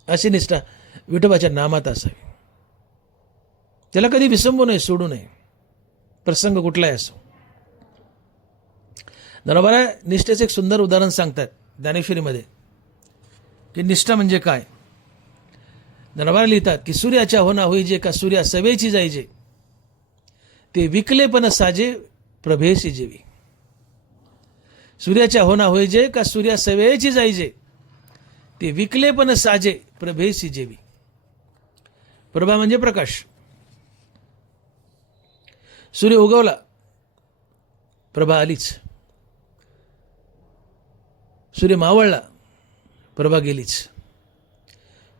अशी निष्ठा विठोबाच्या नामात असावी. त्याला कधी विसंबू नये, सोडू नये, प्रसंग कुठलाही असो. बरोबर आहे. निष्ठेचं एक सुंदर उदाहरण सांगतात ज्ञानेश्वरीमध्ये की निष्ठा म्हणजे काय. नरवार लिहितात की सूर्याच्या होना होईजे का सूर्या सवेची जाईजे, ते विकले पण साजे प्रभेशी जेवी. सूर्याच्या होना होईजे का सूर्या सवेची जाईजे, ते विकले पण साजे प्रभेशी जेवी. प्रभा म्हणजे प्रकाश. सूर्य उगवला, प्रभा आलीच. सूर्य मावळला, प्रभा गेलीच.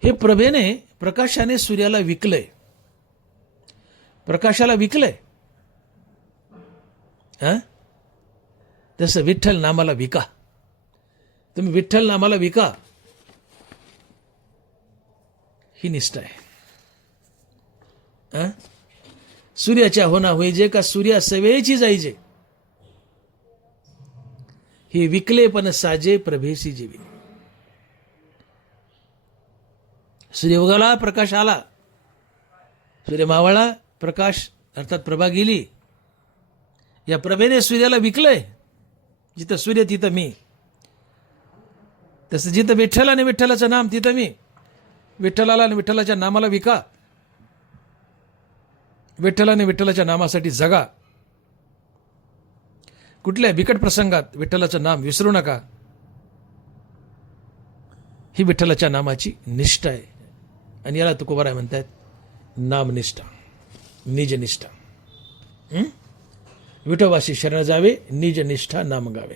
हे प्रभेने, प्रकाशाने सूर्याला विकलंय, प्रकाशाला विकलंय. तसं विठ्ठल नामाला विका. तुम्ही विठ्ठल नामाला विका, ही निष्ठा आहे. सूर्याच्या होना होईजे का सूर्या सवेची जाईजे, हे विकले पण साजे प्रभेशी जेवी. सूर्य उगवला, प्रकाश आला. सूर्य मावळला, प्रकाश अर्थात प्रभा गेली. या प्रभेने सूर्याला विकलंय. जिथं सूर्य तिथं मी. तसं जिथं विठ्ठल आणि विठ्ठलाचं नाम तिथं मी. विठ्ठलाला आणि विठ्ठलाच्या नामाला विका. विठ्ठलाने विठ्ठलाच्या नामासाठी जगा. कुठल्या बिकट प्रसंगात विठ्ठलाचं नाम विसरू नका. ही विठ्ठलाच्या नामाची निष्ठा आहे. आणि याला तुकोबाराय म्हणतात नामनिष्ठा, निजनिष्ठा. विठोबाशी शरण जावे, निजनिष्ठा नाम गावे.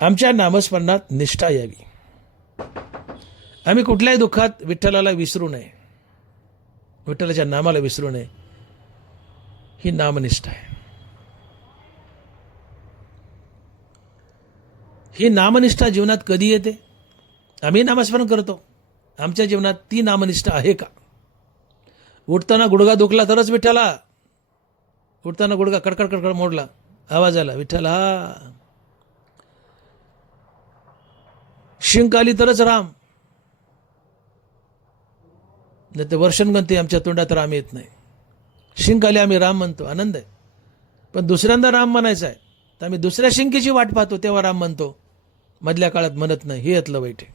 आमच्या नामस्मरणात निष्ठा यावी. आम्ही कुठल्याही दुःखात विठ्ठलाला विसरू नये, विठ्ठलाच्या नामाला विसरू नये. ही नामनिष्ठा आहे. ही नामनिष्ठा जीवनात कधी येते? आम्ही नामस्मरण करतो. आमच्या जीवनात ती नामनिष्ठा आहे का? उठताना गुडघा दुखला तरच विठ्ठला. उठताना गुडघा कडकड कडकड मोडला, आवाज आला विठ्ठल हा. शिंक आली तरच राम. नाही तर वर्षणगंती आमच्या तोंडात राम येत नाही. शिंक आली आम्ही राम म्हणतो, आनंद आहे. पण दुसऱ्यांदा राम म्हणायचं आहे तर आम्ही दुसऱ्या शिंकेची वाट पाहतो, तेव्हा राम म्हणतो. मधल्या काळात म्हणत नाही. हे यातलं वाईट आहे.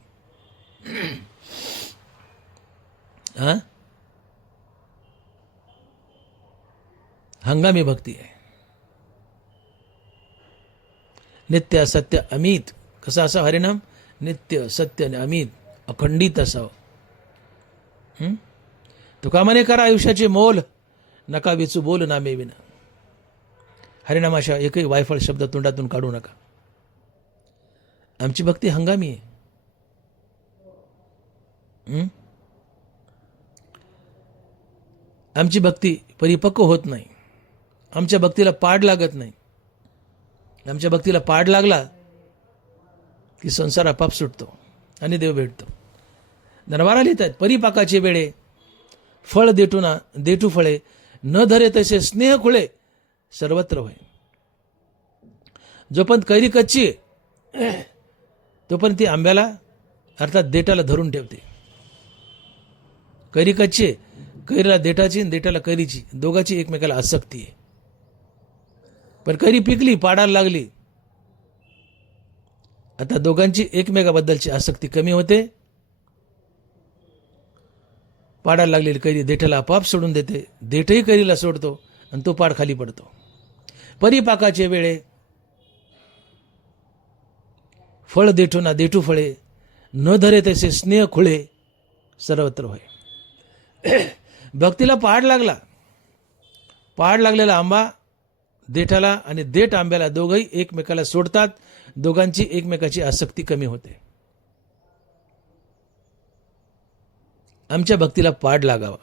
हंगामी भक्ती आहे. नित्य असत्य अमित. कसं असावं हरिनाम? नित्य सत्य आणि अमित अखंडित असावं. तुका म्हणे करा आयुष्याचे मोल, नका विचू बोल नामे विना. हरिनामाशा एकही वायफळ शब्द तोंडातून काढू नका. आमची भक्ती हंगामी आहे. आमची भक्ती परिपक्व होत नाही. आमच्या भक्तीला पाड लागत नाही. आमच्या भक्तीला पाड लागला की संसार आपाप सुटतो आणि देव भेटतो. धनवारा लिहितात परिपाकाचे वेळे फळ देटू फळे, न धरे तसे स्नेह खुळे सर्वत्र होय. जोपर्यंत कैरी कच्ची आहे तोपर्यंत ती आंब्याला अर्थात देठाला धरून ठेवते. कैरी कच्ची आहे, कैरीला देठाची आणि देठाला कैरीची दोघाची एकमेकाला आसक्ती आहे. पण कैरी पिकली, पाडायला लागली, आता दोघांची एकमेकाबद्दलची आसक्ती कमी होते. पाडायला लागलेली कैरी देठाला आपाप सोडून देते, देठही कैरीला सोडतो आणि तो पाड खाली पडतो. परिपाकाचे वेळे फळ देठू फळे, न धरे तसे स्नेह खुळे सर्वत्र होय. भक्तीला पाड लागला. पाड लागलेला आंबा देठाला आणि देठ आंब्याला दोघंही एकमेकाला सोडतात. दोघांची एकमेकाची आसक्ती कमी होते. आमच्या भक्तीला पाड लागावा.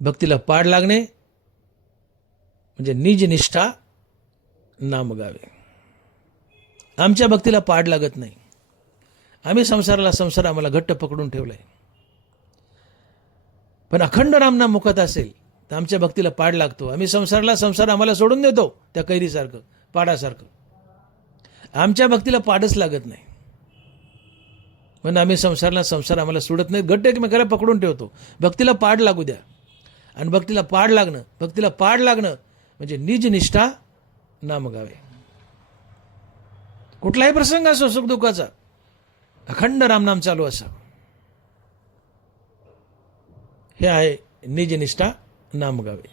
भक्तीला पाड लागणे म्हणजे निज निष्ठा नाम गावे. आमच्या भक्तीला पाड लागत नाही. आम्ही संसार आम्हाला घट्ट पकडून ठेवलाय. पण अखंड रामनाम मुखात असेल तर आमच्या भक्तीला पाड लागतो. आम्ही संसार आम्हाला सोडून देतो त्या कैरीसारखं, पाडासारखं. आमच्या भक्तीला पाडच लागत नाही. पण आम्ही संसार आम्हाला सोडत नाही, घट्ट एकमेकाला पकडून ठेवतो. भक्तीला पाड लागू द्या. आणि भक्तीला पाड लागणं म्हणजे निज निष्ठा नाम गावे. कुठलाही प्रसंग असो सुखदुःखाचा, अखंड रामनाम चालू असा, हे आहे निज निष्ठा नाम गावे.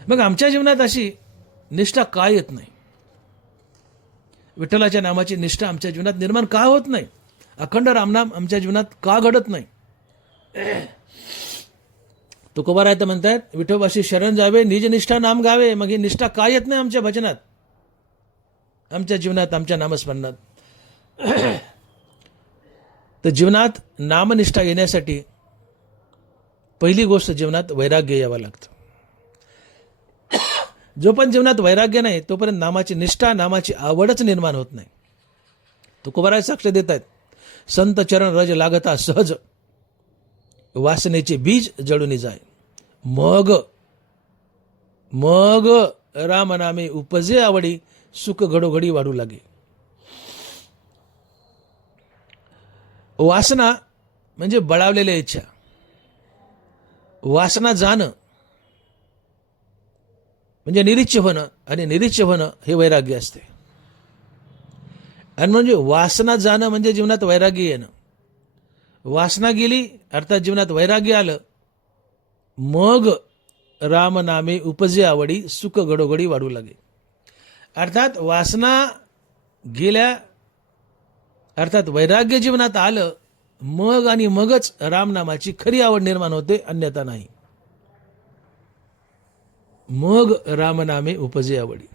मग आमच्या जीवनात अशी निष्ठा का येत नाही? विठ्ठलाच्या नामाची निष्ठा आमच्या जीवनात निर्माण का होत नाही? अखंड रामनाम आमच्या जीवनात का घडत नाही? तुकोबाराय तर म्हणतात, विठोबाशी शरण जावे निज निष्ठा नाम गावे. मग ही निष्ठा का येत नाही आमच्या भजनात, आमच्या जीवनात, आमच्या नामस्मरणात? तर जीवनात नामनिष्ठा येण्यासाठी पहिली गोष्ट जीवनात वैराग्य यावं लागतं. जोपर्यंत जीवनात वैराग्य नाही तोपर्यंत नामाची निष्ठा, नामाची आवडच निर्माण होत नाही. तुकोबाराय साक्ष देत आहेत, संत चरण रज लागता सहज, वासनेचे बीज जळून जाय. मग राम नामे उपजे आवडी, सुख घडोघडी वाढू लागे. वासना म्हणजे बळावलेल्या इच्छा. वासना जाणं म्हणजे निरीच्छ होणं, आणि निरीच्छ होणं हे वैराग्य असते. आणि म्हणजे वासना जाणं म्हणजे जीवनात वैराग्य येणं. वासना गेली अर्थात जीवनात वैराग्य आलं, मग राम नामे उपजे आवडी, सुख घडोघडी वाढू लागे. अर्थात वासना गेल्या अर्थात वैराग्य जीवनात आलं, मग आणि मगच रामनामाची खरी आवड निर्माण होते, अन्यथा नाही. मग रामनामे उपजे आवडी,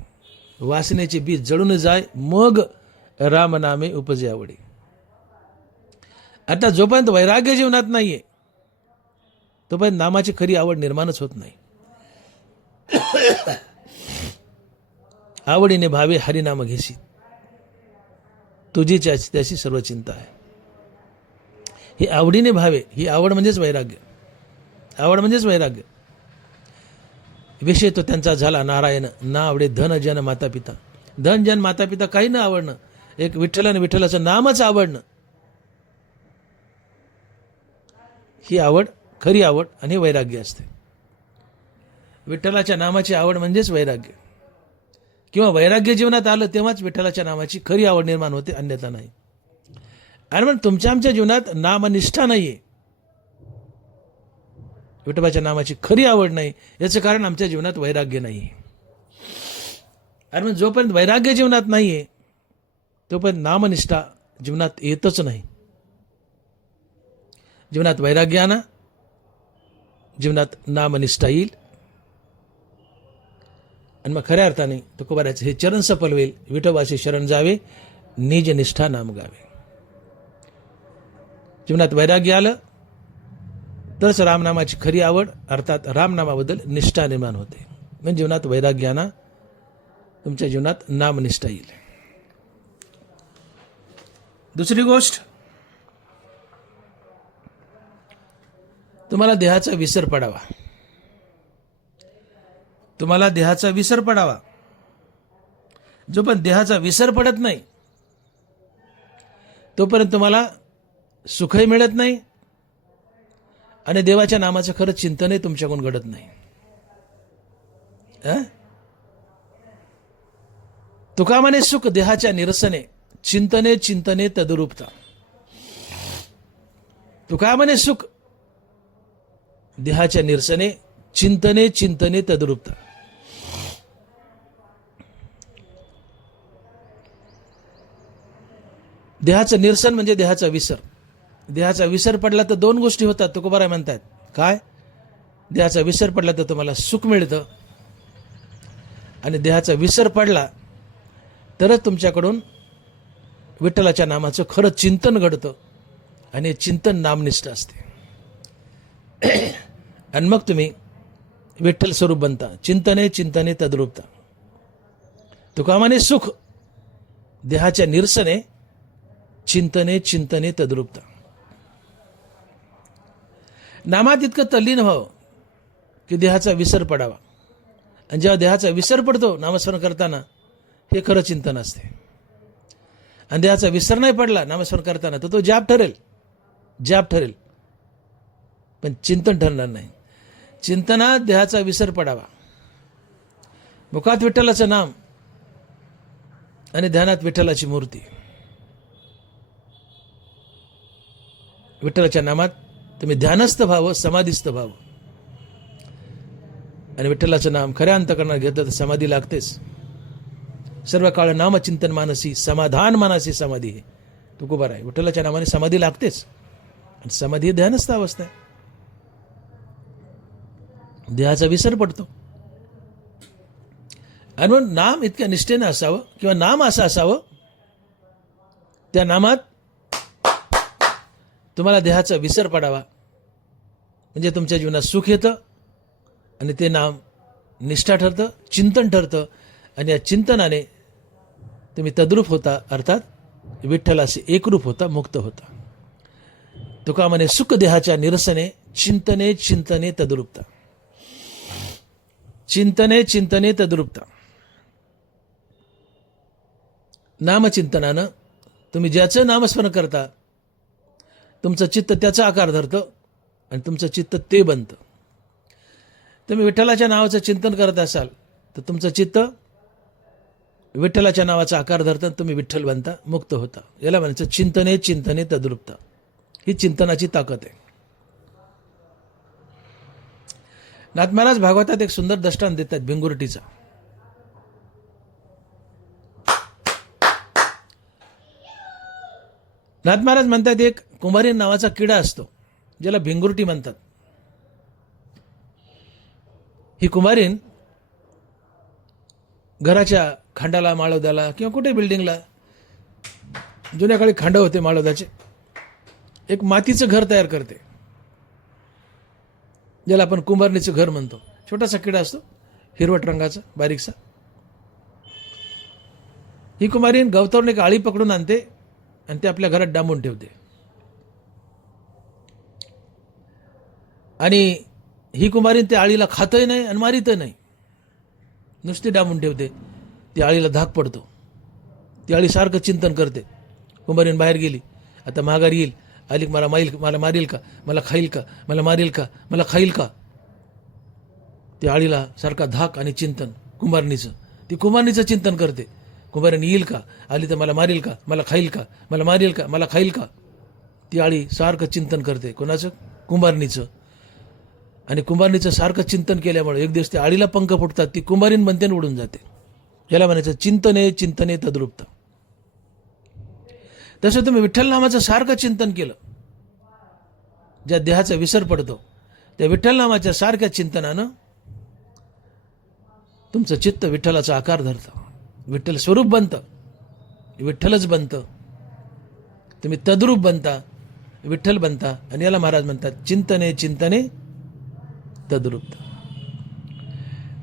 वासनेचे बीज जळून जाय, मग रामनामे उपजे आवडी. आता जोपर्यंत वैराग्य जीवनात नाहीये तोपर्यंत नामाची खरी आवड निर्माणच होत नाही. आवडीने भावे हरिनाम घेसी, तुझी त्याची सर्व चिंता आहे. ही आवडीने भावे, ही आवड म्हणजेच वैराग्य. आवड म्हणजेच वैराग्य. विषय तो त्यांचा झाला नारायण, ना आवडे धन जन माता पिता. धन जन माता पिता काही न आवडणं, एक विठ्ठल आणि विठ्ठलाचं नामच आवडणं, ही आवड, खरी आवड आणि वैराग्य असते. विठ्ठलाच्या नामाची आवड म्हणजेच वैराग्य, किंवा वैराग्य जीवनात आलं तेव्हाच विठ्ठलाच्या नामाची खरी आवड निर्माण होते, अन्यथा नाही. आणि मग तुमच्या आमच्या जीवनात नामनिष्ठा नाहीये, विठोबाच्या नामाची खरी आवड नाही, याचं कारण आमच्या जीवनात वैराग्य नाहीये. आणि मग जोपर्यंत वैराग्य जीवनात नाहीये तोपर्यंत नामनिष्ठा जीवनात येतच नाही. जीवनात वैराग्य आणा, जीवनात नामनिष्ठा येईल, आणि मग खऱ्या अर्थाने तुकोबारायचं हे चरण सफल होईल. विठोबाशी शरण जावे निज निष्ठा नाम गावे. जीवनात वैराग्य आलं तरच रामनामाची खरी आवड अर्थात रामनामाबद्दल निष्ठा निर्माण होते. म्हणजे जीवनात वैराग्य आणा, तुमच्या जीवनात नामनिष्ठा येईल. दुसरी गोष्ट, तुम्हाला देहाचा विसर पडावा. तुम्हाला देहाचा विसर पडावा. जो पण देहाचा विसर पडत नाही तोपर्यंत तुम्हाला सुखही मिळत नाही, आणि देवाच्या नामाचं खरं चिंतनही तुमच्याकडून घडत नाही. तुका म्हणे सुख देहाच्या निरसने, चिंतने चिंतने तदुरूपता. तुका म्हणे सुख देहाच्या निरसने, चिंतने चिंतने तदुरूपता. देहाचं निरसन म्हणजे देहाचा विसर. देहाचा विसर पडला तर दोन गोष्टी होतात, तुकोबाराय म्हणतात. काय? देहाचा विसर पडला तर तुम्हाला सुख मिळतं, आणि देहाचा विसर पडला तरच तुमच्याकडून विठ्ठलाच्या नामाचं खरं चिंतन घडतं, आणि चिंतन नामनिष्ठ असते. आणि मग तुम्ही विठ्ठल स्वरूप बनता. चिंतने चिंतने तद्रूपता. तुका म्हणे सुख देहाच्या निरसने, चिंतने चिंतने तद्रूपता. नामात इतकं तल्लीन व्हावं की देहाचा विसर पडावा, आणि जेव्हा देहाचा विसर पडतो नामस्मरण करताना, हे खरं चिंतन असते. आणि देहाचा विसर नाही पडला नामस्मरण करताना तर तो जाप ठरेल, पण चिंतन ठरणार नाही. चिंतनात देहाचा विसर पडावा. मुखात विठ्ठलाचं नाम आणि ध्यानात विठ्ठलाची मूर्ती. विठ्ठलाच्या नामात तुम्ही ध्यानस्थ व्हावं, समाधीस्थ व्हावं. आणि विठ्ठलाचं नाम खऱ्या अंतःकरणात घेतलं तर समाधी लागतेच. सर्व काळ नामचिंतन मानसी समाधान मानसी समाधी आहे तुकोबार आहे. विठ्ठलाच्या नामाने समाधी लागतेच. आणि समाधी ही ध्यानस्थ अवस्था आहे. देहाचा विसर पडतो. आणि म्हणून नाम इतक्या निष्ठेनं असावं किंवा नाम असं असावं, त्या नामात तुम्हाला देहाचा विसर पडावा. म्हणजे तुमच्या जीवनात सुख येतं आणि ते नाम निष्ठा ठरतं, चिंतन ठरतं. आणि या चिंतनाने तुम्ही तद्रूप होता, अर्थात विठ्ठलाशी एकरूप होता, मुक्त होता. तुका म्हणे सुख देहाच्या निरसने चिंतने चिंतने तद्रूपता. चिंतने चिंतने तद्रूपता. नामचिंतनानं तुम्ही ज्याचं नामस्मरण करता तुमचं चित्त त्याचा आकार धरतं आणि तुमचं चित्त ते बनतं. तुम्ही विठ्ठलाच्या नावाचं चिंतन करत असाल तर तुमचं चित्त विठ्ठलाच्या नावाचा आकार धरतं, तुम्ही विठ्ठल बनता, मुक्त होता. याला म्हणायचं चिंतने चिंतने तद्रूपता. ही चिंतनाची ताकद आहे. नाथ महाराज भागवतात एक सुंदर दृष्टांत देतात भिंगुरटीचा. नाथ महाराज म्हणतात एक कुंभारीन नावाचा किडा असतो ज्याला भिंगुरटी म्हणतात. ही कुंभारीन घराच्या खांडाला, माळवद्याला किंवा कुठे बिल्डिंगला, जुन्या काळी खांड होते माळवद्याचे, एक मातीचं घर तयार करते ज्याला आपण कुंभारणीचं घर म्हणतो. छोटासा किडा असतो हिरवट रंगाचा बारीकसा. ही कुंभारीन गवतावरून एक आळी पकडून आणते आणि ते आपल्या घरात डांबून ठेवते. आणि ही कुंभारीन त्या आळीला खातही नाही आणि मारितही नाही, नुसती डांबून ठेवते. ती आळीला धाक पडतो. ती आळी सारखं चिंतन करते. कुंभारीन बाहेर गेली, आता माघारी येईल, आली मला मारील का, मला खाईल का, मला मारील का, मला खाईल का. ती आळीला सारखा धाक आणि चिंतन कुंभारणीचं. ती कुंभारणीचं चिंतन करते. कुंभारीन येईल का, आली तर मला मारील का, मला खाईल का, मला मारील का, मला खाईल का. ती आळी सारखं चिंतन करते. कोणाचं? कुंभारणीचं. आणि कुंभारणीचं सारखं चिंतन केल्यामुळे एक दिवस त्या आळीला पंख फुटतात, ती कुंभारीन बनते आणि उडून जाते. याला म्हणायचं चिंतने चिंतने तद्रूपता. तसं तुम्ही विठ्ठल नामाचं सारखं चिंतन केलं, ज्या देहाचा विसर पडतो त्या विठ्ठल नामाच्या सारख्या चिंतनानं तुमचं चित्त विठ्ठलाचा आकार धरतं, विठ्ठल स्वरूप बनतं, विठ्ठलच बनतं. तुम्ही तद्रूप बनता, विठ्ठल बनता. आणि याला महाराज म्हणतात चिंतने चिंतने तद्रूपता.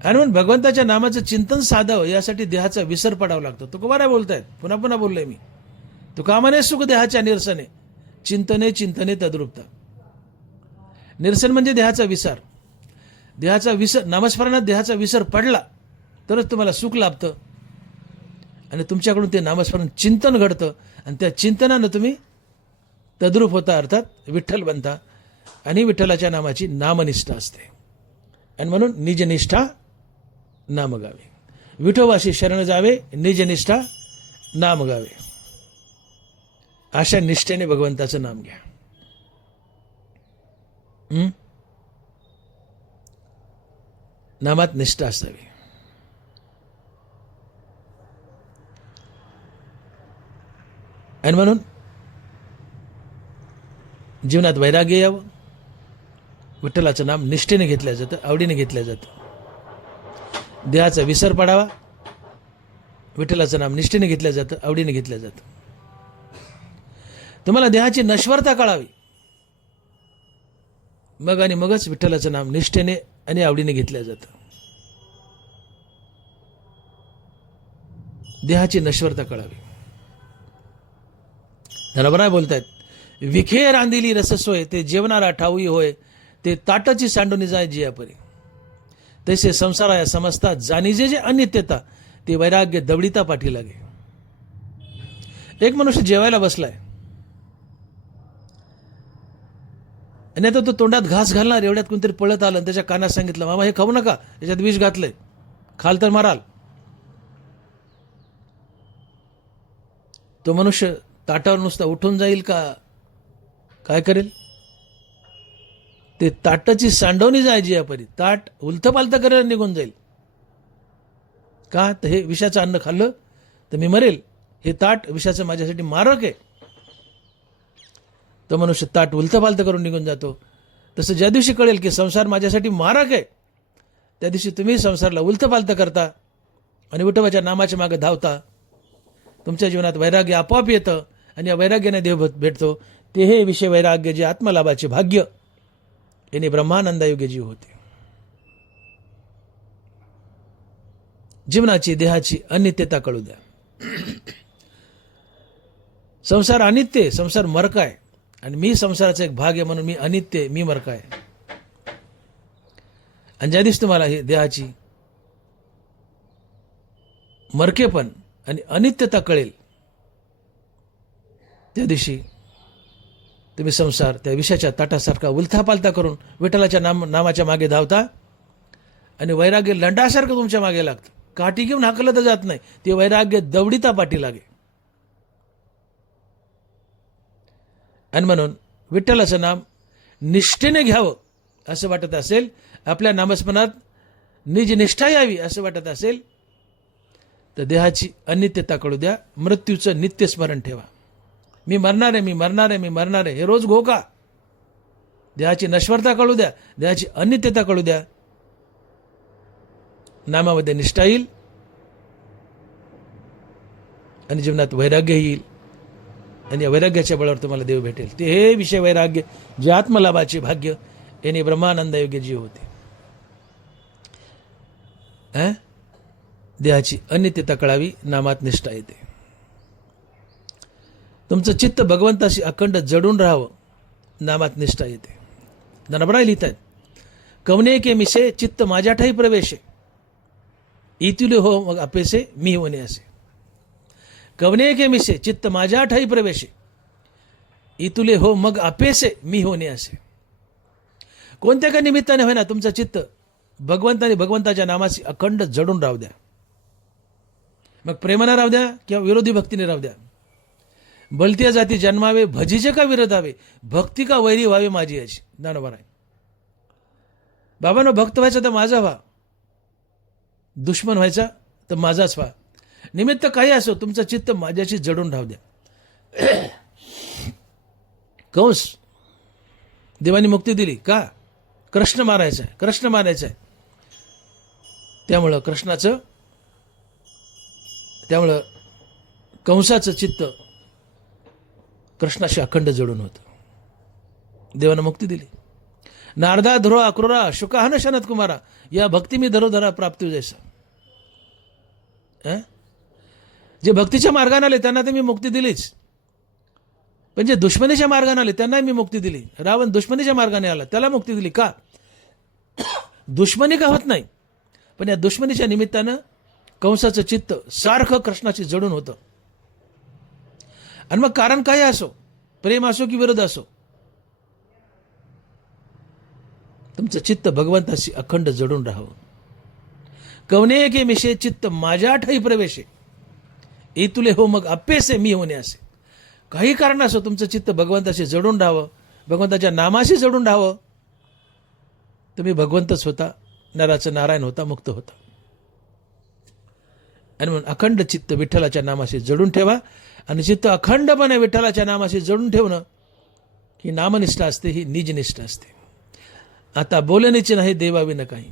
आणि म्हणून भगवंताच्या नामाचं चिंतन साधावं यासाठी देहाचा विसर पडावा लागतो. तुकोबाराय बोलतायत, पुन्हा पुन्हा बोललोय मी. तुका म्हणे सुख देहाच्या निरसने चिंतने चिंतने तद्रूपता. निरसन म्हणजे देहाचा विसर. देहाचा विसर, नामस्मरणात देहाचा विसर पडला तरच तुम्हाला सुख लाभतं. आणि तुमच्याकडून ते नामस्मरण चिंतन घडतं आणि त्या चिंतनानं तुम्ही तद्रूप होता, अर्थात विठ्ठल बनता. आणि विठ्ठलाच्या नामाची नामनिष्ठा असते. आणि म्हणून निजनिष्ठा नाम गावे. विठोबाशी शरण जावे, निजनिष्ठा नाम गावे. अशा निष्ठेने भगवंताचं नाम घ्या. नामात निष्ठा असावी. आणि म्हणून जीवनात वैराग्य यावं. विठ्ठलाचं नाम निष्ठेने घेतलं जातं, आवडीने घेतलं जातं. देहाचा विसर पडावा. विठ्ठलाचं नाम निष्ठेने घेतलं जातं, आवडीने घेतलं जातं. तुम्हाला देहाची नश्वरता कळावी, मगच विठ्ठलाचं नाम निष्ठेने आणि आवडीने घेतलं जातं. देहाची नश्वरता कळावी. धनबराय बोलतायत, विखे रांदिली रससोय ते जेवणारा ठाऊई होय, ते ताटाची सांडूनी जाय जियापरी. तैसे संसारा समजता जाणीजे जे अनित्यता, ते वैराग्य दवडिता पाठी लागे. एक मनुष्य जेवायला बसलाय आणि आता तो तोंडात घास घालणार एवढ्यात कोणतरी पळत आलं आणि त्याच्या कानात सांगितलं, मामा हे खाऊ नका, याच्यात विष घातलंय, खाल तर माराल. तो मनुष्य ताटावर नुसता उठून जाईल का काय करेल? ते ताटाची सांडवणी जायची यापरी, ताट उलथं पालथं करेल, निघून जाईल. का? तर हे विषाचं अन्न खाल्लं तर मी मरेल, हे ताट विषाचं माझ्यासाठी मारक आहे. तो मनुष्य ताट उलथं पालथं करून निघून जातो. तसं ज्या दिवशी कळेल की संसार माझ्यासाठी मारक आहे, त्या दिवशी तुम्ही संसारला उलथं पालथं करता आणि विठोबाच्या नामाच्या मागे धावता. तुमच्या जीवनात वैराग्य आपोआप येतं आणि या वैराग्याने देव भेटतो. ते हे विषय वैराग्य जे आत्मलाभाचे भाग्य याने ब्रह्मानंदायोग्य जीव होते. जीवनाची देहाची अनित्यता कळू द्या. संसार अनित्य आहे, संसार मरका आहे आणि मी संसाराचा एक भाग आहे म्हणून मी अनित्य आहे, मी मरका आहे. आणि ज्या दिवशी तुम्हाला ही देहाची मरकेपण आणि अनित्यता कळेल, त्या दिवशी तुम्ही संसार त्या विषयाच्या ताटासारखा उलथापालथा करून विठ्ठलाच्या नामाच्या मागे धावता आणि वैराग्य लंडासारखं तुमच्या मागे लागतं. काठी घेऊन हाकलं तर जात नाही, ते वैराग्य दवडीता पाठी लागे. आणि म्हणून विठ्ठलाचं नाम निष्ठेने घ्यावं असं वाटत असेल, आपल्या नामस्मरणात निज निष्ठा यावी असं वाटत असेल, तर देहाची अनित्यता कळू द्या, मृत्यूचं नित्य स्मरण ठेवा. मी मरणार आहे, मी मरणार आहे, मी मरणार आहे, हे रोज घोका. देहाची नश्वरता कळू द्या, देहाची अनित्यता कळू द्या. नामामध्ये निष्ठा येईल आणि जीवनात वैराग्य येईल आणि या वैराग्याच्या बळावर तुम्हाला देव भेटेल. ते हे विषय वैराग्य जे आत्मलाभाचे भाग्य याने ब्रह्मानंदायोग्य जीव होते. देहाची अनित्यता कळावी, नामात निष्ठा येते. तुमचं चित्त भगवंताशी अखंड जडून राहावं, नामात निष्ठा येते. नरबराय लिहितात, कवने के मिसे चित्त माझ्या ठाई प्रवेशे, इतुले हो मग अपेसे मी होणे असे. कवने के मिसे चित्त माझ्या ठाई प्रवेशे, इतुले हो मग अपेसे मी होणे असे. कोणत्या का निमित्ताने होईना तुमचं चित्त भगवंताने भगवंताच्या नामाशी अखंड जडून राहू द्या. मग प्रेमाने राहू द्या किंवा विरोधी भक्तीने राहू द्या. बलत्या जाती जन्मावे, भजीचे का विरोधावे, भक्ती का वैरी व्हावे माझी अशी. ज्ञानोबा आहे. बाबांनो, भक्त व्हायचा तर माझा व्हा, दुश्मन व्हायचा तर माझाच व्हा. निमित्त काही असो, तुमचं चित्त माझ्याशी जडून राहू द्या. कंस देवानी मुक्ती दिली का? कृष्ण मारायचा आहे, कृष्ण मारायचा आहे. त्यामुळं कंसाचं चित्त कृष्णाशी अखंड जडून होतं. देवानं मुक्ती दिली. नारदा ध्रुव अक्रूरा शुकाहन शनत कुमारा, या भक्ती मी धरोधरा प्राप्त जैसा. जे भक्तीच्या मार्गाने आले त्यांना तर मी मुक्ती दिलीच, पण जे दुश्मनीच्या मार्गाने आले त्यांना मी मुक्ती दिली. रावण दुश्मनीच्या मार्गाने आला, त्याला मुक्ती दिली का? दुश्मनी का होत नाही, पण या दुश्मनीच्या निमित्तानं कंसाचं चित्त सारखं कृष्णाशी जडून होतं. आणि मग कारण काय असो, प्रेम असो की विरोध असो, तुमचं चित्त भगवंताशी अखंड जडून राहावं. कवने के मिशे चित्त माझ्या ठाई प्रवेशे, इतुले हो मग अप्पेसे मी होणे असे. काही कारण असो तुमचं चित्त भगवंताशी जडून राहावं, भगवंताच्या नामाशी जडून राहावं. तुम्ही भगवंतच होता, नराचं नारायण होता, मुक्त होता. आणि म्हणून अखंड चित्त विठ्ठलाच्या नामाशी जडून ठेवा. आणि चित्त अखंडपणे विठ्ठलाच्या नामाशी जडून ठेवणं ही नामनिष्ठा असते, ही निजनिष्ठा असते. आता बोलणेचे नाही देवाविन काही,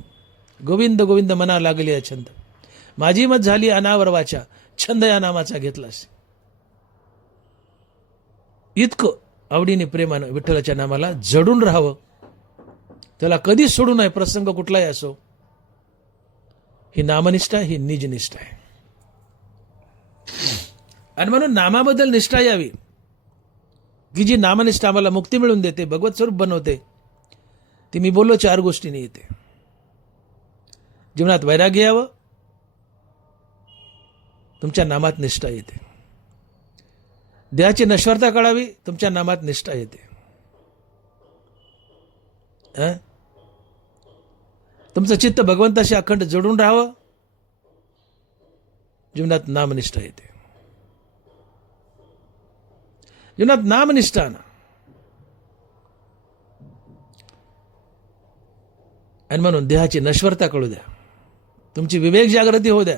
गोविंद गोविंद मना लागली या छंद, माझी मत झाली अनावर वाचा, छंद या नामाचा घेतलास. इतकं आवडीने प्रेमानं विठ्ठलाच्या नामाला जडून राहावं, त्याला कधीच सोडू नये, प्रसंग कुठलाही असो. ही नामनिष्ठा, ही निजनिष्ठा आहे. आणि म्हणून नामाबद्दल निष्ठा यावी, की जी नामनिष्ठा आम्हाला मुक्ती मिळून देते, भगवत स्वरूप बनवते. ती मी बोललो 4 गोष्टींनी येते. जीवनात वैराग्य यावं, तुमच्या नामात निष्ठा येते. देहाची नश्वरता कळावी, तुमच्या नामात निष्ठा येते. तुमचं चित्त भगवंताशी अखंड जोडून राहावं, जीवनात नामनिष्ठा येते. जीवनात नामनिष्ठा ना. आणि म्हणून देहाची नश्वरता कळू द्या, तुमची विवेक जागृती होऊ द्या,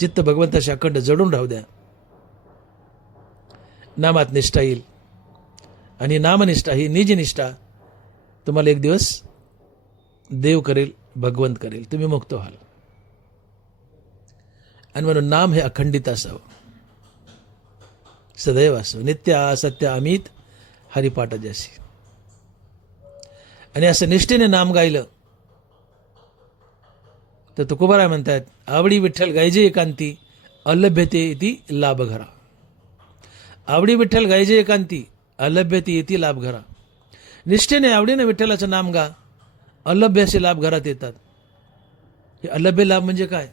चित्त भगवंताशी अखंड जडून राहू द्या. नामात निष्ठा येईल आणि नामनिष्ठा ही निजनिष्ठा तुम्हाला एक दिवस देव करेल, भगवंत करेल, तुम्ही मुक्त व्हाल. आणि म्हणून नाम हे अखंडित असावं, सदैव असावं, नित्य असत्य अमित हरिपाठ जैसी. आणि असं निष्ठेने नाम गायलं तर तुकोबाराय म्हणतात, आवडी विठ्ठल गायजे एकांती, अलभ्यते इति लाभ घरा. आवडी विठ्ठल गायजे एकांती, अलभ्यते इति लाभ घरा. निष्ठेने आवडीने विठ्ठलाचं नाम गा, अलभ्य असे लाभ घरात येतात. हे अलभ्य लाभ म्हणजे काय?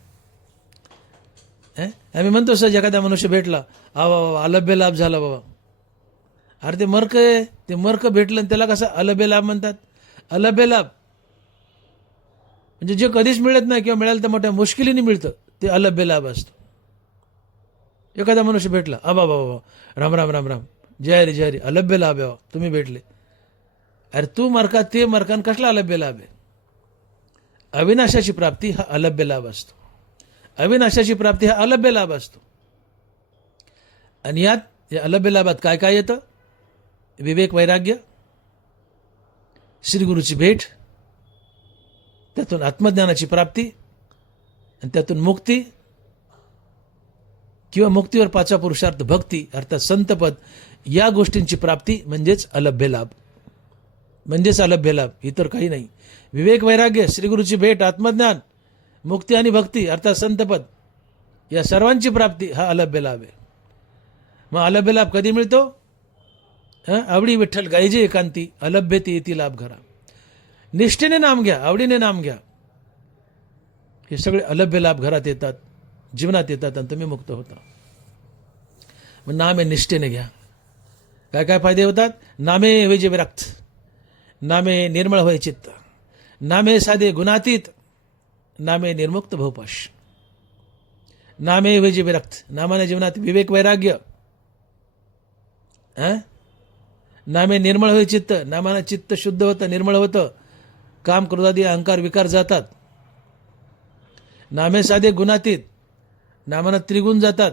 आम्ही म्हणतो सहज एखादा मनुष्य भेटला, बाबा अलभ्य लाभ झाला बाबा. अरे ते मर्क आहे, ते मर्क भेटलं त्याला कसा अलभ्य लाभ म्हणतात? अलभ्य लाभ म्हणजे जे कधीच मिळत नाही किंवा मिळालं तर मोठ्या मुश्किलीने मिळतं, ते अलभ्य लाभ असतो. एखादा मनुष्य भेटला, बाबा राम राम राम राम, जय रे जय रे, अलभ्य लाभ आहे, तुम्ही भेटले. अरे तू मरका ते मरकान कसला अलभ्य लाभ आहे? अविनाशाची प्राप्ती हा अलभ्य लाभ असतो. अविनाशाची प्राप्ती हा अलभ्य लाभ असतो. आणि यात या अलभ्य लाभात काय काय येतं? विवेक वैराग्य, श्रीगुरूची भेट, त्यातून आत्मज्ञानाची प्राप्ती आणि त्यातून मुक्ती किंवा मुक्तीवर पाचवा पुरुषार्थ भक्ती अर्थात संतपद, या गोष्टींची प्राप्ती म्हणजेच अलभ्य लाभ, म्हणजेच अलभ्य लाभ, इतर काही नाही. विवेक वैराग्य, श्रीगुरूची भेट, आत्मज्ञान, मुक्ती आणि भक्ती अर्थात संतपद, या सर्वांची प्राप्ती हा अलभ्य लाभ आहे. मग अलभ्य लाभ कधी मिळतो? आवडी विठ्ठल गायजे एकांती, अलभ्यते इति लाभ घरा. निष्ठेने नाम घ्या, आवडीने नाम घ्या, हे सगळे अलभ्य लाभ घरात येतात, जीवनात येतात आणि तुम्ही मुक्त होता. मग नाम हे निष्ठेने घ्या. काय काय फायदे होतात? नामे विजय विरक्त, नामे निर्मळ होय चित्त, नामे साधे गुणातीत, नामे निर्मुक्त भवपाश. नामे विजय विरक्त, नामाने जीवनात विवेक वैराग्य, नामे निर्मळ होय चित्त, नामाने चित्त शुद्ध होतं, निर्मळ होतं, काम क्रोधादी अहंकार विकार जातात. नामे साधे गुणातीत, नामानं त्रिगुण जातात.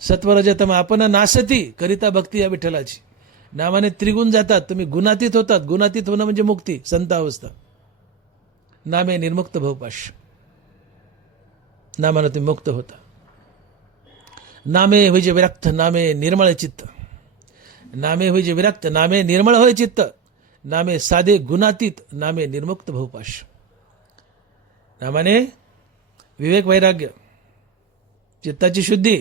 सत्वरजतम आपण नासती करिता भक्ती या विठ्ठलाची. नामाने त्रिगुण जातात, तुम्ही गुणातीत होतात. गुणातीत होणं म्हणजे मुक्ती, संत अवस्था. नामे निर्मुक्त भवपाश, नामानं तुम्ही मुक्त होता. नामे होय जे विरक्त, नामे निर्मळ चित्त, नामे होय जे विरक्त, नामे निर्मळ होय चित्त, नामे साधे गुणातीत, नामे निर्मुक्त भवपाश. नामाने विवेक वैराग्य, चित्ताची शुद्धी,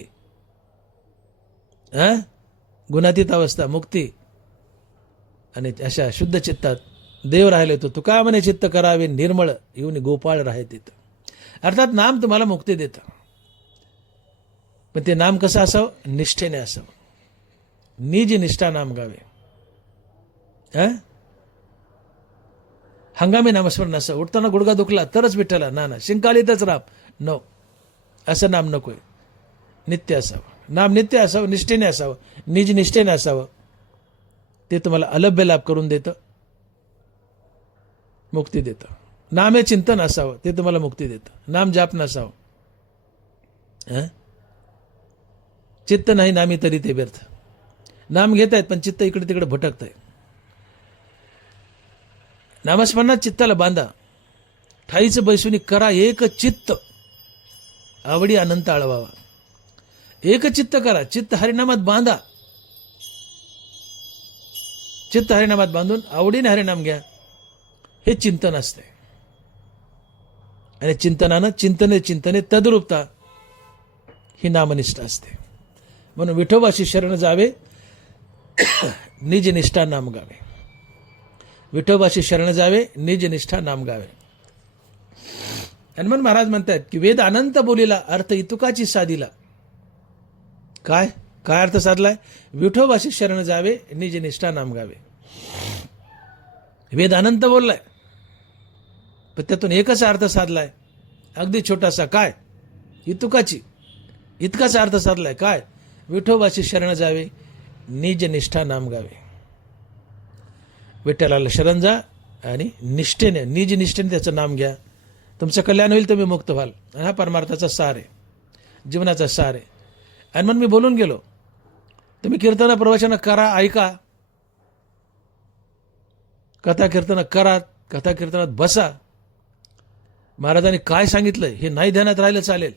गुणातीत अवस्था, मुक्ती, आणि अशा शुद्ध चित्तात देव राहिले तो. तुका म्हणे चित्त करावे निर्मळ, येऊन गोपाळ राहे तिथं. अर्थात नाम तुम्हाला मुक्ती देतं, पण ते नाम कसं असावं? निष्ठेने असावं. निज निष्ठा नाम गावे. हंगामी नामस्मरण असं, उठताना गुडगा दुखला तरच विठ्ठला, ना शिंकालीतच राम, नो, असं नाम नकोय. नित्य असावं नाम, नित्य असावं, निष्ठेने असावं, निज निष्ठेने असावं. ते तुम्हाला अलभ्य लाभ करून देतं, मुक्ती देतं. नाम हे चिंतन असावं, ते तुम्हाला मुक्ती देतं. नाम जाप नसावं. चित्त नाही नामी तरी ते व्यर्थ. नाम घेत आहेत पण चित्त इकडे तिकडे भटकत आहे. नामस्मरणात चित्ताला बांधा, ठाईच बैसुनी करा एक चित्त, आवडी अनंत आळवावा. एक चित्त करा, चित्त हरिनामात बांधा. चित्त हरिनामात बांधून आवडीने हरिनाम घ्या. हे चिंतन असते. आणि चिंतनानं चिंतने तद्रूपता ही नामनिष्ठा असते. म्हणून विठोबाशी शरण जावे, निज निष्ठा नाम गावे. विठोबाशी शरण जावे, निज निष्ठा नाम गावे. आणि मग महाराज म्हणतात की वेद अनंत बोलीला अर्थ इतुकाची साधीला. काय काय अर्थ साधलाय? विठोबाशी शरण जावे निज निष्ठा नाम गावे. वेद अनंत बोललाय, पण त्यातून एकच अर्थ साधलाय, अगदी छोटासा. काय? इतुकाची. इतकाच अर्थ साधलाय. काय? विठोबाशी शरण जावे निज निष्ठा नाम गावे. विठ्ठलाला शरण जा आणि निष्ठेने, निज निष्ठेने त्याचं नाम घ्या. तुमचं कल्याण होईल, तुम्ही मुक्त व्हाल. हा परमार्थाचा सार आहे, जीवनाचा सार आहे. आणि मग मी बोलून गेलो, तुम्ही कीर्तन प्रवचन करा, ऐका, कथा कीर्तन करा, कथा कीर्तनात बसा. महाराजांनी काय सांगितलं हे नाही ध्यानात राहिलं चालेल.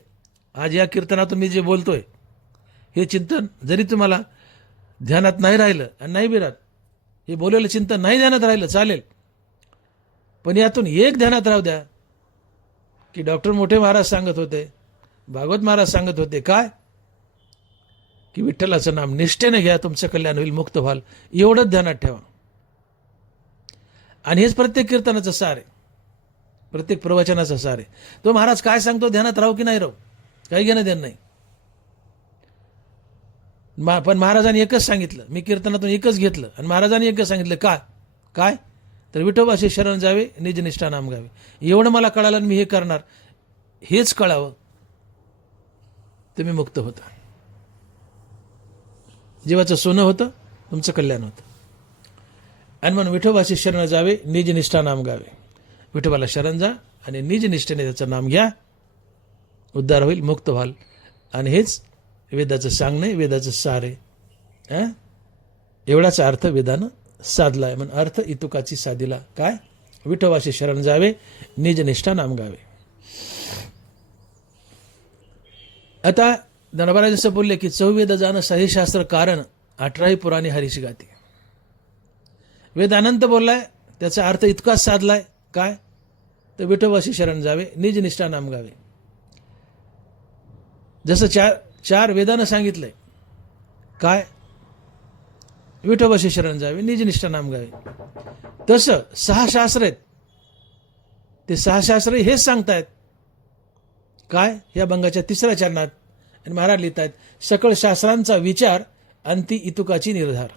आज या कीर्तनातून मी जे बोलतोय हे चिंतन जरी तुम्हाला ध्यानात नाही राहिलं आणि नाही बिरात, हे बोललेलं चिंतन नाही ध्यानात राहिलं चालेल, पण यातून एक ध्यानात राहू द्या की डॉक्टर मोठे महाराज सांगत होते, भागवत महाराज सांगत होते, काय की विठ्ठलाचं नाम निष्ठेने घ्या, तुमचं कल्याण होईल, मुक्त व्हाल. एवढंच ध्यानात ठेवा. आणि हेच प्रत्येक कीर्तनाचं सार आहे, प्रत्येक प्रवचनाचा सार आहे. तो महाराज काय सांगतो ध्यानात राहू की नाही राहू, काही घेणं देणं नाही. पण महाराजांनी एकच सांगितलं, मी कीर्तनातून एकच घेतलं आणि महाराजांनी एकच सांगितलं. काय? तर विठोबाशी शरण जावे निज निष्ठा नाम गावे. एवढं मला कळालं आणि मी हे करणार, हेच कळावं, तुम्ही मुक्त होता. जीवाचं सोनं होतं, तुमचं कल्याण होतं. आणि म्हणून विठोबाशी शरण जावे निज निष्ठा नाम गावे. विठोबाला शरण जा आणि निज निष्ठेने त्याचं नाम घ्या, उद्धार होईल, मुक्त व्हाल. आणि हेच वेदाचं सांगणे, वेदाचं सार आहे. एवढाच अर्थ वेदानं साधलाय. म्हणून अर्थ इतुकाची साधीला. काय? विठोबाशी शरण जावे निज निष्ठा नाम गावे. आता धनबराज जसं बोलले की 14 जाणं सही शास्त्र कारण 18 पुराणी हरीशी गाती. वेद अनंत बोललाय, त्याचा अर्थ इतकाच साधलाय. काय? तर विठोबाशी शरण जावे निज निष्ठा नाम गावे. जसं चार वेदानं सांगितलंय, काय? विठोबाशी शरण जावे निज निष्ठा नाम गावे. तसं 6 शास्त्र आहेत, ते 6 शास्त्र हेच सांगतायत. काय? या भंगाच्या 3ऱ्या चरणात. आणि महाराज लिहितायत, सकळ शास्त्रांचा विचार अंती इतुकाची निर्धार.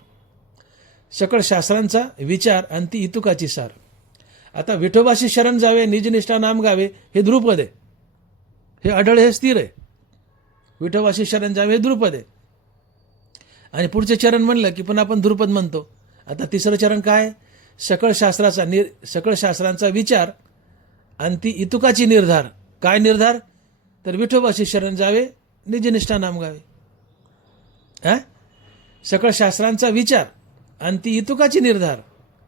सकळ शास्त्रांचा विचार अंती इतुकाची सार. आता विठोबाशी शरण जावे निजनिष्ठा नाम गावे हे ध्रुपद आहे, हे अढळ, हे स्थिर आहे. विठोबाशी शरण जावे हे ध्रुपद आहे. आणि पुढचे चरण म्हणलं की पुन्हा आपण ध्रुपद म्हणतो. आता 3रं चरण काय? सकळ शास्त्रांचा विचार अंती इतुकाची निर्धार. काय निर्धार? तर विठोबाशी शरण जावे निजनिष्ठा नाम गावे. सकळ शास्त्रांचा विचार अंती इतुकाची निर्धार.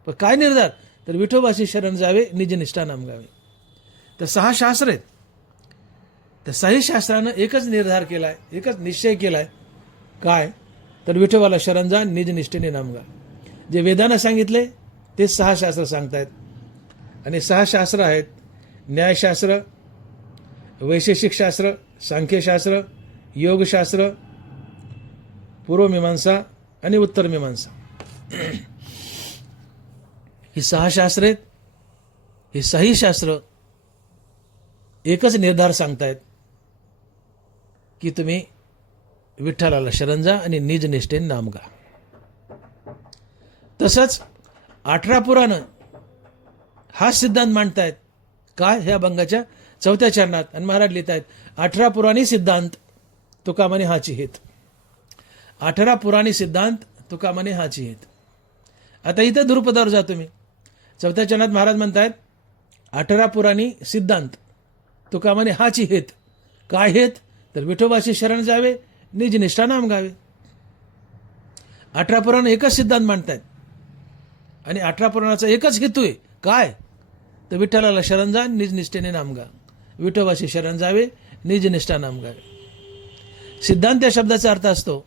पण काय निर्धार? तर विठोबाशी शरण जावे निजनिष्ठा नाम गावे. तर 6 शास्त्र आहेत, तर 6 शास्त्रानं एकच निर्धार केलाय, एकच निश्चय केलाय. काय? तर विठोबाला शरण जा निजनिष्ठेने नाम गा. जे वेदानं सांगितले ते 6 शास्त्र सांगतायत. आणि 6 शास्त्र आहेत: न्यायशास्त्र, वैशेषिक शास्त्र, सांख्यशास्त्र, योगशास्त्र, पूर्वमीमांसा आणि उत्तरमीमांसा. ही 6 शास्त्र आहेत. ही 6 शास्त्र एकच निर्धार सांगतायत की तुम्ही विठ्ठलाला शरण जा आणि निज निष्ठेने नाम गा. तसंच 18 पुराणं हा सिद्धांत मांडतायत. काय? ह्या भंगाच्या 4थ्या चरणात. आणि महाराज लिहितायत, 18 पुराणी सिद्धांत तुका म्हणे हाची हेत. 18 पुराणी सिद्धांत तुका म्हणे हाची हेत. आता इथं ध्रुपदावर जातो मी. 4थ्या चरणात महाराज म्हणतायत 18 पुराणी सिद्धांत तुका म्हणे हाची हेत. काय हेत? तर विठोबाशी शरण जावे निजनिष्ठा नाम गावे. 18 पुराण एकच सिद्धांत मांडतायत आणि 18 पुराणाचा एकच हेतू आहे. काय? तर विठ्ठलाला शरण जा निजनिष्ठेने नाम गा. विठोबाशी शरण जावे निजनिष्ठा नाम गावे. सिद्धांत या शब्दाचा अर्थ असतो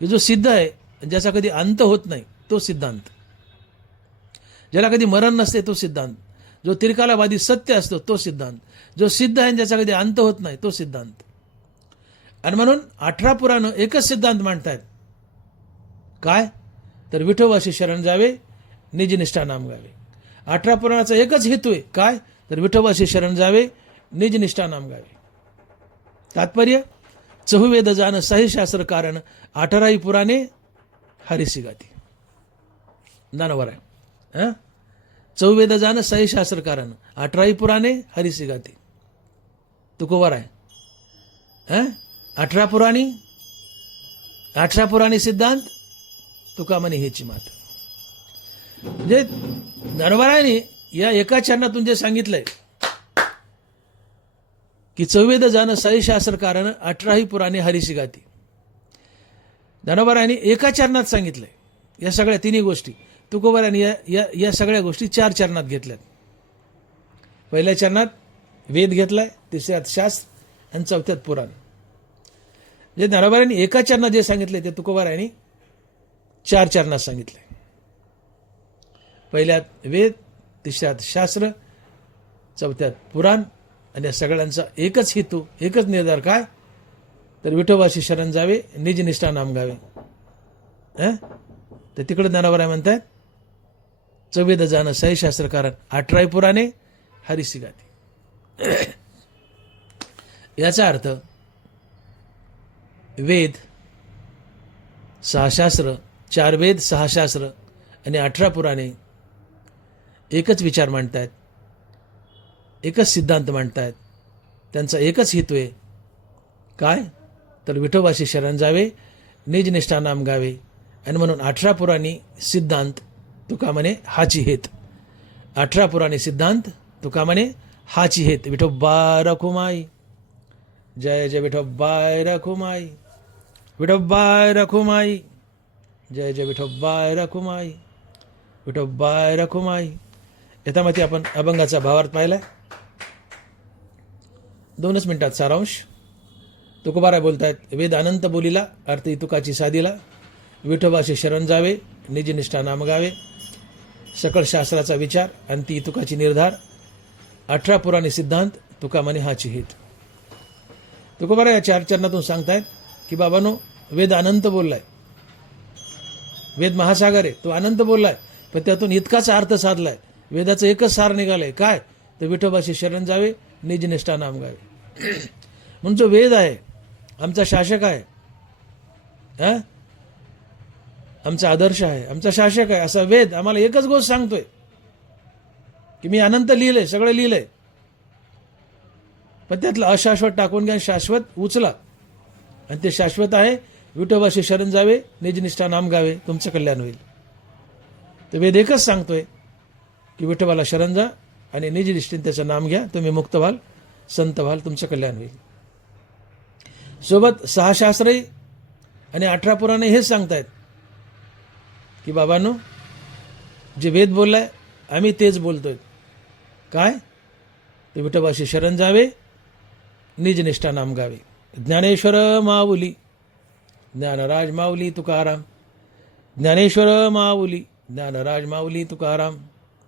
जो सिद्ध आहे, ज्याचा कधी अंत होत नाही तो सिद्धांत. ज्याला कधी मरण नसते तो सिद्धांत. जो त्रिकालवादी सत्य असतो तो सिद्धांत. जो सिद्ध आहे ज्याचा कधी अंत होत नाही तो सिद्धांत. आणि म्हणून 18 पुराणं एकच सिद्धांत मांडतायत. काय? तर विठोबाशी शरण जावे निजनिष्ठा नाम गावे. 18 पुराणाचा एकच हेतू आहे. काय? तर विठोबाशी शरण जावे निज निष्ठा नाम गावे. तात्पर्य चहुवेद जाण साही शास्त्र कारण 18 पुराणे हरिसी गाती. ज्ञानवर आहे. चौवेद जाण साई शास्त्र कारण 18 पुराणे हरिसी गाती. तुकोबर आहे. 18 पुराणी सिद्धांत तुका म्हणे हेची मात. म्हणजे ज्ञानोबारायांनी या एका चरणातून जे सांगितलंय की चौवेद जाण साई शास्त्र कारण 18 पुराणे हरिसी गाती. ज्ञानोबारायांनी एका चरणात सांगितलंय या सगळ्या तिन्ही गोष्टी. तुकोबारायांनी या सगळ्या गोष्टी 4 चरणात घेतल्यात. पहिल्या चरणात वेद घेतलाय, तिसऱ्यात शास्त्र आणि चौथ्यात पुराण. जे ज्ञानोबारायांनी एका चरणात जे सांगितले ते तुकोबारायांनी 4 चरणात सांगितले. पहिल्यात वेद, तिसऱ्यात शास्त्र, चौथ्यात पुराण. आणि या सगळ्यांचा एकच हेतू, एकच निर्धार काय, तर विठोबाशी शरण जावे निज निष्ठा नाम गावे. तर तिकडे ज्ञानोबा म्हणतात चौवेद जाण साई शास्त्र कारण 18 पुराणे हरिसी गाती. याचा अर्थ वेद 6 शास्त्र, 4 वेद 6 शास्त्र आणि 18 पुराणे एकच विचार मांडतायत, एकच सिद्धांत मांडतायत. त्यांचा एकच हेतू आहे काय, तर विठोबाशी शरण जावे निज निष्ठा नाम गावे. आणि म्हणून 18 पुराणी सिद्धांत तुका म्हणे हाची हेत. 18 पुराणी सिद्धांत तुका म्हणे हाची हेत. विठोबा रखुमाई, जय जय विठोबाय रखुमाई, विठोबाय रखुमाई, जय जय विठोबाय रखुमाई, विठोबाय रखुमाई. याच्यामध्ये आपण अभंगाचा भावार्थ पाहिलाय. 2 मिनिटात सारांश. तुकोबाराय बोलतायत वेद अनंत बोलीला अर्थ तुकाची साधीला. विठोबाशी शरण जावे निज निष्ठा नाम गावे. सकळ शास्त्राचा विचार आणि ती तुकाची निर्धार. 18 पुराणी सिद्धांत तुका म्हणे हाची हेत. तुकोबाराय या 4 चरणातून सांगतायत की बाबांनो, वेद अनंत बोललाय, वेद महासागर आहे, तो अनंत बोललाय, पण त्यातून इतकाच अर्थ साधलाय. वेदाचं एकच सार निघालंय काय, तर विठोबाशी शरण जावे निज निष्ठा नाम गावे. म्हणून जो वेद आहे आमचा शासक आहे, आमचा आदर्श आहे, आमचा शासक आहे, असा वेद आम्हाला एकच गोष्ट सांगतोय की मी अनंत लिहिलंय, सगळं लिहिलंय, पण त्यातलं अशाश्वत टाकून घ्या, शाश्वत उचला. आणि ते शाश्वत आहे विठोबाशी शरण जावे निज निष्ठा नाम गावे, तुमचं कल्याण होईल. तर वेद एकच सांगतोय की विठोबाला शरण जा आणि निज निष्ठेने त्याचं नाम घ्या, तुम्ही मुक्त व्हाल, संत व्हाल, तुमचं कल्याण होईल. सोबत 6 शास्त्रही आणि 18 पुराणे हेच सांगतायत की बाबांनो, जे वेद बोललाय आम्ही तेच बोलतोय काय, तर विठोबाशी शरण जावे निज निष्ठा नाम गावे. ज्ञानेश्वर माऊली, ज्ञानराज माऊली तुकाराम, ज्ञानेश्वर माऊली, ज्ञानराज माऊली तुकाराम.